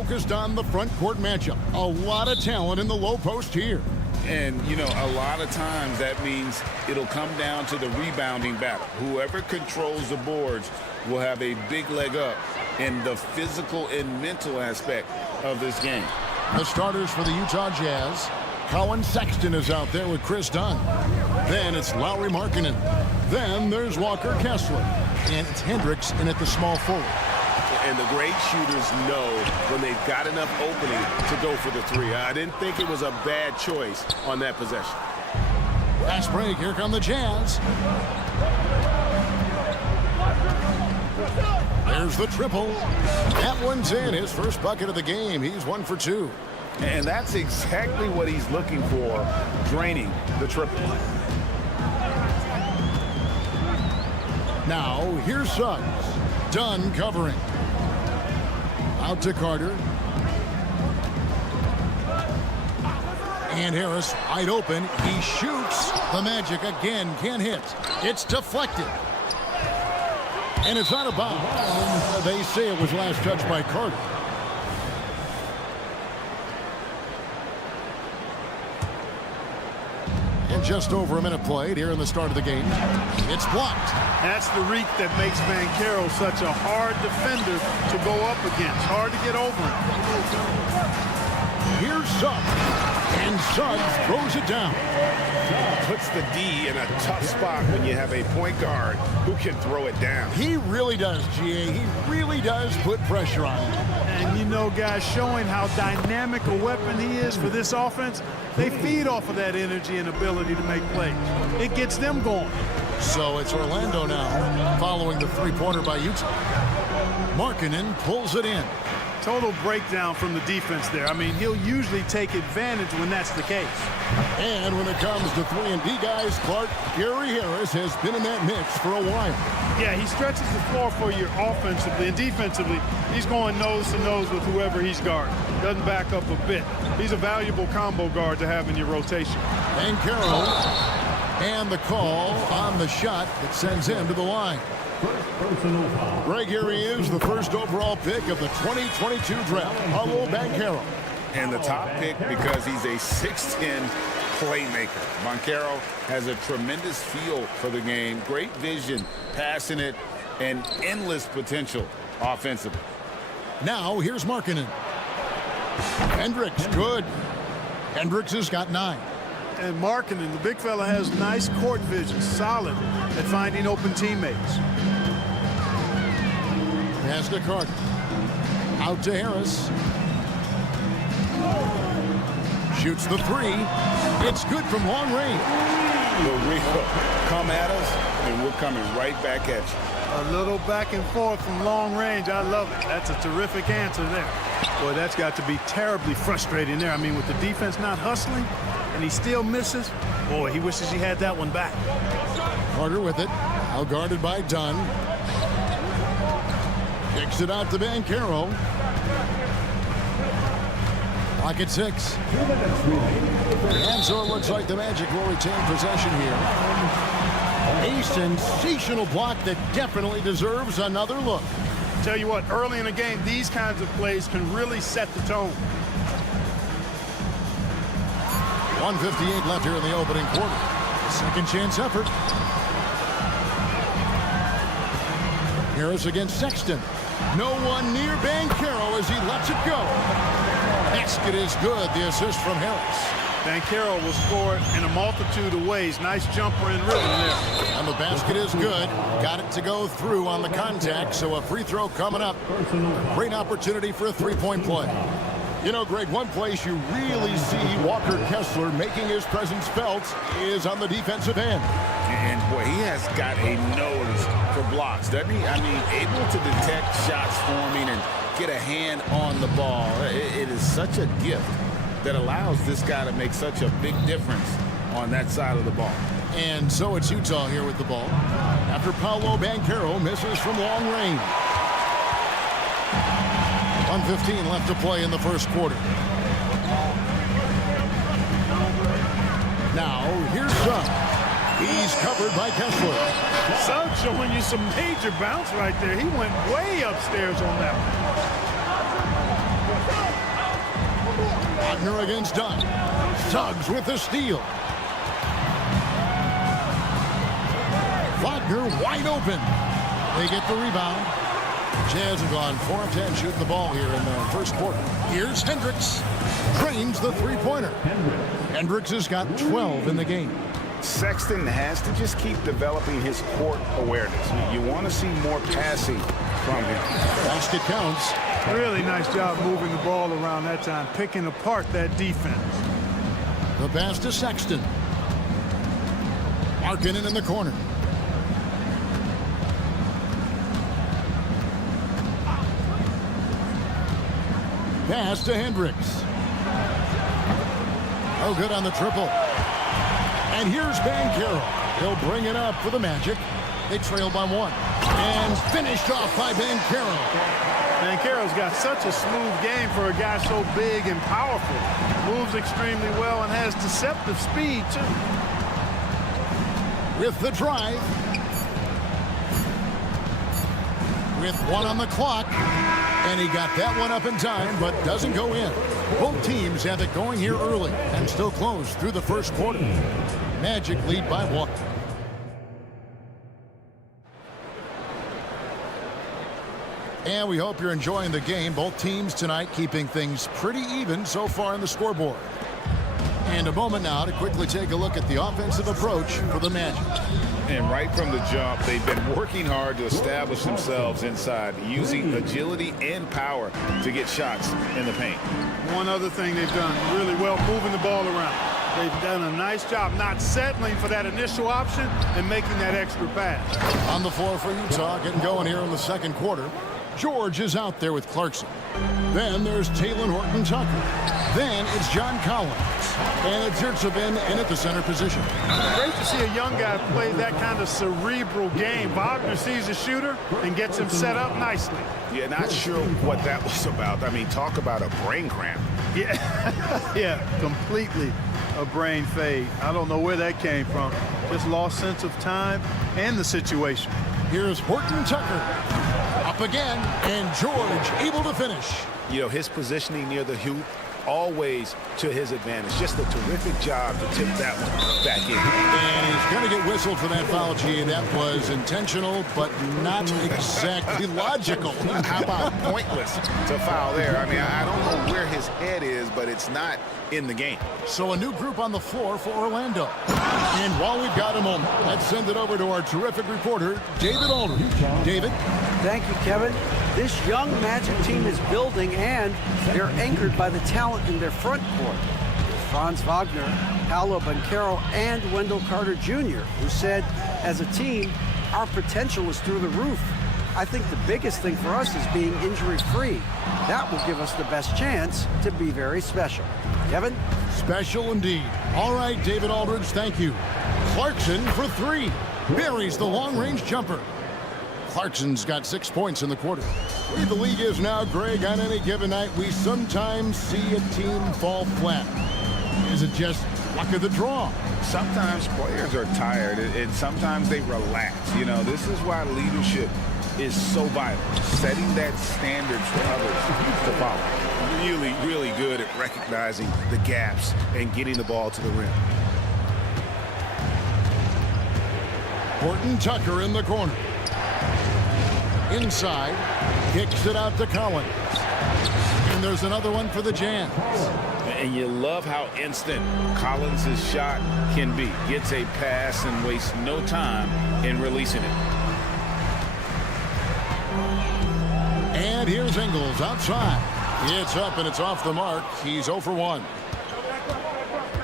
focused on the front court matchup. A lot of talent in the low post here. And, you know, a lot of times that means it'll come down to the rebounding battle. Whoever controls the boards will have a big leg up in the physical and mental aspect of this game. The starters for the Utah Jazz. Colin Sexton is out there with Chris Dunn. Then it's Lauri Markkanen. Then there's Walker Kessler. And it's Hendricks in at the small forward. And the great shooters know when they've got enough opening to go for the three. I didn't think it was a bad choice on that possession. Fast break. Here come the Jazz. There's the triple. That one's in. His first bucket of the game. He's 1 for 2. And that's exactly what he's looking for, draining the triple. Now, here's Suggs. Dunn covering. Out to Carter. And Harris wide open. He shoots. The Magic again can't hit. It's deflected. And it's out of bounds. They say it was last touched by Carter. And just over a minute played here in the start of the game. It's blocked. That's the reek that makes Banchero such a hard defender to go up against. Hard to get over him. Here's Suggs. And Suggs throws it down. Puts the D in a tough spot when you have a point guard who can throw it down. He really does, GA. He really does put pressure on him. And you know, guys, showing how dynamic a weapon he is for this offense, they feed off of that energy and ability to make plays. It gets them going. So it's Orlando now, following the three-pointer by Utah. Markkanen pulls it in. Total breakdown from the defense there. I mean, he'll usually take advantage when that's the case. And when it comes to 3-and-D guys, Clark, Gary Harris has been in that mix for a while. Yeah, he stretches the floor for you offensively and defensively. He's going nose to nose with whoever he's guarding. Doesn't back up a bit. He's a valuable combo guard to have in your rotation. Banchero, and the call on the shot that sends him to the line. Greg, here he is, the first overall pick of the 2022 draft, Paolo Banchero. And the top pick because he's a 6'10" playmaker. Banchero has a tremendous feel for the game, great vision, passing it, and endless potential offensively. Now here's Markkanen. Hendricks, good. Hendricks has got 9. And Markkanen, the big fella, has nice court vision, solid at finding open teammates. Pass to Carter. Out to Harris. Shoots the 3. It's good from long range. The real come at us, and we're coming right back at you. A little back and forth from long range. I love it. That's a terrific answer there. Boy, that's got to be terribly frustrating there. I mean, with the defense not hustling, and he still misses. Boy, he wishes he had that one back. Carter with it. Now guarded by Dunn. Kicks it out to Banchero. Clock at 6. And so it looks like the Magic will retain possession here. A sensational block that definitely deserves another look. Tell you what, early in the game, these kinds of plays can really set the tone. 1:58 left here in the opening quarter. Second chance effort. Harris against Sexton. No one near Banchero as he lets it go. Basket is good. The assist from Harris. Banchero will score it in a multitude of ways. Nice jumper and rhythm there. And the basket is good. Got it to go through on the contact, so a free throw coming up. Great opportunity for a three-point play. You know, Greg, one place you really see Walker Kessler making his presence felt is on the defensive end. And, boy, he has got a nose for blocks, doesn't he? I mean, able to detect shots forming and get a hand on the ball. It is such a gift that allows this guy to make such a big difference on that side of the ball. And so it's Utah here with the ball after Paolo Banchero misses from long range. 1:15 left to play in the first quarter. Now here's Suggs. He's covered by Kessler. Suggs showing you some major bounce right there. He went way upstairs on that one. Wagner against Dunn. Suggs with the steal. Wagner wide open. They get the rebound. Jazz have gone 4 of 10 shooting the ball here in the first quarter. Here's Hendricks. Drains the three-pointer. Hendricks has got 12 in the game. Sexton has to just keep developing his court awareness. You want to see more passing from him. Basket counts. Really nice job moving the ball around that time, picking apart that defense. The pass to Sexton. Markkanen in the corner. Pass to Hendricks. Oh, good on the triple. And here's Banchero. He'll bring it up for the Magic. They trail by 1. And finished off by Banchero. Banchero's got such a smooth game for a guy so big and powerful. Moves extremely well and has deceptive speed, too. With the drive. With 1 on the clock. And he got that one up in time, but doesn't go in. Both teams have it going here early and still close through the first quarter. Magic lead by 1. And we hope you're enjoying the game. Both teams tonight keeping things pretty even so far on the scoreboard. And a moment now to quickly take a look at the offensive approach for the Magic. And right from the jump, they've been working hard to establish themselves inside, using agility and power to get shots in the paint. One other thing they've done really well, moving the ball around. They've done a nice job not settling for that initial option and making that extra pass. On the floor for Utah, getting going here in the second quarter. George is out there with Clarkson. Then there's Talen Horton-Tucker. Then it's John Collins. And it's Yurtseven in at the center position. Great to see a young guy play that kind of cerebral game. Wagner sees a shooter and gets him set up nicely. Yeah, not sure what that was about. I mean, talk about a brain cramp. Yeah, yeah, completely a brain fade. I don't know where that came from. Just lost sense of time and the situation. Here's Horton-Tucker. Up again, and George able to finish. You know, his positioning near the hoop, always to his advantage. Just a terrific job to tip that one back in. And he's going to get whistled for that foul, G. That was intentional, but not exactly logical. How about pointless to foul there? I mean, I don't know where his head is, but it's not in the game. So a new group on the floor for Orlando. And while we've got a moment, let's send it over to our terrific reporter, David Aldridge. David? Thank you, Kevin. This young Magic team is building, and they're anchored by the talent in their front court. Franz Wagner, Paolo Banchero, and Wendell Carter Jr., who said, as a team, our potential is through the roof. I think the biggest thing for us is being injury-free. That will give us the best chance to be very special. Kevin? Special indeed. All right, David Aldridge, thank you. Clarkson for 3. Buries the long-range jumper. Clarkson's got 6 points in the quarter. The way the league is now, Greg, on any given night, we sometimes see a team fall flat. Is it just luck of the draw? Sometimes players are tired, and sometimes they relax. You know, this is why leadership is so vital. Setting that standard for others to follow. Really, really good at recognizing the gaps and getting the ball to the rim. Horton-Tucker in the corner. Inside, kicks it out to Collins. And there's another one for the Jazz. And you love how instant Collins' shot can be. Gets a pass and wastes no time in releasing it. And here's Ingles outside. It's up and it's off the mark. He's 0 for 1.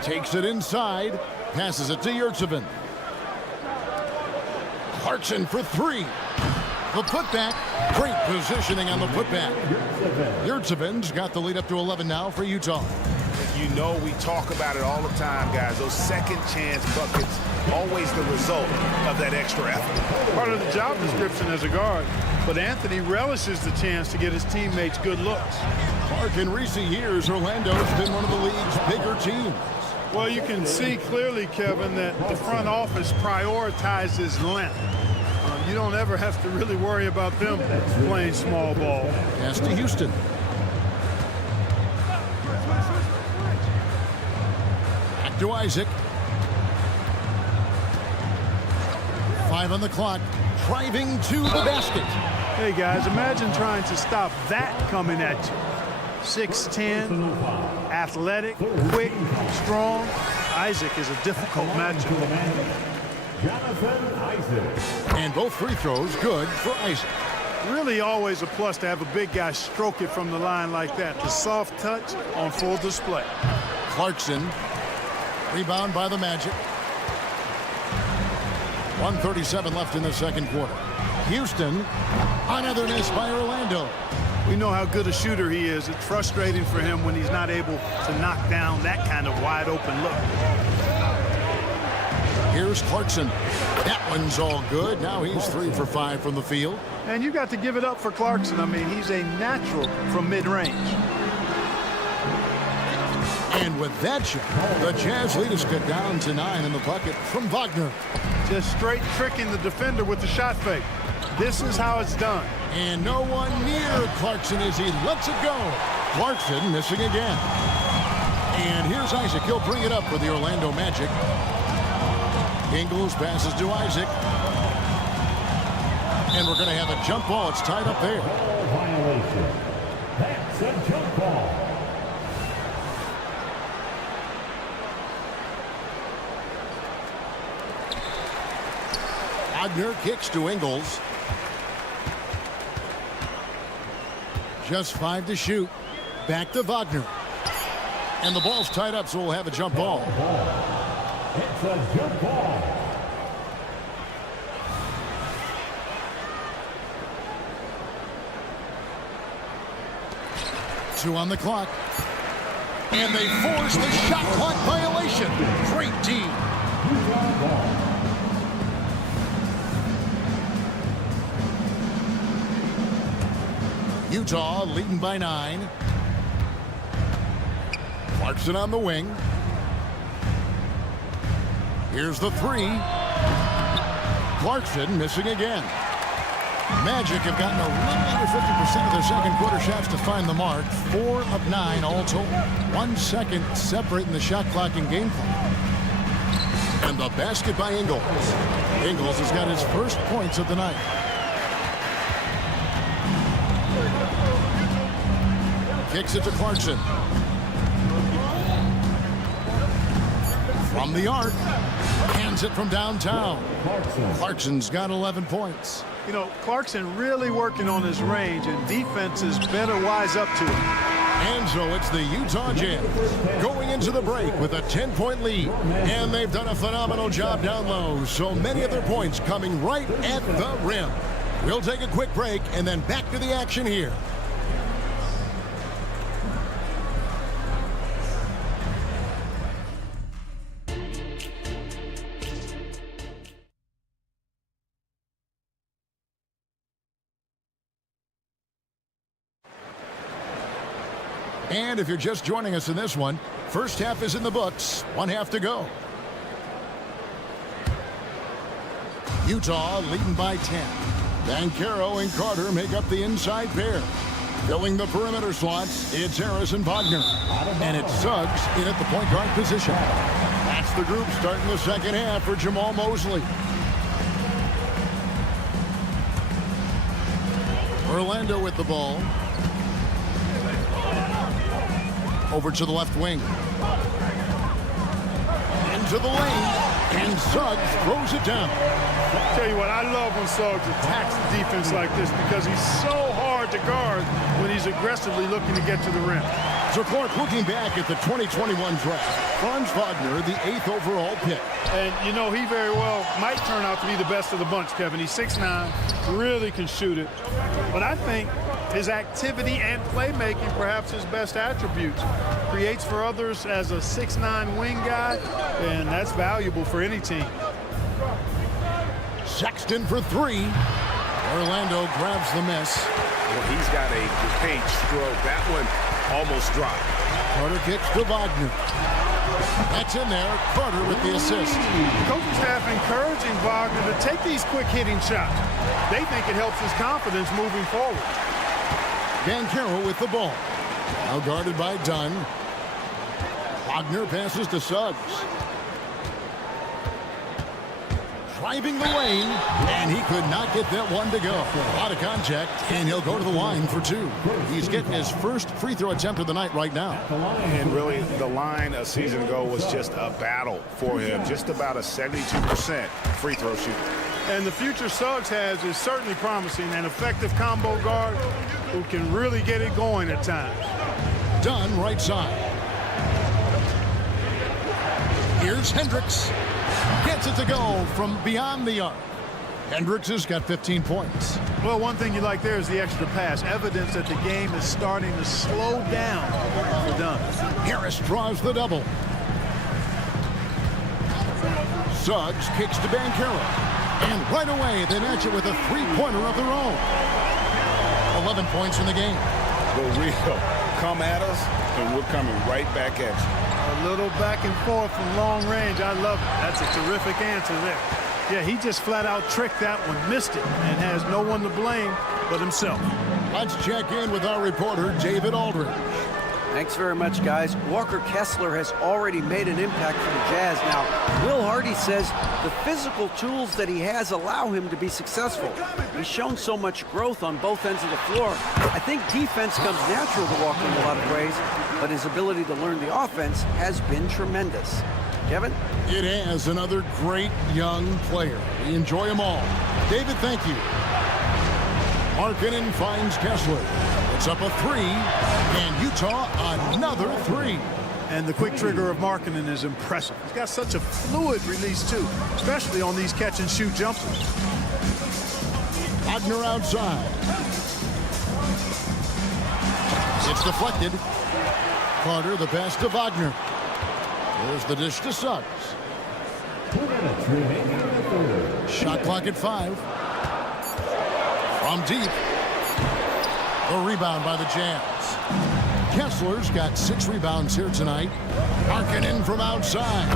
Takes it inside. Passes it to Yurtseven. Clarkson for 3. The putback. Great positioning on the putback. Yurtseven's got the lead up to 11 now for Utah. You know, we talk about it all the time, guys. Those second chance buckets, always the result of that extra effort. Part of the job description as a guard. But Anthony relishes the chance to get his teammates good looks. Mark, in recent years, Orlando's been one of the league's bigger teams. Well, you can see clearly, Kevin, that the front office prioritizes length. You don't ever have to really worry about them playing small ball. Pass to Houston. to Isaac. 5 on the clock. Driving to the basket. Hey, guys, imagine trying to stop that coming at you. 6'10", athletic, quick, strong. Isaac is a difficult matchup. Jonathan Isaac. And both free throws good for Isaac. Really always a plus to have a big guy stroke it from the line like that. The soft touch on full display. Clarkson. Rebound by the Magic. 1:37 left in the second quarter. Houston. Another miss by Orlando. We know how good a shooter he is. It's frustrating for him when he's not able to knock down that kind of wide open look. Here's Clarkson. That one's all good. Now he's 3 for 5 from the field. And you got to give it up for Clarkson. I mean, he's a natural from mid-range. And with that shot, the Jazz lead is cut down to 9 in the bucket from Wagner. Just straight tricking the defender with the shot fake. This is how it's done. And no one near Clarkson as he lets it go. Clarkson missing again. And here's Isaac. He'll bring it up for the Orlando Magic. Ingles passes to Isaac. And we're going to have a jump ball. It's tied up there. Violation. That's a jump ball. Wagner kicks to Ingles. Just 5 to shoot. Back to Wagner. And the ball's tied up, so we'll have a jump ball. It's a jump ball. Two on the clock. And they force the shot clock violation. Great team. Utah leading by 9. Clarkson on the wing. Here's the 3. Clarkson missing again. Magic have gotten a little under 50% of their second quarter shots to find the mark. 4 of 9 all total. 1 second separating the shot clock and game clock. And the basket by Ingles. Ingles has got his first points of the night. Kicks it to Clarkson. From the arc. Hands it from downtown. Clarkson's got 11 points. You know, Clarkson really working on his range, and defenses better wise up to it. And so it's the Utah Jazz going into the break with a 10-point lead. And they've done a phenomenal job down low. So many of their points coming right at the rim. We'll take a quick break and then back to the action here. And if you're just joining us in this one, first half is in the books. 1 half to go. Utah leading by 10. Banchero and Carter make up the inside pair. Filling the perimeter slots, it's Harris and Wagner. And it's Suggs in at the point guard position. That's the group starting the second half for Jamal Mosley. Orlando with the ball. Over to the left wing. Into the lane. And Suggs throws it down. Tell you what, I love when Suggs attacks the defense like this because he's so hard to guard when he's aggressively looking to get to the rim. So Clark, looking back at the 2021 draft, Franz Wagner, the 8th overall pick. And, you know, he very well might turn out to be the best of the bunch, Kevin. He's 6'9", really can shoot it. But I think his activity and playmaking, perhaps his best attributes. Creates for others as a 6'9" wing guy, and that's valuable for any team. Sexton for 3. Orlando grabs the miss. Well, he's got a paint stroke. That one almost dropped. Carter kicks to Wagner. That's in there. Carter with the assist. The coaching staff encouraging Wagner to take these quick hitting shots. They think it helps his confidence moving forward. Banchero with the ball. Now guarded by Dunn. Wagner passes to Suggs. Driving the lane, and he could not get that one to go. A lot of contact, and he'll go to the line for 2. He's getting his first free throw attempt of the night right now. And really, the line a season ago was just a battle for him. Just about a 72% free throw shooter. And the future Suggs has is certainly promising. An effective combo guard who can really get it going at times. Dunn right side. Here's Hendricks. Gets it to go from beyond the arc. Hendricks has got 15 points. Well, one thing you like there is the extra pass. Evidence that the game is starting to slow down for Dunn. Harris draws the double. Suggs kicks to Banchero. And right away, they match it with a three-pointer of their own. 11 points in the game. The real come at us, and we're coming right back at you. A little back and forth from long range. I love it. That's a terrific answer there. Yeah, he just flat out tricked that one, missed it, and has no one to blame but himself. Let's check in with our reporter, David Aldridge. Thanks very much, guys. Walker Kessler has already made an impact for the Jazz. Now, Will Hardy says the physical tools that he has allow him to be successful. He's shown so much growth on both ends of the floor. I think defense comes natural to Walker in a lot of ways, but his ability to learn the offense has been tremendous. Kevin? It has another great young player. We enjoy them all. David, thank you. Markkanen finds Kessler. It's up a 3, and Utah another 3. And the quick trigger of Markkanen is impressive. He's got such a fluid release, too, especially on these catch-and-shoot jumpers. Wagner outside. It's deflected. Carter, the pass to Wagner. There's the dish to Suggs. 2 minutes remaining in the third. Shot clock at 5. From deep. The rebound by the Jazz. Kessler's got 6 rebounds here tonight. Markkanen from outside.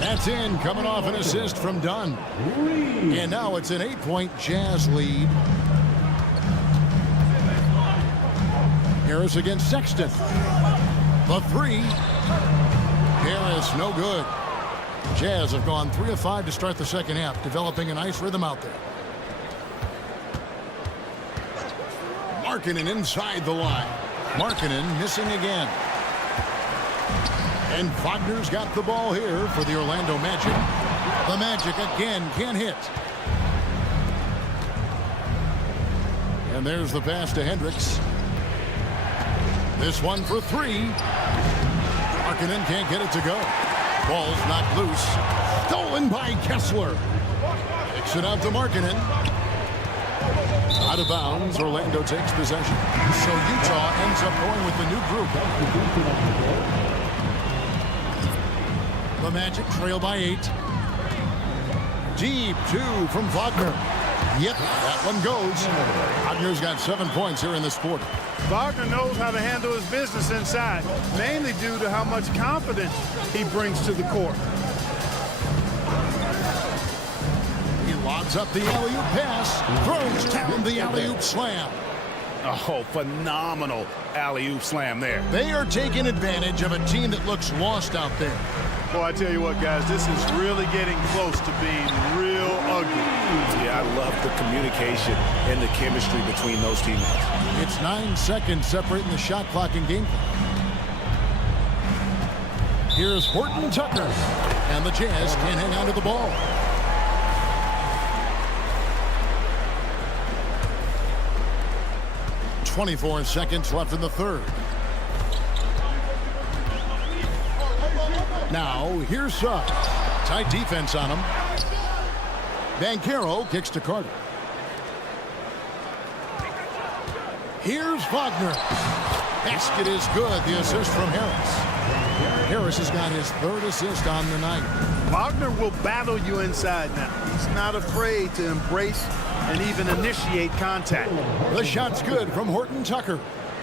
That's in, coming off an assist from Dunn. And now it's an 8-point Jazz lead. Harris against Sexton. The 3. Harris, no good. Jazz have gone 3 of 5 to start the second half, developing a nice rhythm out there. Markkanen inside the line. Markkanen missing again. And Wagner's got the ball here for the Orlando Magic. The Magic again can't hit. And there's the pass to Hendricks. This one for 3. Markkanen can't get it to go. Ball's knocked loose. Stolen by Kessler. Kicks it out to Markkanen. Out of bounds, Orlando takes possession. So Utah ends up going with the new group. The Magic trail by 8. Deep 2 from Wagner. Yep, that one goes. Wagner's got 7 points here in this quarter. Wagner knows how to handle his business inside, mainly due to how much confidence he brings to the court. He lobs up the alley-oop pass, throws down the alley-oop slam. Oh, phenomenal alley-oop slam there. They are taking advantage of a team that looks lost out there. Boy, I tell you what, guys, this is really getting close to being real ugly. Yeah, I love the communication and the chemistry between those teammates. It's 9 seconds separating the shot clock and game clock. Here's Horton Tucker, and the Jazz can't hang on to the ball. .24 seconds left in the third. Now, here's Suggs. Tight defense on him. Banchero kicks to Carter. Here's Wagner. Basket is good. The assist from Harris. Harris has got his 3rd assist on the night. Wagner will battle you inside now. He's not afraid to embrace and even initiate contact. The shot's good from Horton Tucker.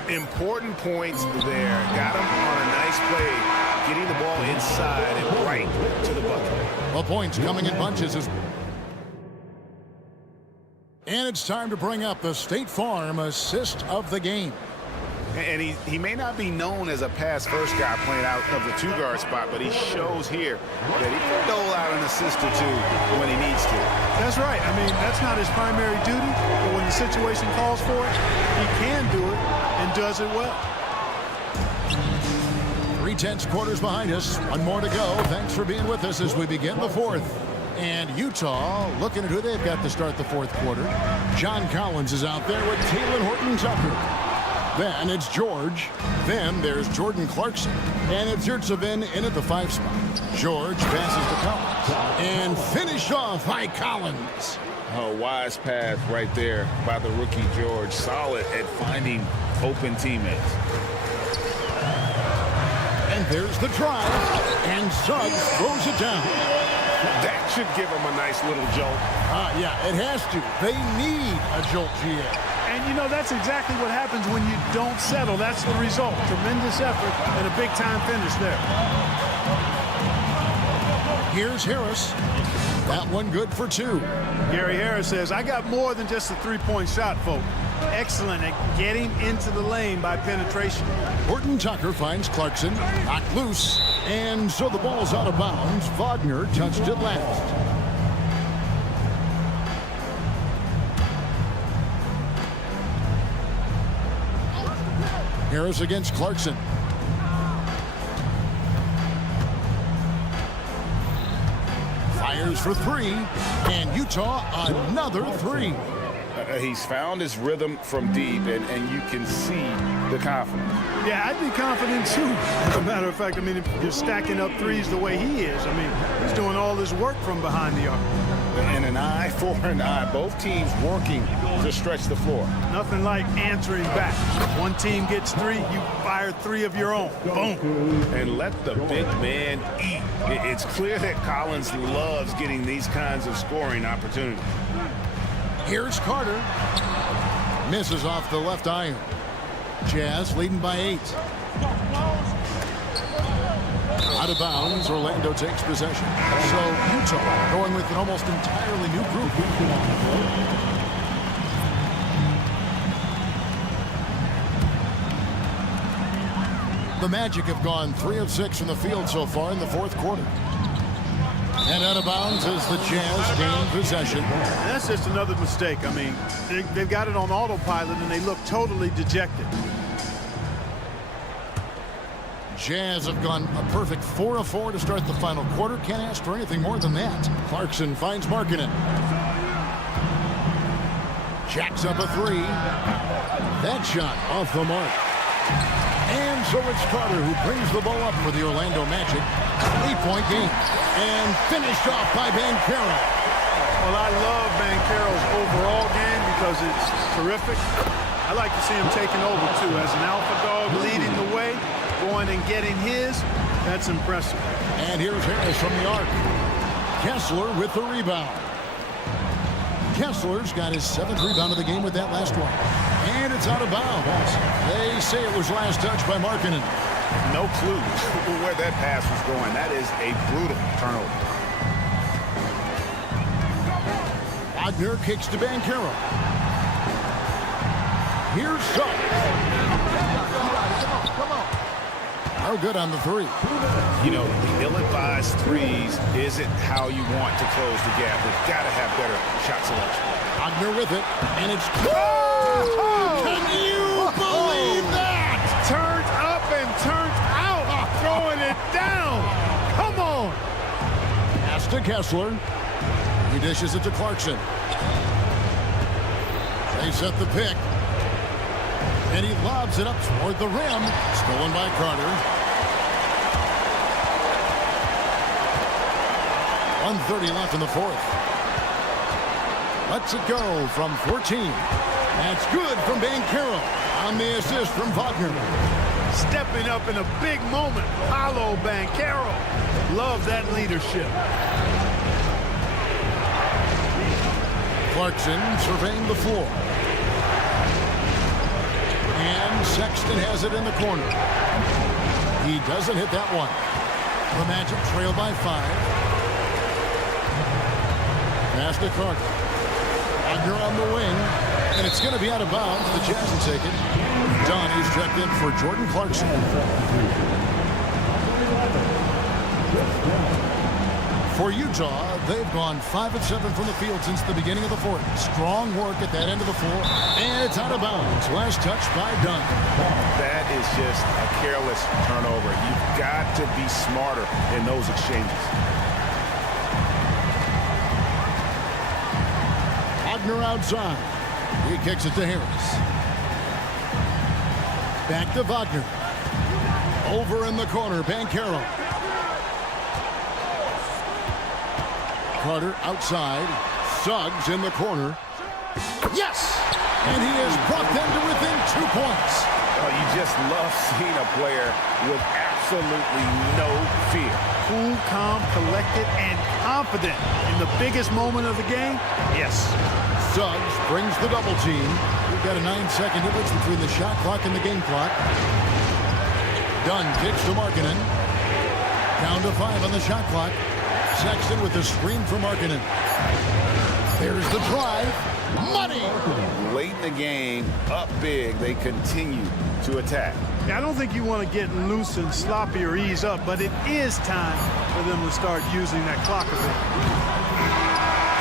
Important points there. Got him on a nice play, getting the ball inside and right to the bucket. The points coming in bunches. And it's time to bring up the State Farm assist of the game. And he may not be known as a pass-first guy playing out of the two-guard spot, but he shows here that he can dole out an assist or two when he needs to. That's right. I mean, that's not his primary duty, but when the situation calls for it, he can do it and does it well. 3/10 quarters behind us. One more to go. Thanks for being with us as we begin the fourth. And Utah looking at who they've got to start the fourth quarter. John Collins is out there with Taylor Horton-Tucker. Then it's George. Then there's Jordan Clarkson. And it's Yurtsevin in at the 5 spot. George passes to Collins. And finished off by Collins. A wise pass right there by the rookie George. Solid at finding open teammates. And there's the drive. And Suggs throws it down. That should give him a nice little jolt. Yeah, it has to. They need a jolt, GA. And, you know, that's exactly what happens when you don't settle. That's the result. Tremendous effort and a big-time finish there. Here's Harris. That one good for 2. Gary Harris says, I got more than just a three-point shot, folks. Excellent at getting into the lane by penetration. Horton-Tucker finds Clarkson, knocked loose, and so the ball's out of bounds. Wagner touched it last. Harris against Clarkson. Fires for 3, and Utah another 3. He's found his rhythm from deep, and you can see the confidence. Yeah, I'd be confident too. As a matter of fact, I mean, if you're stacking up threes the way he is, I mean, he's doing all this work from behind the arc. And an eye for an eye. Both teams working to stretch the floor. Nothing like answering back. One team gets 3, you fire 3 of your own. Boom. And let the big man eat. It's clear that Collins loves getting these kinds of scoring opportunities. Here's Carter. Misses off the left iron. Jazz leading by 8. Out of bounds, Orlando takes possession. So Utah going with an almost entirely new group. The Magic have gone 3 of 6 from the field so far in the fourth quarter. And out of bounds as the Jazz gain possession. That's just another mistake. I mean, they've got it on autopilot and they look totally dejected. Jazz have gone a perfect 4 of 4 to start the final quarter. Can't ask for anything more than that. Clarkson finds Markkanen. Jacks up a 3. That shot off the mark. And so it's Carter who brings the ball up for the Orlando Magic. 8-point game. And finished off by Banchero. Well, I love Banchero's overall game because it's terrific. I like to see him taking over, too. As an alpha dog leading the way, going and getting his, that's impressive. And here's Harris from the arc. Kessler with the rebound. Kessler's got his 7th rebound of the game with that last one. And it's out of bounds. They say it was last touched by Markkanen. No clue where that pass was going. That is a brutal turnover. Wagner kicks to Banchero. Here's Suggs. No good on the 3. You know, the ill-advised threes isn't how you want to close the gap. They've got to have better shot selection. Wagner with it, and it's... Oh! Can you believe that? Turns up and turns out, throwing it down. Come on. Pass to Kessler. He dishes it to Clarkson. They set the pick. And he lobs it up toward the rim. Stolen by Carter. 1:30 left in the fourth. Lets it go from 14. That's good from Banchero on the assist from Wagner. Stepping up in a big moment. Paulo Banchero. Love that leadership. Clarkson surveying the floor. And Sexton has it in the corner. He doesn't hit that one. The Magic trail by 5. Pass to Carter. Wagner on the wing. And it's going to be out of bounds. The Jazz will take it. Donnie's checked in for Jordan Clarkson. For Utah, they've gone 5 of 7 from the field since the beginning of the fourth. Strong work at that end of the floor. And it's out of bounds. Last touch by Dunn. That is just a careless turnover. You've got to be smarter in those exchanges. Wagner outside. He kicks it to Harris. Back to Wagner. Over in the corner, Banchero. Carter outside. Suggs in the corner. Yes! And he has brought them to within 2 points. Oh, you just love seeing a player with absolutely no fear. Cool, calm, collected, and confident in the biggest moment of the game. Yes. Suggs brings the double team. We've got a 9-second difference between the shot clock and the game clock. Dunn kicks to Markkanen. Down to 5 on the shot clock. Sexton with the screen for Markkanen. There's the drive. Money! Late in the game, up big, they continue to attack. I don't think you want to get loose and sloppy or ease up, but it is time for them to start using that clock a bit.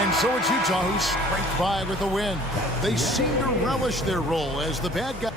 And so it's Utah who scraped by with a win. They seem to relish their role as the bad guy.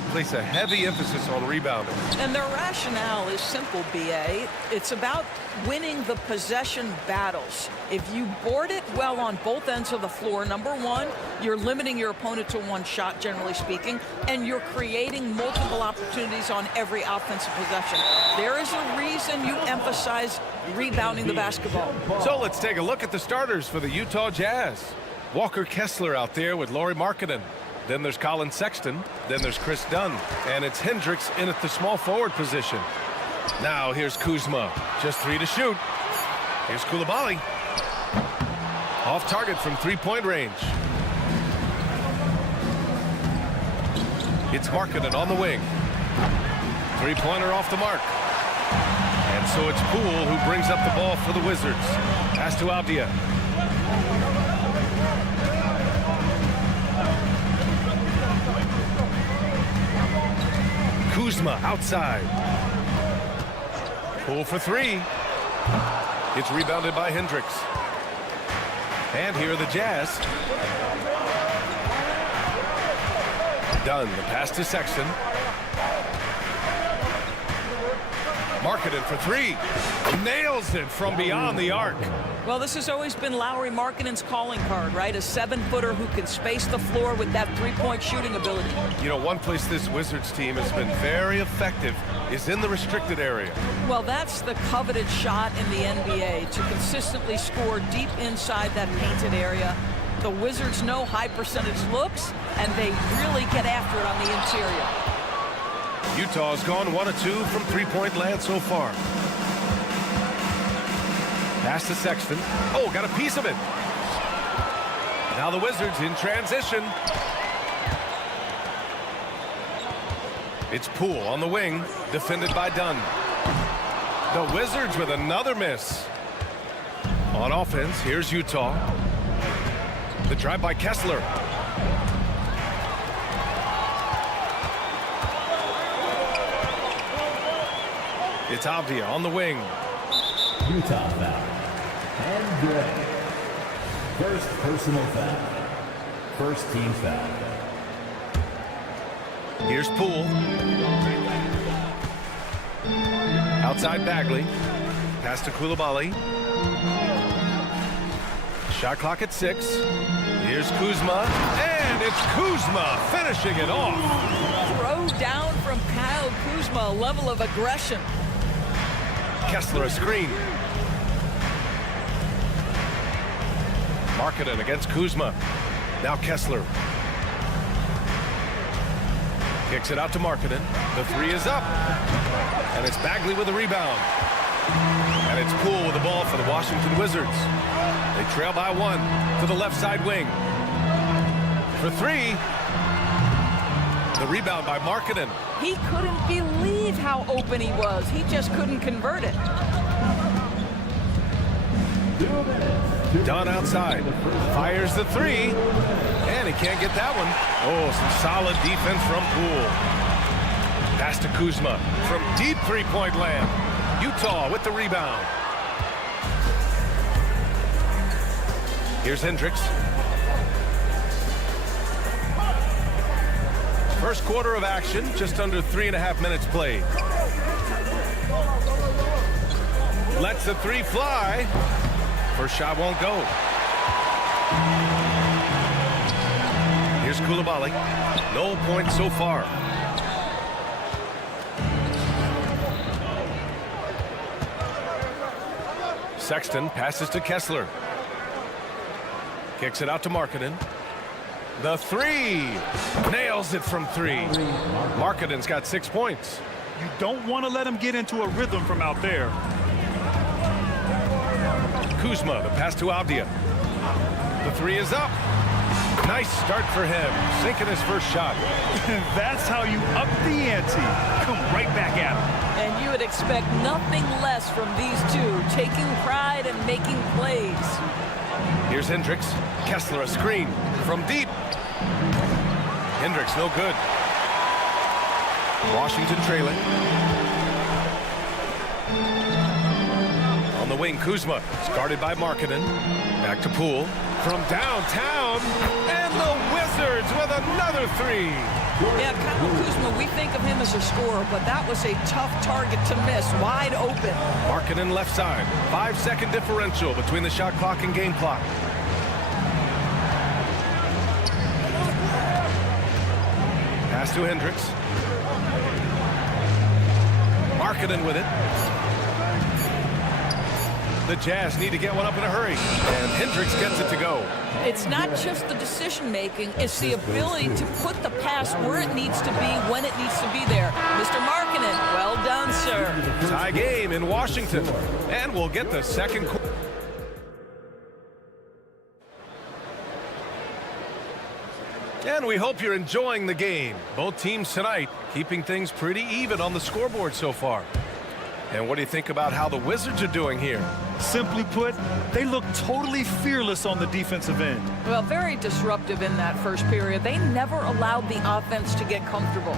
that place a heavy emphasis on rebounding. And their rationale is simple, B.A. It's about winning the possession battles. If you board it well on both ends of the floor, number one, you're limiting your opponent to one shot, generally speaking, and you're creating multiple opportunities on every offensive possession. There is a reason you emphasize rebounding the basketball. So let's take a look at the starters for the Utah Jazz. Walker Kessler out there with Lauri Markkanen. Then there's Colin Sexton. Then there's Chris Dunn. And it's Hendricks in at the small forward position. Now here's Kuzma. Just 3 to shoot. Here's Coulibaly. Off target from three-point range. It's Markkanen on the wing. Three-pointer off the mark. And so it's Poole who brings up the ball for the Wizards. Pass to Avdia. Kuzma outside. Poole for three. It's rebounded by Hendricks. And here are the Jazz. Dunn, the pass to Sexton. Markkanen for three. Nails it from beyond the arc. Well, this has always been Lauri Markkanen's calling card, right? A 7-footer who can space the floor with that three-point shooting ability. You know, one place this Wizards team has been very effective is in the restricted area. Well, that's the coveted shot in the NBA, to consistently score deep inside that painted area. The Wizards know high percentage looks, and they really get after it on the interior. Utah's gone 1 of 2 from three-point land so far. Pass to Sexton. Oh, got a piece of it. Now the Wizards in transition. It's Poole on the wing, defended by Dunn. The Wizards with another miss. On offense, here's Utah. The drive by Kessler. It's Avdia on the wing. Utah foul. And Gray. First personal foul. First team foul. Here's Poole. Outside Bagley. Pass to Coulibaly. Shot clock at 6. Here's Kuzma. And it's Kuzma finishing it off. Throw down from Kyle Kuzma, a level of aggression. Kessler a screen. Markkanen against Kuzma. Now Kessler. Kicks it out to Markkanen. The three is up. And it's Bagley with the rebound. And it's Poole with the ball for the Washington Wizards. They trail by 1 to the left side wing. For three. The rebound by Markkanen. He couldn't believe how open he was. He just couldn't convert it. Dunn outside. Fires the three. And he can't get that one. Oh, some solid defense from Poole. Pass to Kuzma from deep three-point land. Utah with the rebound. Here's Hendricks. First quarter of action, just under 3.5 minutes played. Lets the three fly. First shot won't go. Here's Coulibaly. No points so far. Sexton passes to Kessler. Kicks it out to Markkanen. The three. Nails it from three. Markkanen's got 6 points. You don't want to let him get into a rhythm from out there. Kuzma, the pass to Avdia. The three is up. Nice start for him. Sinking his first shot. That's how you up the ante. Come right back at him. And you would expect nothing less from these two, taking pride and making plays. Here's Hendricks. Kessler a screen from deep. Hendricks no good. Washington trailing. On the wing, Kuzma. It's guarded by Markkanen. Back to Poole. From downtown. And the Wizards with another three. Yeah, Kyle Kuzma, we think of him as a scorer, but that was a tough target to miss, wide open. Markkanen left side. 5-second differential between the shot clock and game clock. Pass to Hendricks. Markkanen with it. The Jazz need to get one up in a hurry, and Hendricks gets it to go. It's not just the decision-making, it's the ability to put the pass where it needs to be, when it needs to be there. Mr. Markkanen, well done, sir. Tie game in Washington, and we'll get the second quarter. And we hope you're enjoying the game. Both teams tonight keeping things pretty even on the scoreboard so far. And what do you think about how the Wizards are doing here? Simply put, they look totally fearless on the defensive end. Well, very disruptive in that first period. They never allowed the offense to get comfortable.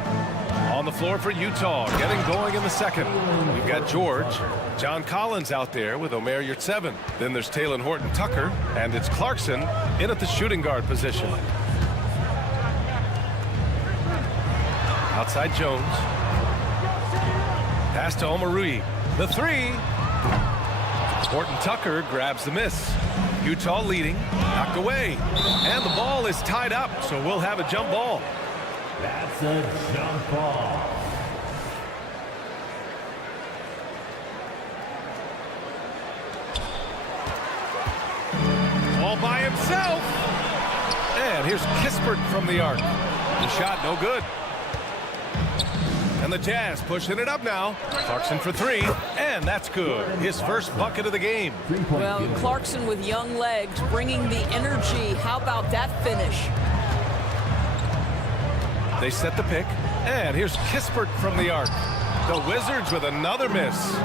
On the floor for Utah, getting going in the second. We've got George, John Collins out there with Omer Yurtseven. Then there's Talen Horton-Tucker, and it's Clarkson in at the shooting guard position. Outside Jones. Pass to Omarui. The three. Horton-Tucker grabs the miss. Utah leading. Knocked away. And the ball is tied up, so we'll have a jump ball. That's a jump ball. All by himself. And here's Kispert from the arc. The shot no good. And the Jazz pushing it up now. Clarkson for three, and that's good. His first bucket of the game. Well, Clarkson with young legs, bringing the energy. How about that finish? They set the pick, and here's Kispert from the arc. The Wizards with another miss.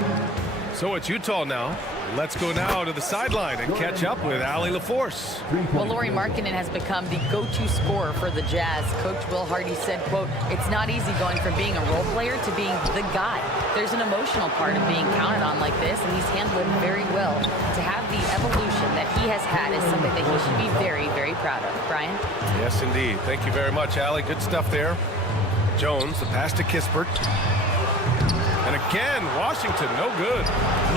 So it's Utah now. Let's go now to the sideline and catch up with Allie LaForce. Well, Lauri Markkanen has become the go-to scorer for the Jazz. Coach Will Hardy said, quote, "It's not easy going from being a role player to being the guy. There's an emotional part of being counted on like this, and he's handled it very well. To have the evolution that he has had is something that he should be very, very proud of." Brian? Yes, indeed. Thank you very much, Allie. Good stuff there. Jones, the pass to Kispert. And again, Washington, no good.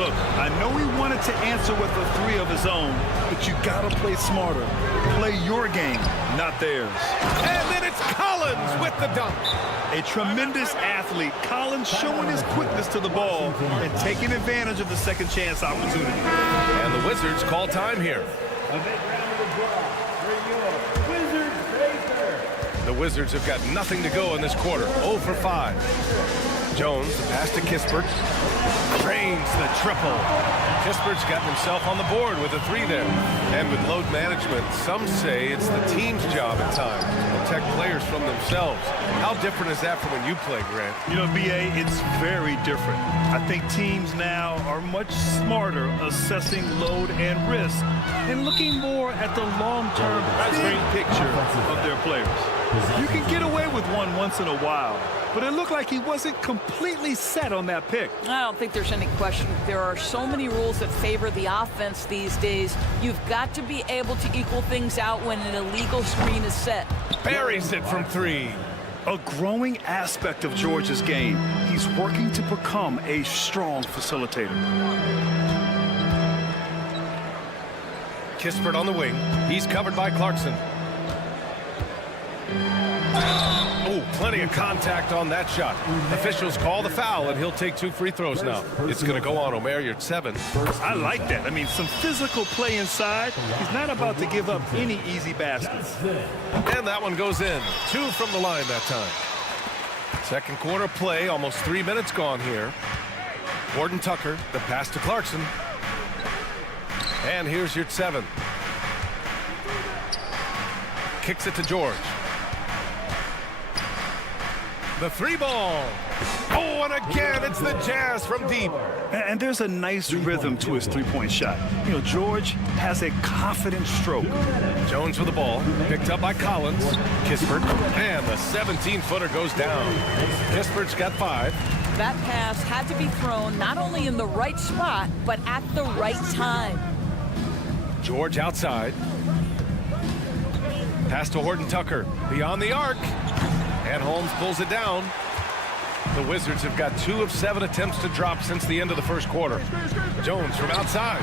Look, I know he wanted to answer with a three of his own, but you gotta play smarter. Play your game, not theirs. And then it's Collins with the dunk. A tremendous athlete, Collins showing his quickness to the ball and taking advantage of the second chance opportunity. And the Wizards call time here. The Wizards have got nothing to go in this quarter. 0 for 5. Jones, the pass to Kispert. Drains the triple. Kispert's gotten himself on the board with a three there. And with load management, some say it's the team's job at times to protect players from themselves. How different is that from when you play, Grant? You know, BA, it's very different. I think teams now are much smarter assessing load and risk and looking more at the long-term big picture of their players. You can get away with one once in a while, but it looked like he wasn't completely set on that pick. I don't think there's any question. There are so many rules that favor the offense these days. You've got to be able to equal things out when an illegal screen is set. Buries it from three. A growing aspect of George's game. He's working to become a strong facilitator. Kispert on the wing. He's covered by Clarkson. Oh, plenty of contact on that shot. Officials call the foul, and he'll take 2 free throws now. It's going to go on Omer Yurtseven. I like that. I mean, some physical play inside. He's not about to give up any easy baskets. And that one goes in. 2 from the line that time. Second quarter play, almost 3 minutes gone here. Horton-Tucker, the pass to Clarkson. And here's Yurtseven. Kicks it to George. The three ball. Oh, and again, it's the Jazz from deep. And there's a nice rhythm to his three-point shot. You know, George has a confident stroke. Jones with the ball, picked up by Collins. Kispert, and the 17-footer goes down. Kispert's got 5. That pass had to be thrown not only in the right spot, but at the right time. George outside. Pass to Horton-Tucker, beyond the arc. And Holmes pulls it down. The Wizards have got 2 of 7 attempts to drop since the end of the first quarter. Jones from outside.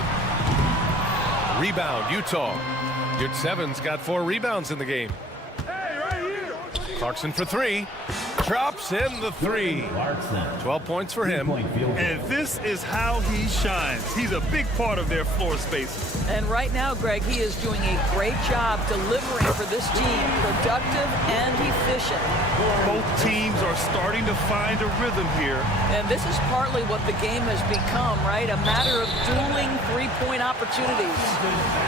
Rebound, Utah. Yurtseven's got 4 rebounds in the game. Clarkson for 3. Drops in the 3. 12 points for him. And this is how he shines. He's a big part of their floor spaces. And right now, Greg, he is doing a great job delivering for this team, productive and efficient. Both teams are starting to find a rhythm here. And this is partly what the game has become, right? A matter of dueling three-point opportunities.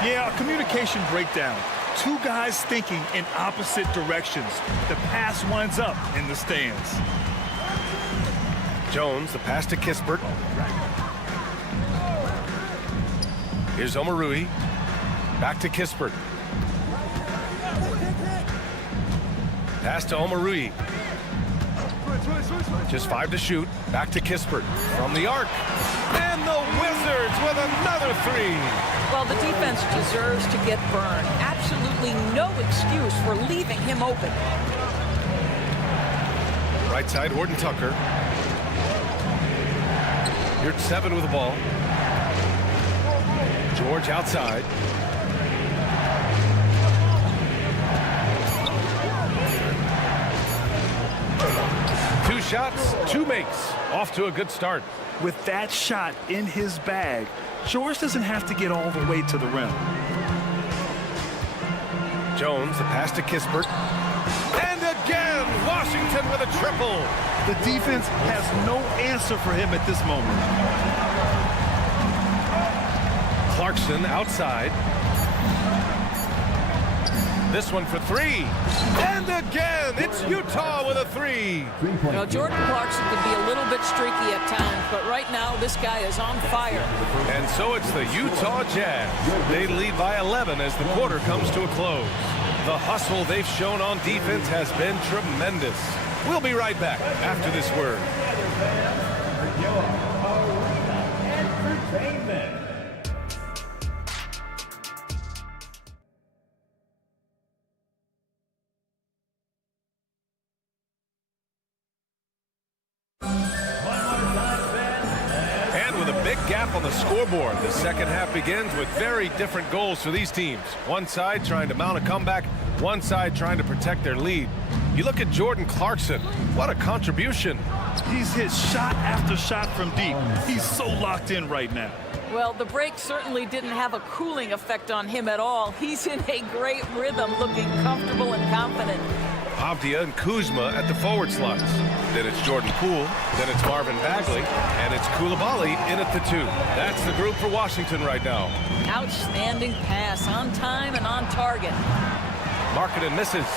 Yeah, a communication breakdown. 2 guys thinking in opposite directions. The pass winds up in the stands. Jones, the pass to Kispert. Here's Omarui. Back to Kispert. Pass to Omarui. Just 5 to shoot. Back to Kispert. From the arc. And the Wizards with another 3. Well, the defense deserves to get burned. Absolutely no excuse for leaving him open. Right side, Horton Tucker. Yurtseven with the ball. George outside. Two shots, 2 makes. Off to a good start. With that shot in his bag, George doesn't have to get all the way to the rim. Jones, the pass to Kispert. And again, Washington with a triple. The defense has no answer for him at this moment. Clarkson outside. This one for 3. And again, it's Utah with a 3. Now, Jordan Clarkson can be a little bit streaky at times, but right now this guy is on fire. And so it's the Utah Jazz. They lead by 11 as the quarter comes to a close. The hustle they've shown on defense has been tremendous. We'll be right back after this word. Gap on the scoreboard. The second half begins with very different goals for these teams. One side trying to mount a comeback, one side trying to protect their lead. You look at Jordan Clarkson. What a contribution. He's hit shot after shot from deep. He's so locked in right now. Well, the break certainly didn't have a cooling effect on him at all. He's in a great rhythm, looking comfortable and confident. Avdia and Kuzma at the forward slots. Then it's Jordan Poole, then it's Marvin Bagley, and it's Koulibaly in at the 2. That's the group for Washington right now. Outstanding pass, on time and on target. Markkanen misses.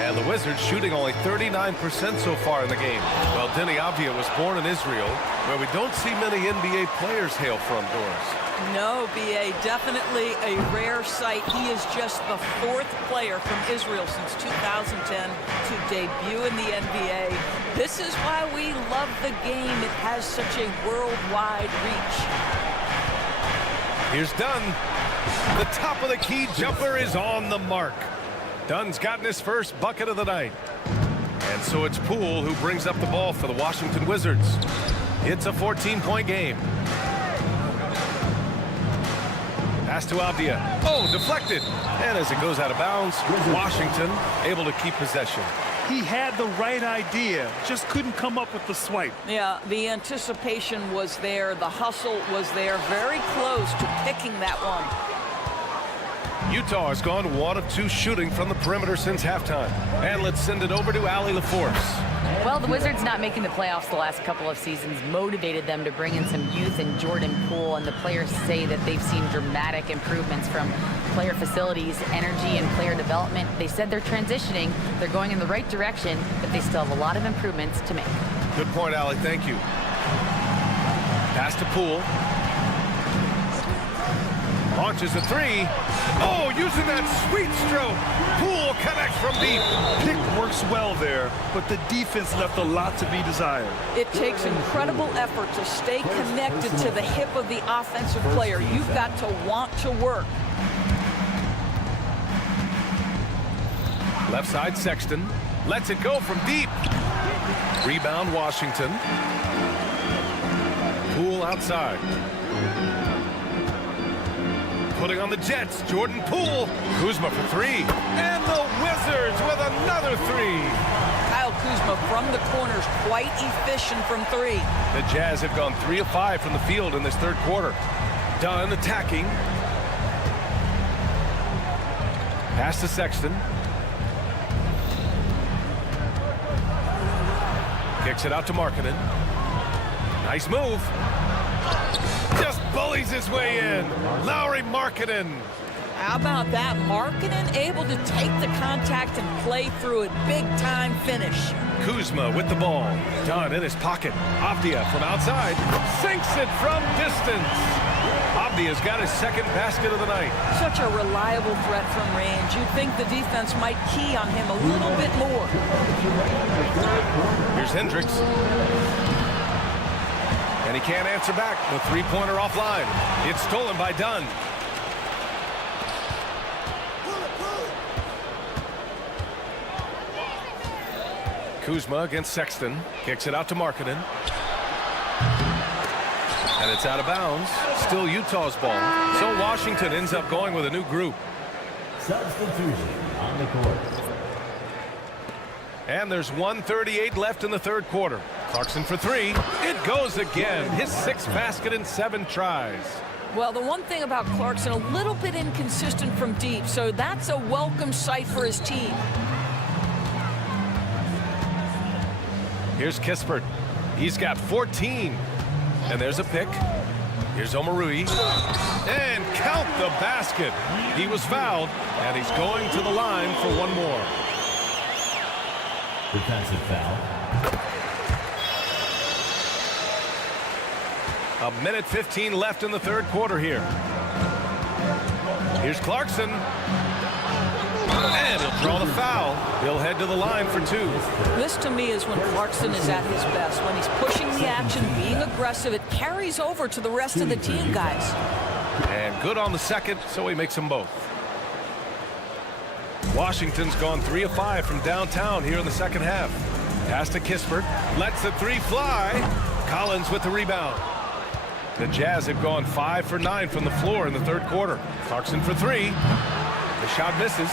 And the Wizards shooting only 39% so far in the game. Well, Deni Avdia was born in Israel, where we don't see many NBA players hail from, Doris. No, B.A., definitely a rare sight. He is just the 4th player from Israel since 2010 to debut in the NBA. This is why we love the game. It has such a worldwide reach. Here's Dunn. The top of the key jumper is on the mark. Dunn's gotten his first bucket of the night. And so it's Poole who brings up the ball for the Washington Wizards. It's a 14-point game. Pass to Avdia. Oh, deflected. And as it goes out of bounds, Washington able to keep possession. He had the right idea, just couldn't come up with the swipe. Yeah, the anticipation was there. The hustle was there. Very close to picking that one. Utah has gone 1 of 2 shooting from the perimeter since halftime. And let's send it over to Allie LaForce. Well, the Wizards not making the playoffs the last couple of seasons motivated them to bring in some youth in Jordan Poole, and the players say that they've seen dramatic improvements from player facilities, energy, and player development. They said they're transitioning, they're going in the right direction, but they still have a lot of improvements to make. Good point, Allie. Thank you. Pass to Poole. Launches a 3. Oh, using that sweet stroke. Poole connects from deep. Pick works well there, but the defense left a lot to be desired. It takes incredible effort to stay connected to the hip of the offensive player. You've got to want to work. Left side, Sexton. Lets it go from deep. Rebound, Washington. Poole outside. Putting on the Jets, Jordan Poole. Kuzma for three. And the Wizards with another three. Kyle Kuzma from the corners, quite efficient from three. The Jazz have gone 3 of 5 from the field in this third quarter. Dunn attacking. Pass to Sexton. Kicks it out to Markkanen. Nice move. Just bullies his way in. Lauri Markkanen. How about that? Markkanen able to take the contact and play through it. Big time finish. Kuzma with the ball. Dunn in his pocket. Avdia from outside. Sinks it from distance. Avdia's got his second basket of the night. Such a reliable threat from range. You'd think the defense might key on him a little bit more. Here's Hendricks. And he can't answer back. The three-pointer offline. It's stolen by Dunn. Kuzma against Sexton. Kicks it out to Markkanen. And it's out of bounds. Still Utah's ball. So Washington ends up going with a new group. Substitution on the court. And there's 1:38 left in the third quarter. Clarkson for three. It goes again. His sixth basket in 7 tries. Well, the one thing about Clarkson, a little bit inconsistent from deep, so that's a welcome sight for his team. Here's Kispert. He's got 14. And there's a pick. Here's Omarui. And count the basket. He was fouled, and he's going to the line for one more. Defensive foul. 1:15 left in the third quarter here. Here's Clarkson. And he'll draw the foul. He'll head to the line for 2. This, to me, is when Clarkson is at his best. When he's pushing the action, being aggressive, it carries over to the rest of the team, guys. And good on the second, so he makes them both. Washington's gone 3 of 5 from downtown here in the second half. Pass to Kispert. Lets the three fly. Collins with the rebound. The Jazz have gone 5 for 9 from the floor in the third quarter. Clarkson for three. The shot misses.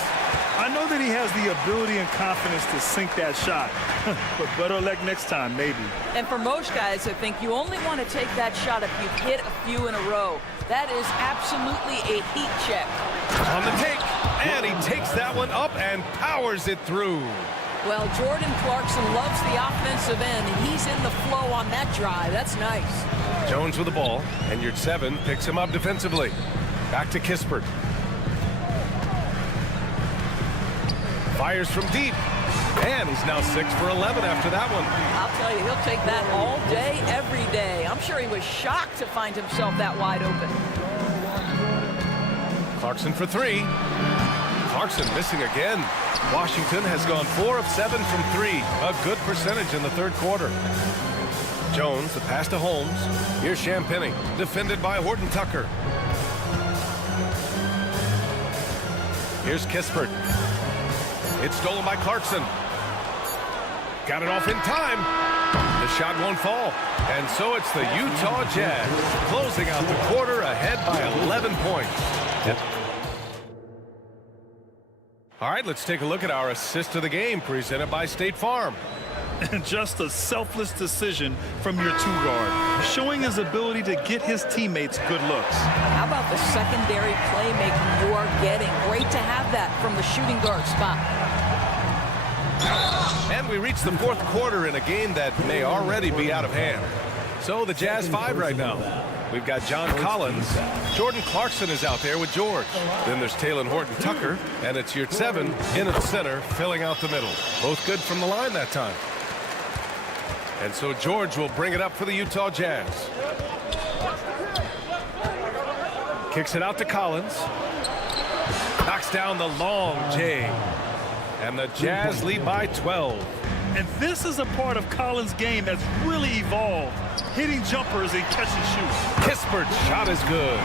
I know that he has the ability and confidence to sink that shot, but better luck next time, maybe. And for most guys, I think you only want to take that shot if you've hit a few in a row. That is absolutely a heat check. On the take, and he takes that one up and powers it through. Well, Jordan Clarkson loves the offensive end, and he's in the flow on that drive. That's nice. Jones with the ball, and your 7 picks him up defensively. Back to Kispert. Fires from deep. And he's now 6 for 11 after that one. I'll tell you, he'll take that all day, every day. I'm sure he was shocked to find himself that wide open. Clarkson for three. Clarkson missing again. Washington has gone 4 of 7 from 3. A good percentage in the third quarter. Jones, the pass to Holmes. Here's Champagnie, defended by Horton Tucker. Here's Kispert. It's stolen by Clarkson. Got it off in time. The shot won't fall. And so it's the Utah Jazz closing out the quarter ahead by 11 points. All right, let's take a look at our assist of the game presented by State Farm. And just a selfless decision from your 2-guard, showing his ability to get his teammates good looks. How about the secondary playmaking you are getting? Great to have that from the shooting guard spot. And we reach the fourth quarter in a game that may already be out of hand. So the Jazz 5 right now. We've got John Collins. Jordan Clarkson is out there with George. Then there's Taylor Horton Tucker. And it's your 7 in at the center, filling out the middle. Both good from the line that time. And so George will bring it up for the Utah Jazz. Kicks it out to Collins. Knocks down the long J. And the Jazz lead by 12. And this is a part of Collins' game that's really evolved, hitting jumpers and catch and shoot. Kispert's shot is good.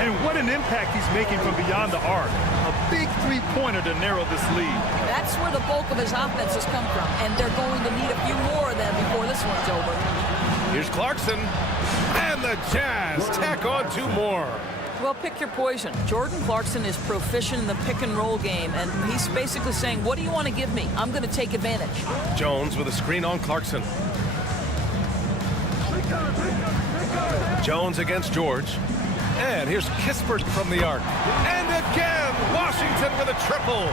And what an impact he's making from beyond the arc. A big three-pointer to narrow this lead. That's where the bulk of his offense has come from, and they're going to need a few more of them before this one's over. Here's Clarkson, and the Jazz tack on 2 more. Well, pick your poison. Jordan Clarkson is proficient in the pick-and-roll game, and he's basically saying, what do you want to give me? I'm going to take advantage. Jones with a screen on Clarkson. Jones against George. And here's Kispert from the arc. And again, Washington with a triple.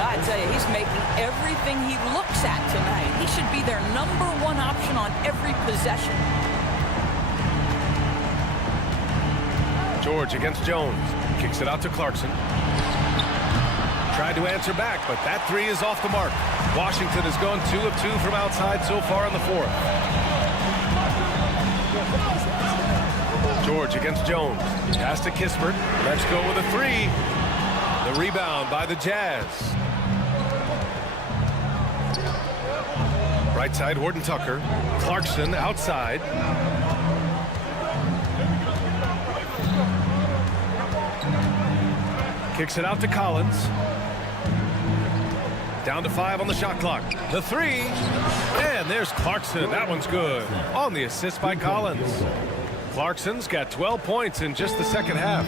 I tell you, he's making everything he looks at tonight. He should be their #1 option on every possession. George against Jones. Kicks it out to Clarkson. Tried to answer back, but that 3 is off the mark. Washington has gone 2 of 2 from outside so far in the 4th. George against Jones. Pass to Kispert. Let's go with a 3. The rebound by the Jazz. Right side, Horton Tucker. Clarkson outside. Kicks it out to Collins. Down to 5 on the shot clock. The 3. And there's Clarkson. That one's good. On the assist by Collins. Clarkson's got 12 points in just the second half.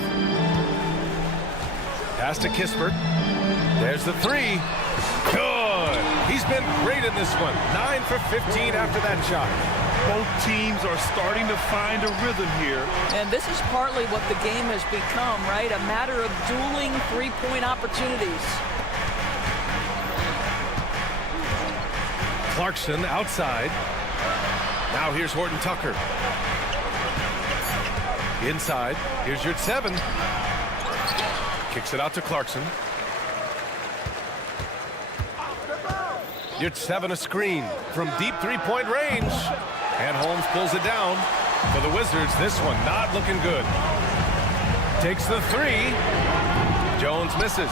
Pass to Kispert. There's the 3. Good. He's been great in this one. 9 for 15 after that shot. Both teams are starting to find a rhythm here. And this is partly what the game has become, right? A matter of dueling three-point opportunities. Clarkson outside. Now here's Horton Tucker. Inside. Here's your 7. Kicks it out to Clarkson. Your 7 a screen from deep 3-point range. And Holmes pulls it down. For the Wizards, this one not looking good. Takes the 3. Jones misses.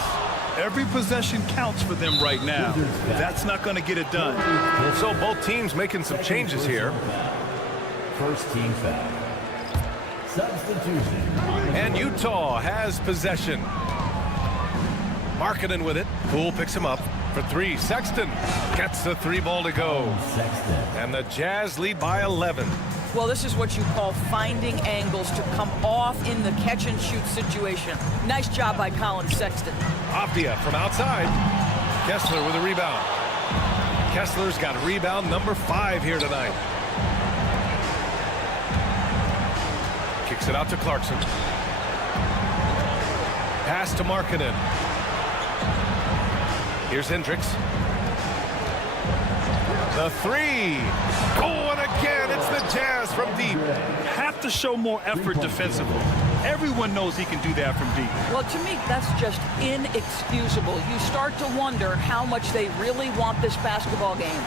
Every possession counts for them right now. That's not going to get it done. So both teams making some changes here. First team foul. Substitution. And Utah has possession. Markkanen with it. Poole picks him up for 3. Sexton gets the 3 ball to go. And the Jazz lead by 11. Well, this is what you call finding angles to come off in the catch-and-shoot situation. Nice job by Colin Sexton. Avdia from outside. Kessler with a rebound. Kessler's got rebound number 5 here tonight. Kicks it out to Clarkson. Pass to Markkanen. Here's Hendricks. The 3. Oh, and again, it's the Jazz from deep. Have to show more effort defensively. Everyone knows he can do that from deep. Well, to me, that's just inexcusable. You start to wonder how much they really want this basketball game.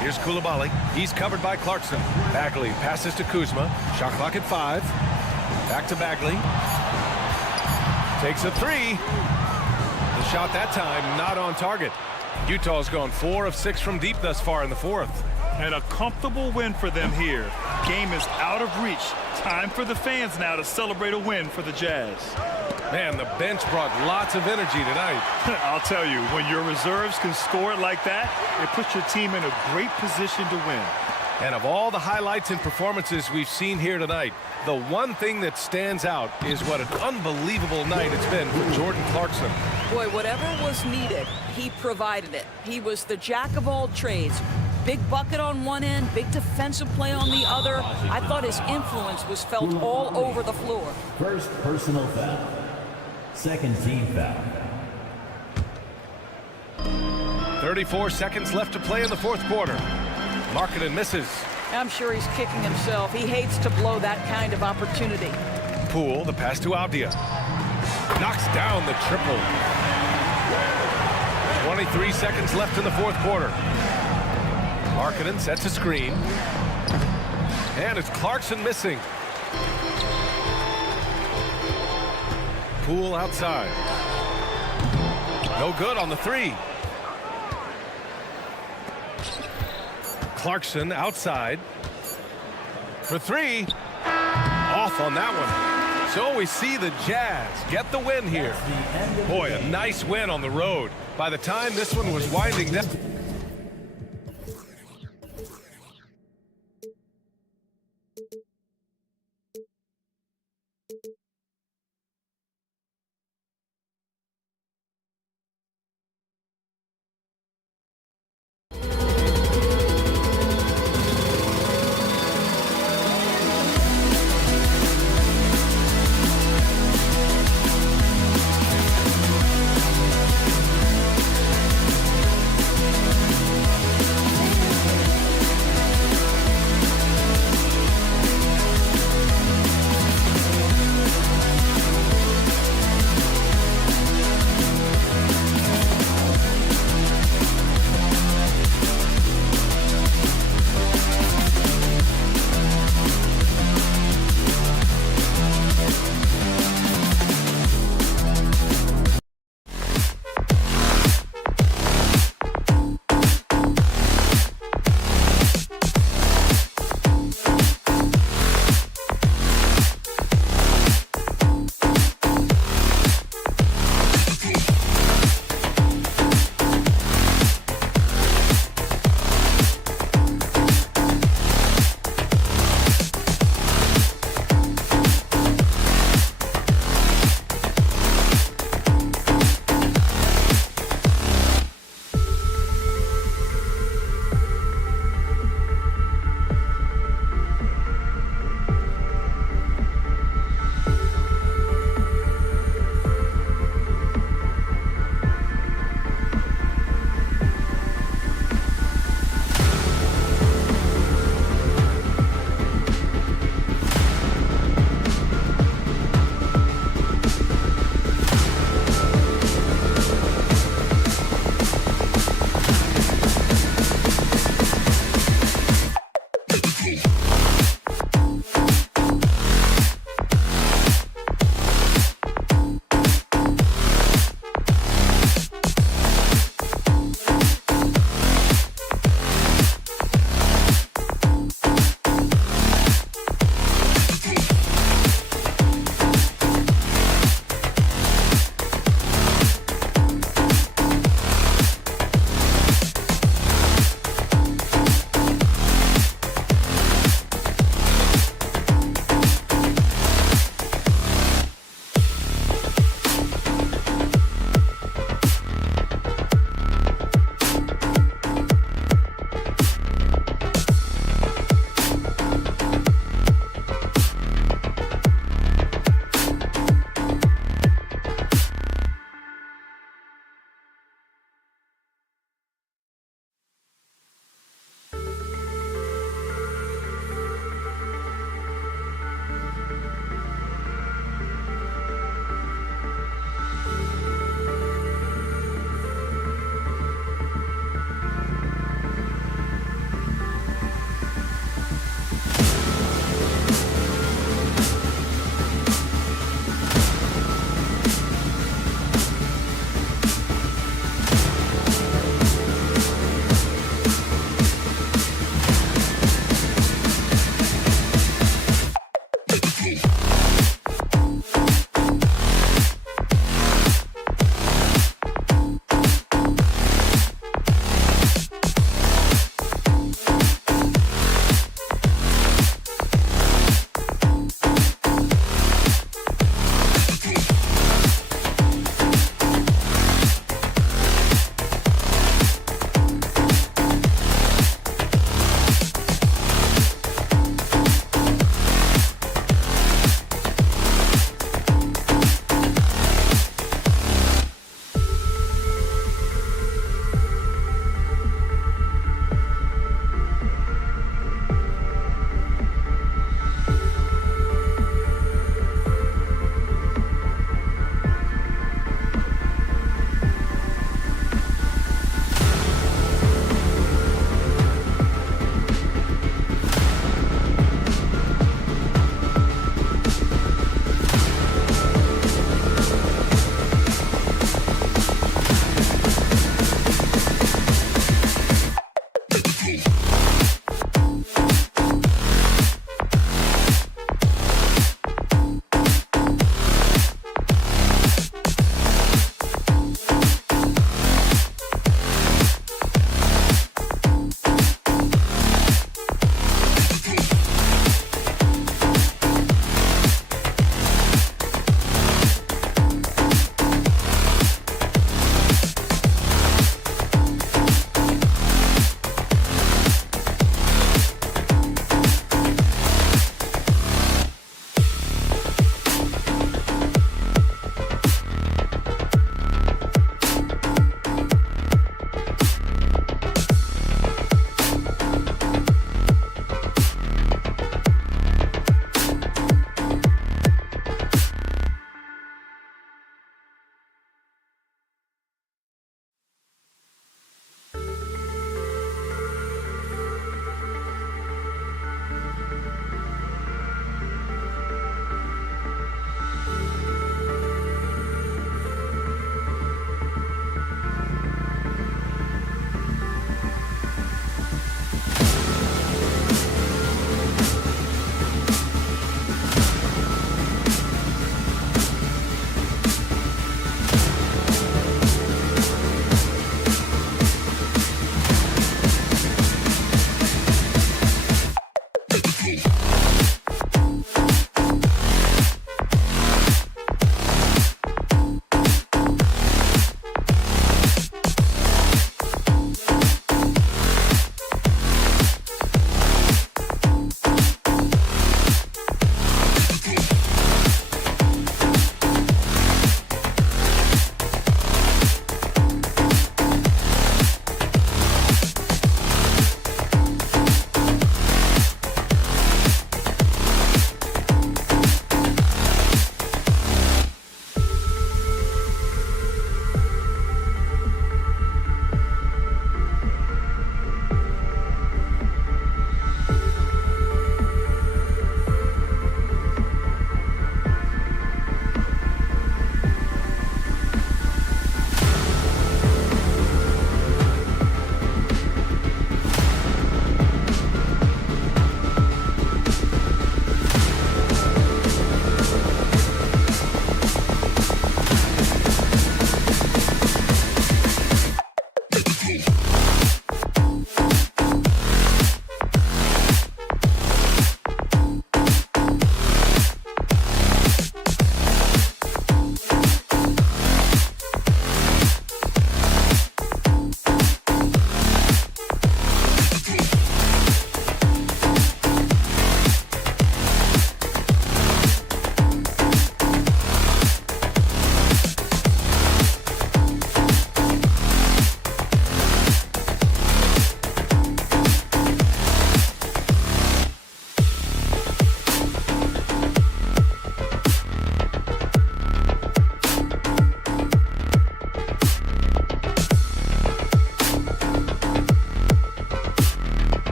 Here's Coulibaly. He's covered by Clarkson. Bagley passes to Kuzma. Shot clock at 5. Back to Bagley. Takes a 3. The shot that time not on target. Utah's gone 4 of 6 from deep thus far in the 4th. And a comfortable win for them here. Game is out of reach. Time for the fans now to celebrate a win for the Jazz. Man, the bench brought lots of energy tonight. I'll tell you, when your reserves can score it like that, it puts your team in a great position to win. And of all the highlights and performances we've seen here tonight, the one thing that stands out is what an unbelievable night it's been for Jordan Clarkson. Boy, whatever was needed, he provided it. He was the jack of all trades. Big bucket on one end, big defensive play on the other. I thought his influence was felt all over the floor. First personal foul. Second team foul. 34 seconds left to play in the 4th quarter. Markkanen misses. I'm sure he's kicking himself. He hates to blow that kind of opportunity. Poole, the pass to Avdia. Knocks down the triple. 23 seconds left in the 4th quarter. Markkanen sets a screen. And it's Clarkson missing. Poole outside. No good on the three. Clarkson outside for three. Off on that one. So we see the Jazz get the win here. Boy, a nice win on the road. By the time this one was winding down.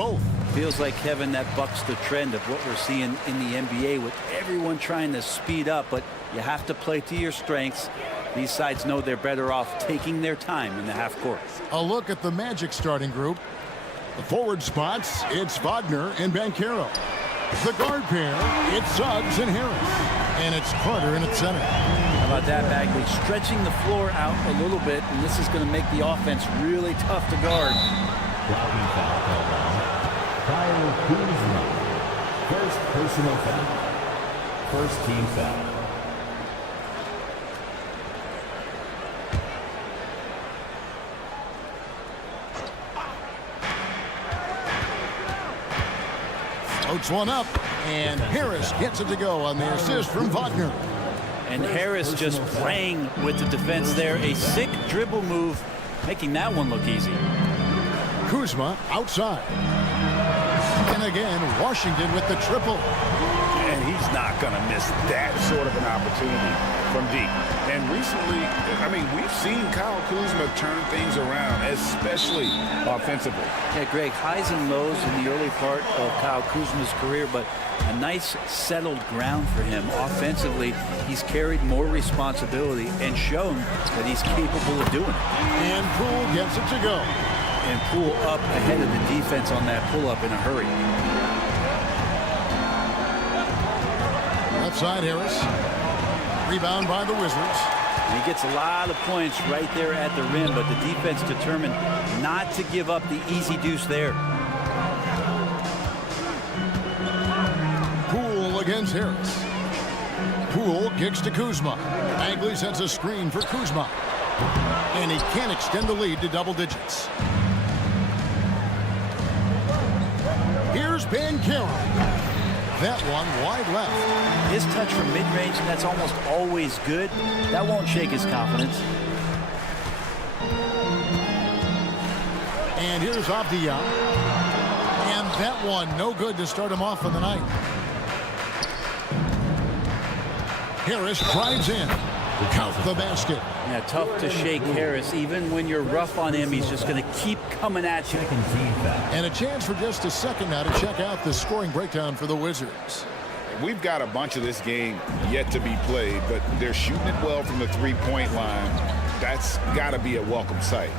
both. Feels like, Kevin, that bucks the trend of what we're seeing in the NBA with everyone trying to speed up, but you have to play to your strengths. These sides know they're better off taking their time in the half court. A look at the Magic starting group. The forward spots, it's Wagner and Banchero. The guard pair, it's Suggs and Harris. And it's Carter in at center. How about that, Bagley? Stretching the floor out a little bit, and this is going to make the offense really tough to guard. Kyle Kuzma. First personal foul. First team foul. Floats one up, and Harris gets it to go on the assist from Wagner. And Harris just playing with the defense there. A sick dribble move, making that one look easy. Kuzma outside. And again, Washington with the triple. And he's not going to miss that sort of an opportunity from deep. And recently, I mean, we've seen Kyle Kuzma turn things around, especially offensively. Yeah, Greg, highs and lows in the early part of Kyle Kuzma's career, but a nice settled ground for him. Offensively, he's carried more responsibility and shown that he's capable of doing it. And Poole gets it to go. And Poole up ahead of the defense on that pull-up in a hurry. Left side, Harris. Rebound by the Wizards. And he gets a lot of points right there at the rim, but the defense determined not to give up the easy deuce there. Poole against Harris. Poole kicks to Kuzma. Bagley sets a screen for Kuzma. And he can't extend the lead to double digits. Here's Banchero. That one wide left. His touch from mid-range, and that's almost always good. That won't shake his confidence. And here's Avdia. And that one no good to start him off for the night. Harris drives in. Count the basket. Yeah, tough to shake Harris. Even when you're rough on him, he's just going to keep coming at you. And a chance for just a second now to check out the scoring breakdown for the Wizards. We've got a bunch of this game yet to be played, but they're shooting it well from the three-point line. That's got to be a welcome sight.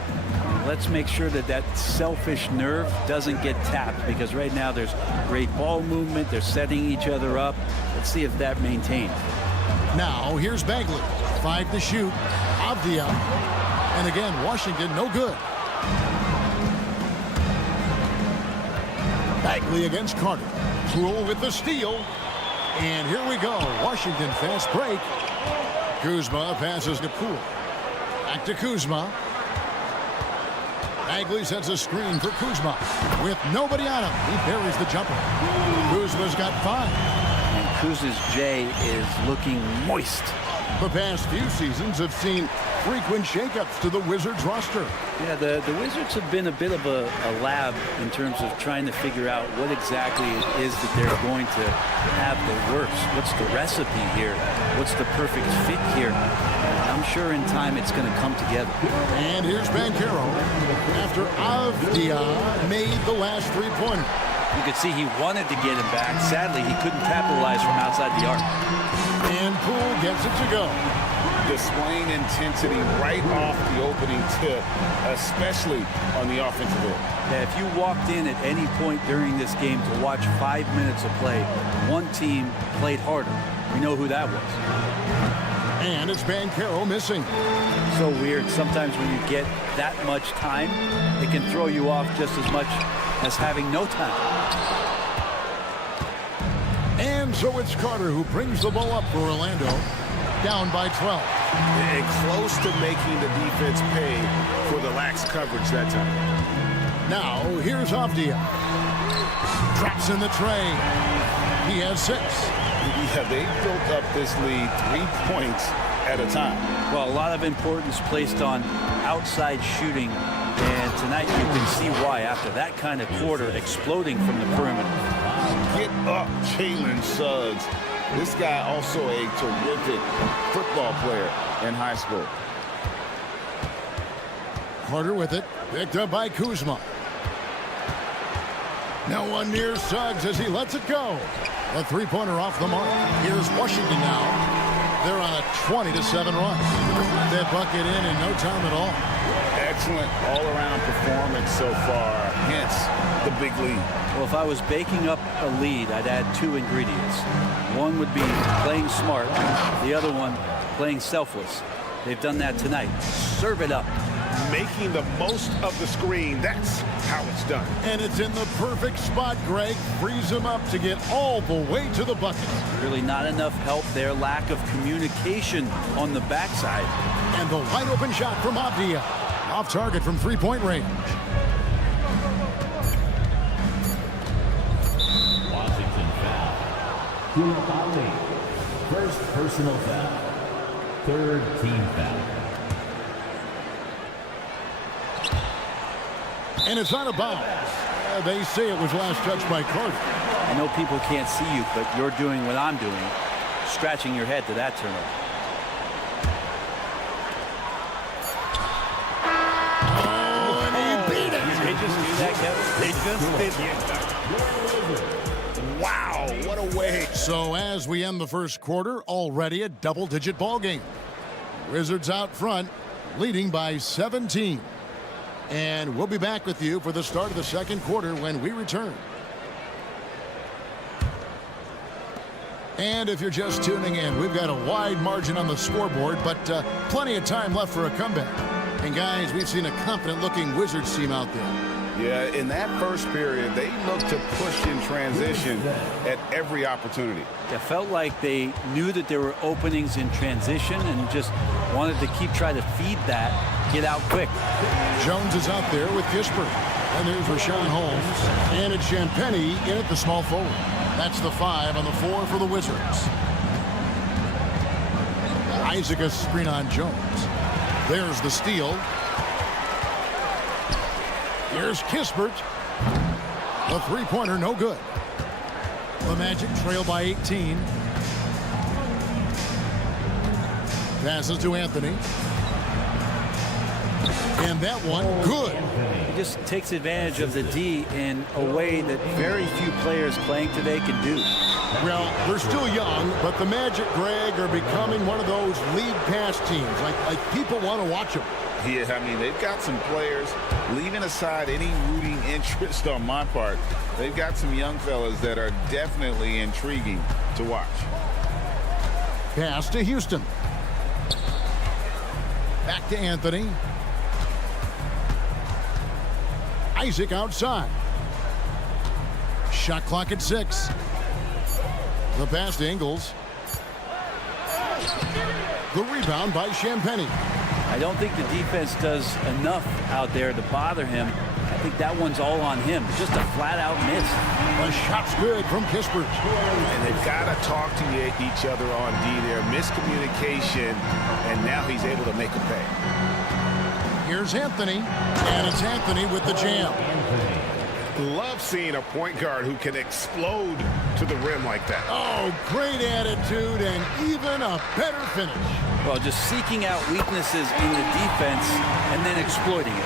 Let's make sure that that selfish nerve doesn't get tapped, because right now there's great ball movement. They're setting each other up. Let's see if that maintains. Now here's Bagley. 5 to shoot. Avdia. And again, Washington no good. Bagley against Carter. Poole with the steal. And here we go. Washington fast break. Kuzma passes to Poole. Back to Kuzma. Bagley sets a screen for Kuzma. With nobody on him, he buries the jumper. Kuzma's got 5. And Kuz's J is looking moist. The past few seasons have seen frequent shakeups to the Wizards roster. Yeah, the Wizards have been a bit of a lab in terms of trying to figure out what exactly it is that they're going to have that works. What's the recipe here? What's the perfect fit here? I'm sure in time it's going to come together. And here's Banchero after Avdia made the last three-pointer. You could see he wanted to get him back. Sadly, he couldn't capitalize from outside the arc. And Poole gets it to go. Displaying intensity right off the opening tip, especially on the offensive end. Yeah, if you walked in at any point during this game to watch 5 minutes of play, one team played harder. We know who that was. And it's Banchero missing. So weird. Sometimes when you get that much time, it can throw you off just as much as having no time. And so it's Carter who brings the ball up for Orlando. Down by 12. And close to making the defense pay for the lax coverage that time. Now, here's Avdia. Drops in the tray. He has 6. Yeah, they built up this lead 3 points at a time. Well, a lot of importance placed on outside shooting. And tonight you can see why after that kind of quarter exploding from the perimeter. Get up, Jalen Suggs. This guy also a terrific football player in high school. Carter with it. Picked up by Kuzma. No one near Suggs as he lets it go. A three-pointer off the mark. Here's Washington now. They're on a 20-7 run. That bucket in no time at all. Excellent all-around performance so far, hence the big lead. Well, if I was baking up a lead, I'd add two ingredients. One would be playing smart. The other one, playing selfless. They've done that tonight. Serve it up. Making the most of the screen. That's how it's done. And it's in the perfect spot, Greg. Frees him up to get all the way to the bucket. Really not enough help there. Lack of communication on the backside. And the wide open shot from Avdia. Off target from three-point range. Washington foul. First personal foul. Third team foul. And it's out of bounds. They say it was last touched by Carter. I know people can't see you, but you're doing what I'm doing. Scratching your head to that turnover. Oh, and he beat it. They just do that, Kevin. They just did. Wow, what a way. So as we end the first quarter, already a double-digit ball game. Wizards out front, leading by 17. And we'll be back with you for the start of the second quarter when we return. And if you're just tuning in, we've got a wide margin on the scoreboard, but plenty of time left for a comeback. And guys, we've seen a confident-looking Wizards team out there. Yeah, in that first period, they looked to push in transition at every opportunity. It felt like they knew that there were openings in transition and just wanted to keep trying to feed that, get out quick. Jones is out there with Kispert. And there's Rashawn Holmes. And it's Champagnie in at the small forward. That's the 5 on the 4 for the Wizards. Isaac a screen on Jones. There's the steal. Here's Kispert. The three-pointer, no good. The Magic trail by 18. Passes to Anthony. And that one, good. He just takes advantage of the D in a way that very few players playing today can do. Well, they're still young, but the Magic, Greg, are becoming one of those league pass teams. Like people want to watch them. Yeah, I mean, they've got some players, leaving aside any rooting interest on my part, they've got some young fellas that are definitely intriguing to watch. Pass to Houston. Back to Anthony. Isaac outside. Shot clock at 6. The pass to Ingles. The rebound by Champagnie. I don't think the defense does enough out there to bother him. I think that one's all on him. Just a flat-out miss. The shot's good from Kispert. And they've got to talk to each other on D there. Miscommunication, and now he's able to make a pay. Here's Anthony, and it's Anthony with the jam. Love seeing a point guard who can explode to the rim like that. Oh, great attitude and even a better finish. Well, just seeking out weaknesses in the defense and then exploiting it.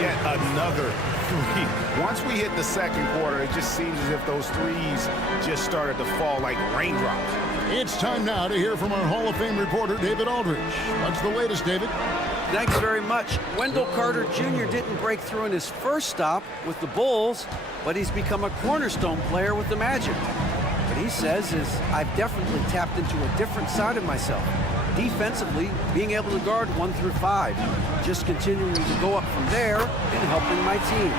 Yet another three. Once we hit the second quarter, it just seems as if those threes just started to fall like raindrops. It's time now to hear from our Hall of Fame reporter, David Aldridge. What's the latest, David? Thanks very much. Wendell Carter Jr. didn't break through in his first stop with the Bulls, but he's become a cornerstone player with the Magic. What he says is, I've definitely tapped into a different side of myself. Defensively, being able to guard 1 through 5. Just continuing to go up from there and helping my team.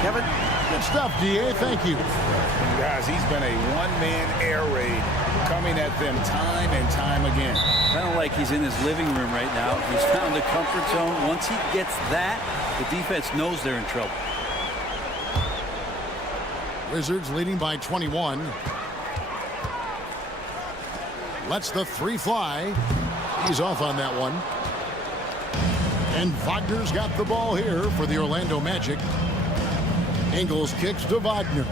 Kevin? Good stuff, DA. Thank you. Guys, he's been a one-man air raid coming at them time and time again. Kind of like he's in his living room right now. He's found a comfort zone. Once he gets that, the defense knows they're in trouble. Wizards leading by 21. Lets the 3 fly. He's off on that one. And Wagner's got the ball here for the Orlando Magic. Ingles kicks to Wagner.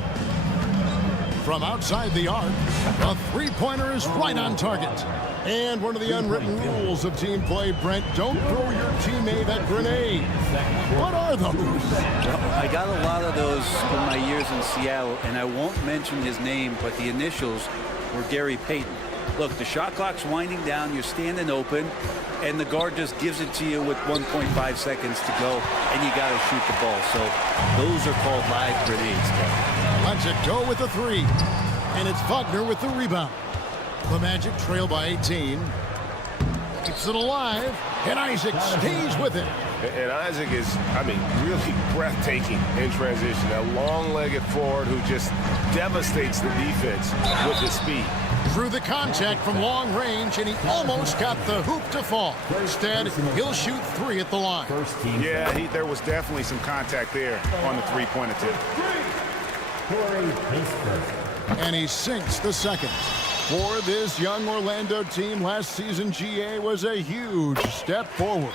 from outside the arc. A three-pointer is right on target. And one of the unwritten rules of team play, Brent, don't throw your teammate a grenade. What are those? Well, I got a lot of those in my years in Seattle, and I won't mention his name, but the initials were Gary Payton. Look, the shot clock's winding down, you're standing open, and the guard just gives it to you with 1.5 seconds to go, and you got to shoot the ball. So those are called live grenades. Lets it go with the three. And it's Wagner with the rebound. The Magic trail by 18. Keeps it alive, and Isaac stays with it. And Isaac is, I mean, really breathtaking in transition. A long-legged forward who just devastates the defense with his speed. Through the contact from long range, and he almost got the hoop to fall. Instead, he'll shoot three at the line. Yeah, there was definitely some contact there on the three-point attempt. And he sinks the second. For this young Orlando team, last season GA was a huge step forward.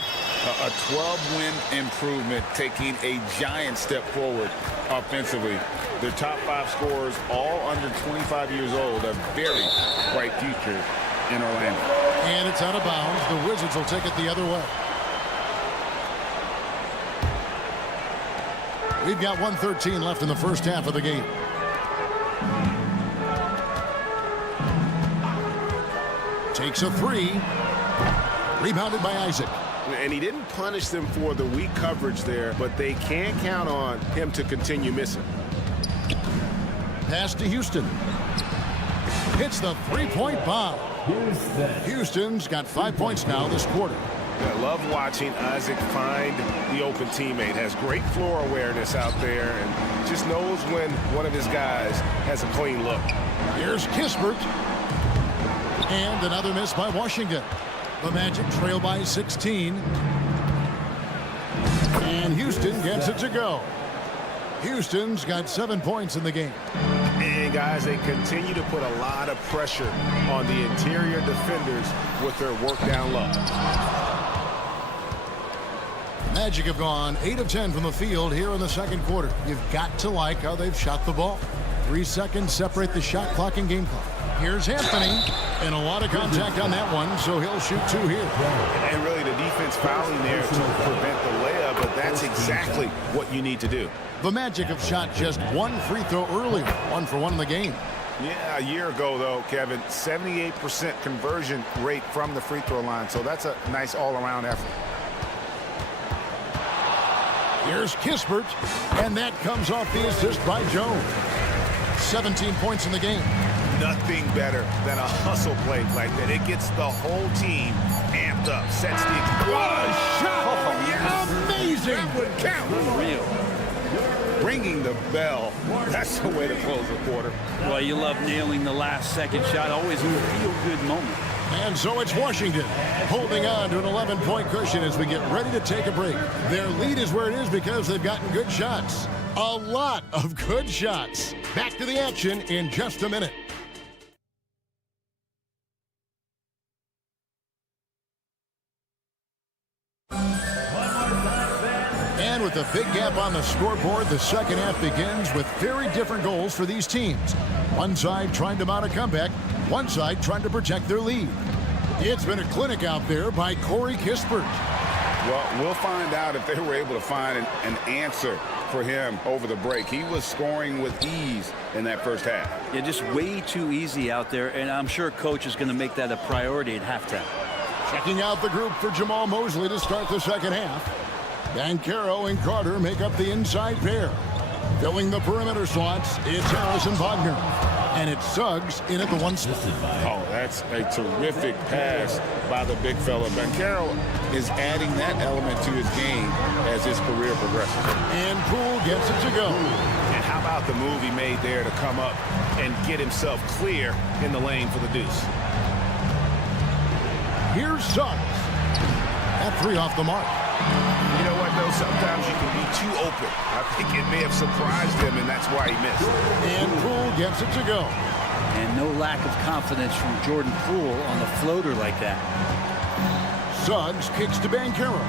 A 12-win improvement, taking a giant step forward offensively. Their top 5 scorers, all under 25 years old, a very bright future in Orlando. And it's out of bounds. The Wizards will take it the other way. We've got 1:13 left in the first half of the game. Takes a three. Rebounded by Isaac. And he didn't punish them for the weak coverage there, but they can't count on him to continue missing. Pass to Houston. Hits the three-point bomb. Houston's got 5 points now this quarter. I love watching Isaac find the open teammate. Has great floor awareness out there and just knows when one of his guys has a clean look. Here's Kispert. And another miss by Washington. The Magic trail by 16. And Houston gets it to go. Houston's got 7 points in the game. And guys, they continue to put a lot of pressure on the interior defenders with their work down low. Magic have gone 8 of 10 from the field here in the second quarter. You've got to like how they've shot the ball. 3 seconds separate the shot clock and game clock. Here's Anthony, and a lot of contact on that one, so he'll shoot 2 here. And really the defense fouling there to prevent the layup, but that's exactly what you need to do. The Magic have shot just 1 free throw earlier, 1 for 1 in the game. Yeah, a year ago, though, Kevin, 78% conversion rate from the free throw line, so that's a nice all-around effort. Here's Kispert, and that comes off the assist by Jones. 17 points in the game. Nothing better than a hustle play like that. It gets the whole team amped up, sets the... What a shot! Oh, yeah, amazing! That would count. Real. Ringing the bell. That's the way to close the quarter. Well, you love nailing the last second shot. Always a feel-good moment. And so it's Washington holding on to an 11-point cushion as we get ready to take a break. Their lead is where it is because they've gotten good shots. A lot of good shots. Back to the action in just a minute. And with a big gap on the scoreboard, the second half begins with very different goals for these teams. One side trying to mount a comeback, one side trying to protect their lead. It's been a clinic out there by Corey Kispert. Well, we'll find out if they were able to find an answer for him over the break. He was scoring with ease in that first half. Yeah, just way too easy out there, and I'm sure coach is going to make that a priority at halftime. Checking out the group for Jamal Mosley to start the second half. Banchero and Carter make up the inside pair. Filling the perimeter slots, it's Harrison Wagner. And it's Suggs in at the 1 spot. Oh, that's a terrific pass by the big fella. Banchero is adding that element to his game as his career progresses. And Poole gets it to go. And how about the move he made there to come up and get himself clear in the lane for the deuce? Here's Suggs. That 3 off the mark. You know what, though? Sometimes you can be too open. I think it may have surprised him, and that's why he missed. And Poole gets it to go. And no lack of confidence from Jordan Poole on the floater like that. Suggs kicks to Banchero.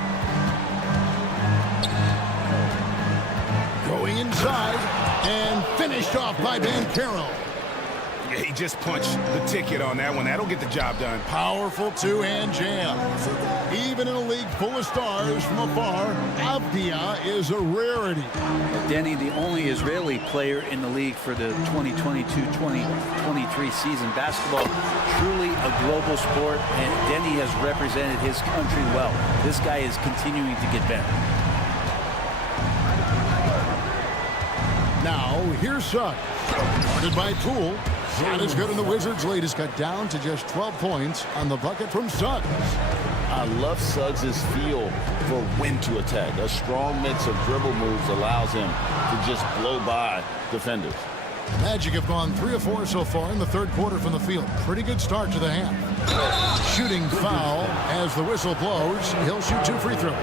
Going inside and finished off by Banchero. He just punched the ticket on that one. That'll get the job done. Powerful two-hand jam. Even in a league full of stars from afar, Avdia is a rarity. Denny, the only Israeli player in the league for the 2022-2023 season. Basketball, truly a global sport, and Denny has represented his country well. This guy is continuing to get better. Now, here's Suggs. Guarded by Poole. Shot is good, and the Wizards' lead is cut down to just 12 points on the bucket from Suggs. I love Suggs' feel for when to attack. A strong mix of dribble moves allows him to just blow by defenders. Magic have gone 3 of 4 so far in the third quarter from the field. Pretty good start to the half. Shooting foul as the whistle blows. He'll shoot 2 free throws.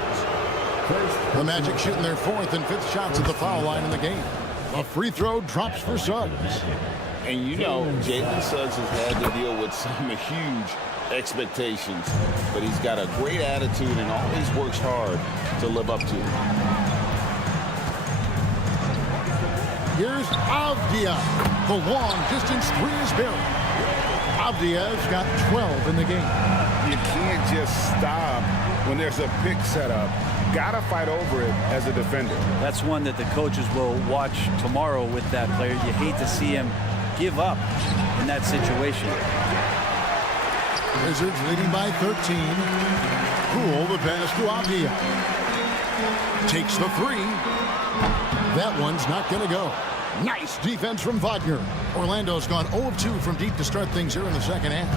The Magic shooting their 4th and 5th shots at the foul line in the game. A free throw drops for Suggs. And you know, Jalen Suggs has had to deal with some huge expectations, but he's got a great attitude and always works hard to live up to. Here's Avdia. The long distance 3 is buried. Avdia's got 12 in the game. You can't just stop when there's a pick set up. Gotta fight over it as a defender. That's one that the coaches will watch tomorrow with that player. You hate to see him give up in that situation. Wizards leading by 13. Poole the pass to Avdia. Takes the 3. That one's not going to go. Nice defense from Wagner. Orlando's gone 0 of 2 from deep to start things here in the second half.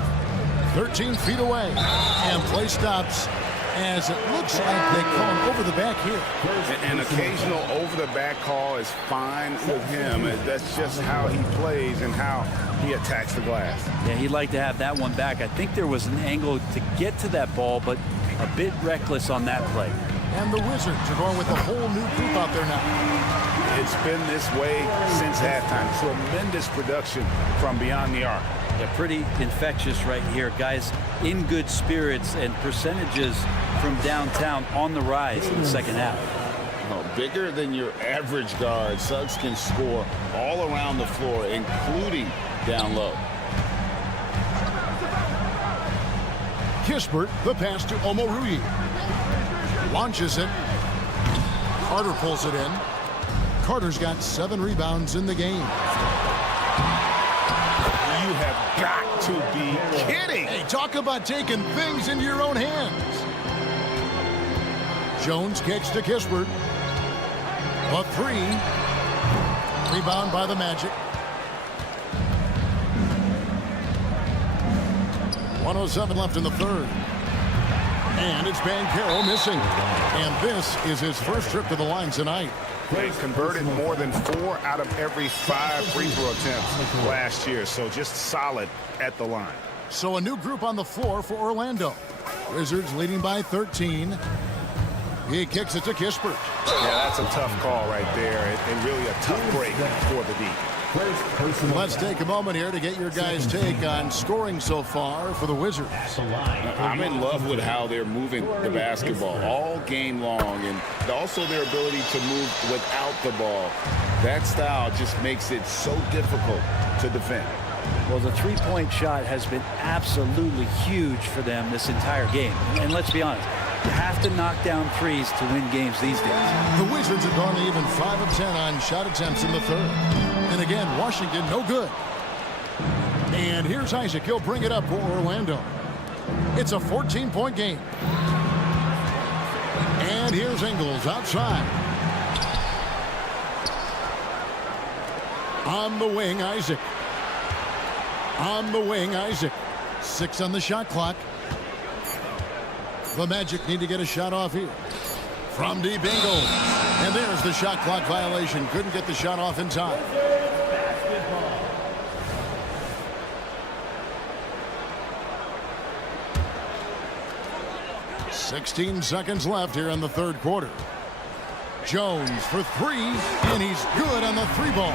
13 feet away. And play stops as it looks like they call him over the back here. An occasional over-the-back call is fine with him. That's just how he plays and how he attacks the glass. Yeah, he'd like to have that one back. I think there was an angle to get to that ball, but a bit reckless on that play. And the Wizards are going with a whole new group out there now. It's been this way since halftime. Tremendous production from beyond the arc. Yeah, pretty infectious right here. Guys in good spirits and percentages from downtown on the rise in the second half. Oh, bigger than your average guard, Suggs can score all around the floor, including down low. Kispert, the pass to Omoruyi. Launches it. Carter pulls it in. Carter's got 7 rebounds in the game. You have got to be kidding. Hey, talk about taking things into your own hands. Jones kicks to Kispert. A 3. Rebound by the Magic. 1:07 left in the third. And it's Banchero missing. And this is his first trip to the line tonight. They converted more than 4 out of every 5 free throw attempts last year, so just solid at the line. So a new group on the floor for Orlando. Wizards leading by 13. He kicks it to Kispert. Yeah, that's a tough call right there, and really a tough break for the D. Let's take a moment here to get your guys' take on scoring so far for the Wizards. I'm in love with how they're moving the basketball all game long, and also their ability to move without the ball. That style just makes it so difficult to defend. Well, the three-point shot has been absolutely huge for them this entire game. And let's be honest, you have to knock down threes to win games these days. The Wizards have gone to even 5 of 10 on shot attempts in the third. And again, Washington, no good. And here's Isaac. He'll bring it up for Orlando. It's a 14-point game. And here's Ingles outside. On the wing, Isaac. On the wing, Isaac. 6 on the shot clock. The Magic need to get a shot off here. From deep, Ingles. And there's the shot clock violation. Couldn't get the shot off in time. 16 seconds left here in the third quarter. Jones for 3, and he's good on the 3 ball.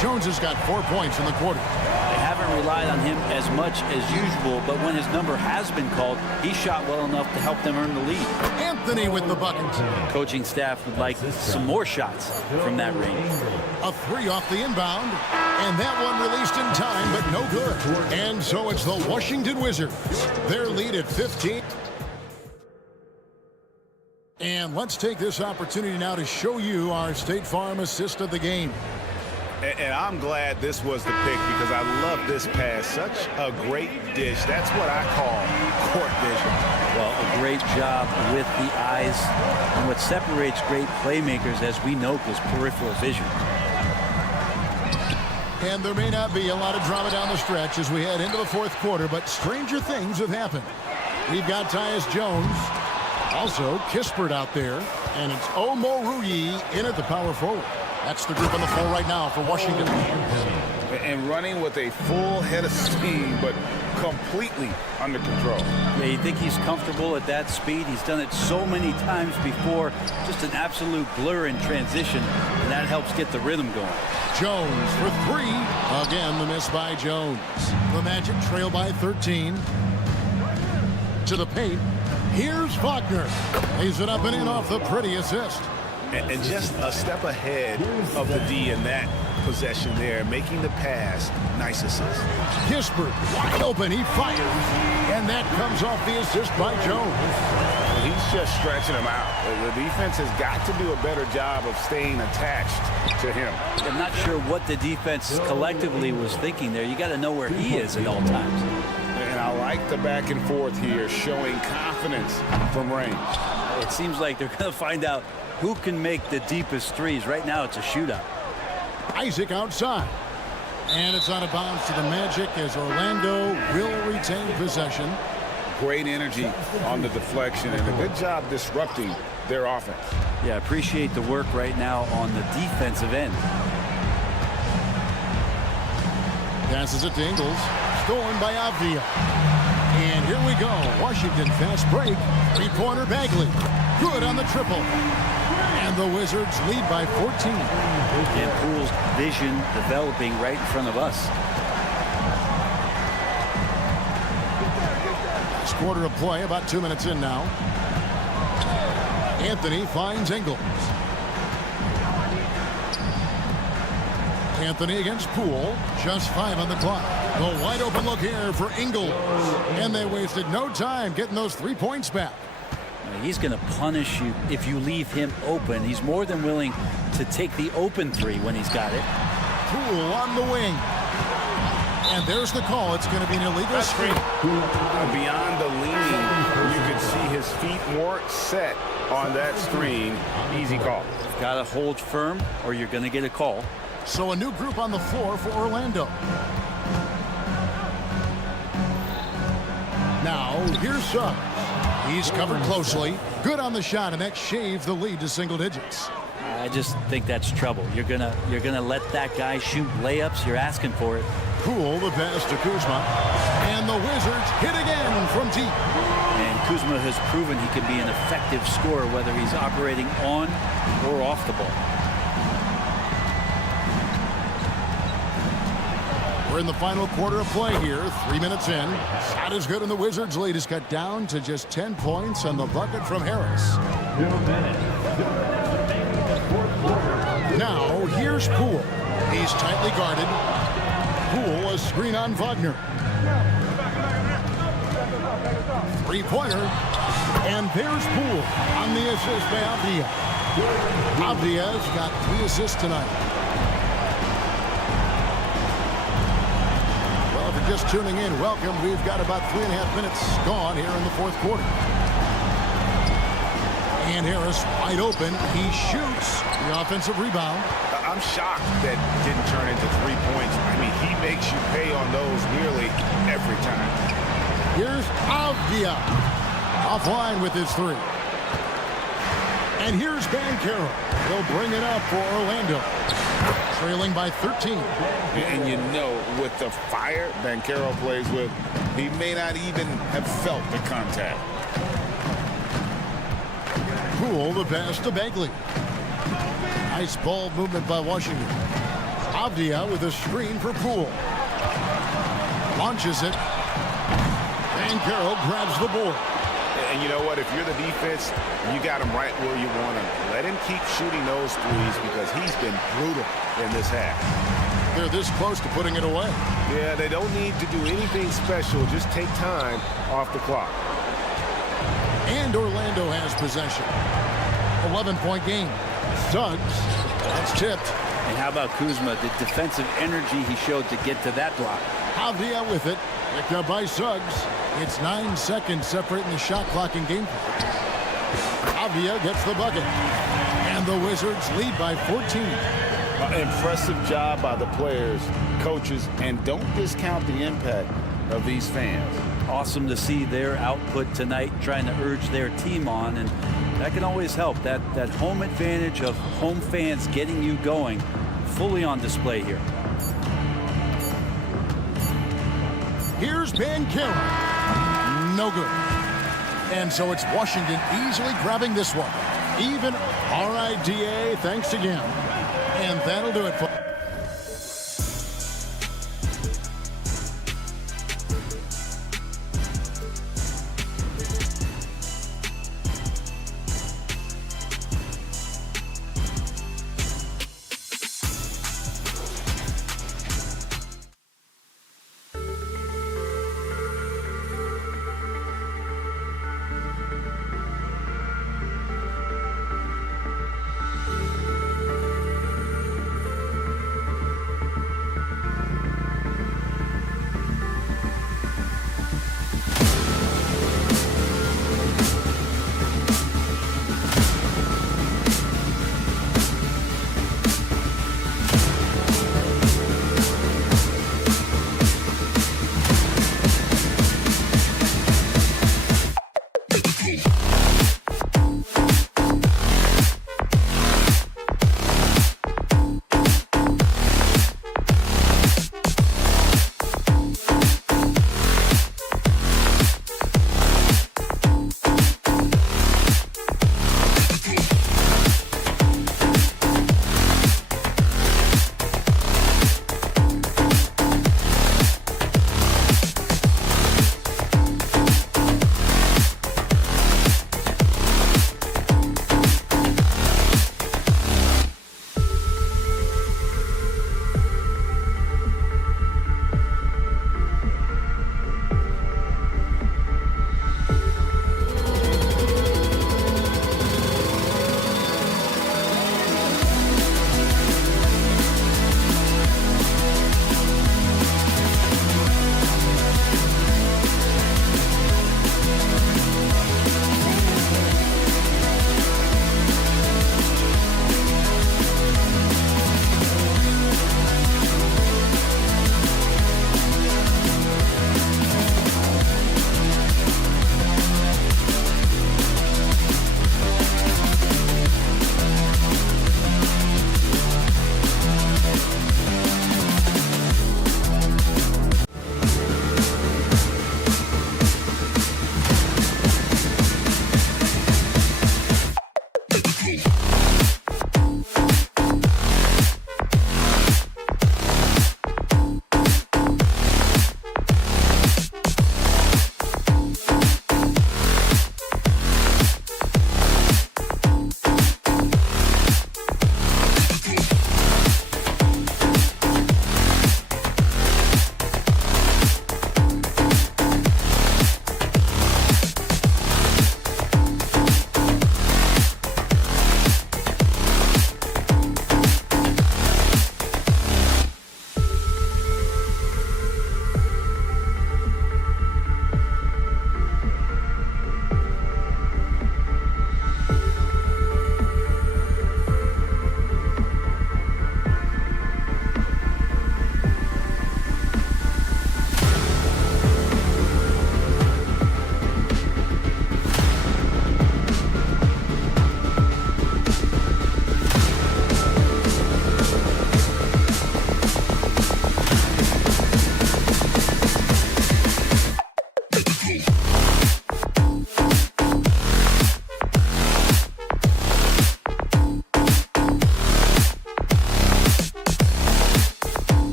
Jones has got 4 points in the quarter. They haven't haven't relied on him as much as usual, but when his number has been called, he shot well enough to help them earn the lead. Anthony with the bucket. Coaching staff would like some more shots from that range. A 3 off the inbound, and that one released in time, but no good. And so it's the Washington Wizards. Their lead at 15. And let's take this opportunity now to show you our State Farm assist of the game. And I'm glad this was the pick because I love this pass. Such a great dish. That's what I call court vision. Well, a great job with the eyes. And what separates great playmakers, as we know, is peripheral vision. And there may not be a lot of drama down the stretch as we head into the fourth quarter, but stranger things have happened. We've got Tyus Jones, also Kispert out there, and it's Omoruyi in at the power forward. That's the group on the floor right now for Washington. And running with a full head of steam, but completely under control. Yeah, you think he's comfortable at that speed? He's done it so many times before. Just an absolute blur in transition, and that helps get the rhythm going. Jones for 3. Again, the miss by Jones. The Magic trail by 13. To the paint. Here's Wagner. Lays it up and in off the pretty assist. And just a step ahead of the D in that possession there, making the pass. Nice assist. Kispert wide open. He fires. And that comes off the assist by Jones. He's just stretching him out. The defense has got to do a better job of staying attached to him. I'm not sure what the defense collectively was thinking there. You got to know where he is at all times. And I like the back and forth here, showing confidence from range. It seems like they're going to find out who can make the deepest threes. Right now, it's a shootout. Isaac outside. And it's out of bounds to the Magic as Orlando will retain possession. Great energy on the deflection and a good job disrupting their offense. Yeah, appreciate the work right now on the defensive end. Passes it to Ingles. Stolen by Avdia. And here we go. Washington fast break. 3-pointer Bagley. Good on the triple. And the Wizards lead by 14. And Poole's vision developing right in front of us. Last quarter of play, about 2 minutes in now. Anthony finds Ingles. Anthony against Poole. Just 5 on the clock. The wide open look here for Ingles. And they wasted no time getting those 3 points back. He's going to punish you if you leave him open. He's more than willing to take the open 3 when he's got it. Poole on the wing. And there's the call. It's going to be an illegal screen. Beyond the leaning, you could see his feet more set on that screen. Easy call. Got to hold firm or you're going to get a call. So a new group on the floor for Orlando. Now, here's Suggs. He's covered closely. Good on the shot, and that shaved the lead to single digits. I just think that's trouble. You're gonna let that guy shoot layups. You're asking for it. Poole the pass to Kuzma. And the Wizards hit again from deep. And Kuzma has proven he can be an effective scorer whether he's operating on or off the ball. We're in the final quarter of play here. 3 minutes in. Shot is good, and the Wizards' lead is cut down to just 10 points on the bucket from Harris. Now, here's Poole. He's tightly guarded. Poole, a screen on Wagner. 3-pointer. And there's Poole on the assist by Avdia. Avdia's got 3 assists tonight. Just tuning in, welcome. We've got about 3.5 minutes gone here in the fourth quarter. And Harris wide open. He shoots the offensive rebound. I'm shocked that didn't turn into 3 points. I mean, he makes you pay on those nearly every time. Here's Avdia. Offline with his 3. And here's Banchero. He'll bring it up for Orlando. Trailing by 13. And you know, with the fire Banchero plays with, he may not even have felt the contact. Poole the pass to Bagley. Nice ball movement by Washington. Avdia with a screen for Poole. Launches it. Banchero grabs the board. And you know what? If you're the defense, you got him right where you want him. Let him keep shooting those threes because he's been brutal in this half. They're this close to putting it away. Yeah, they don't need to do anything special. Just take time off the clock. And Orlando has possession. 11-point game. Suggs. That's tipped. And how about Kuzma? The defensive energy he showed to get to that block. Avdia with it. Picked up by Suggs. It's 9 seconds separating the shot clock and game clock. Avdia gets the bucket. And the Wizards lead by 14. Impressive job by the players, coaches, and don't discount the impact of these fans. Awesome to see their output tonight, trying to urge their team on, and that can always help. That home advantage of home fans getting you going, fully on display here. Here's Banchero. No good. And so it's Washington easily grabbing this one. Even. All right, DA, thanks again. And that'll do it for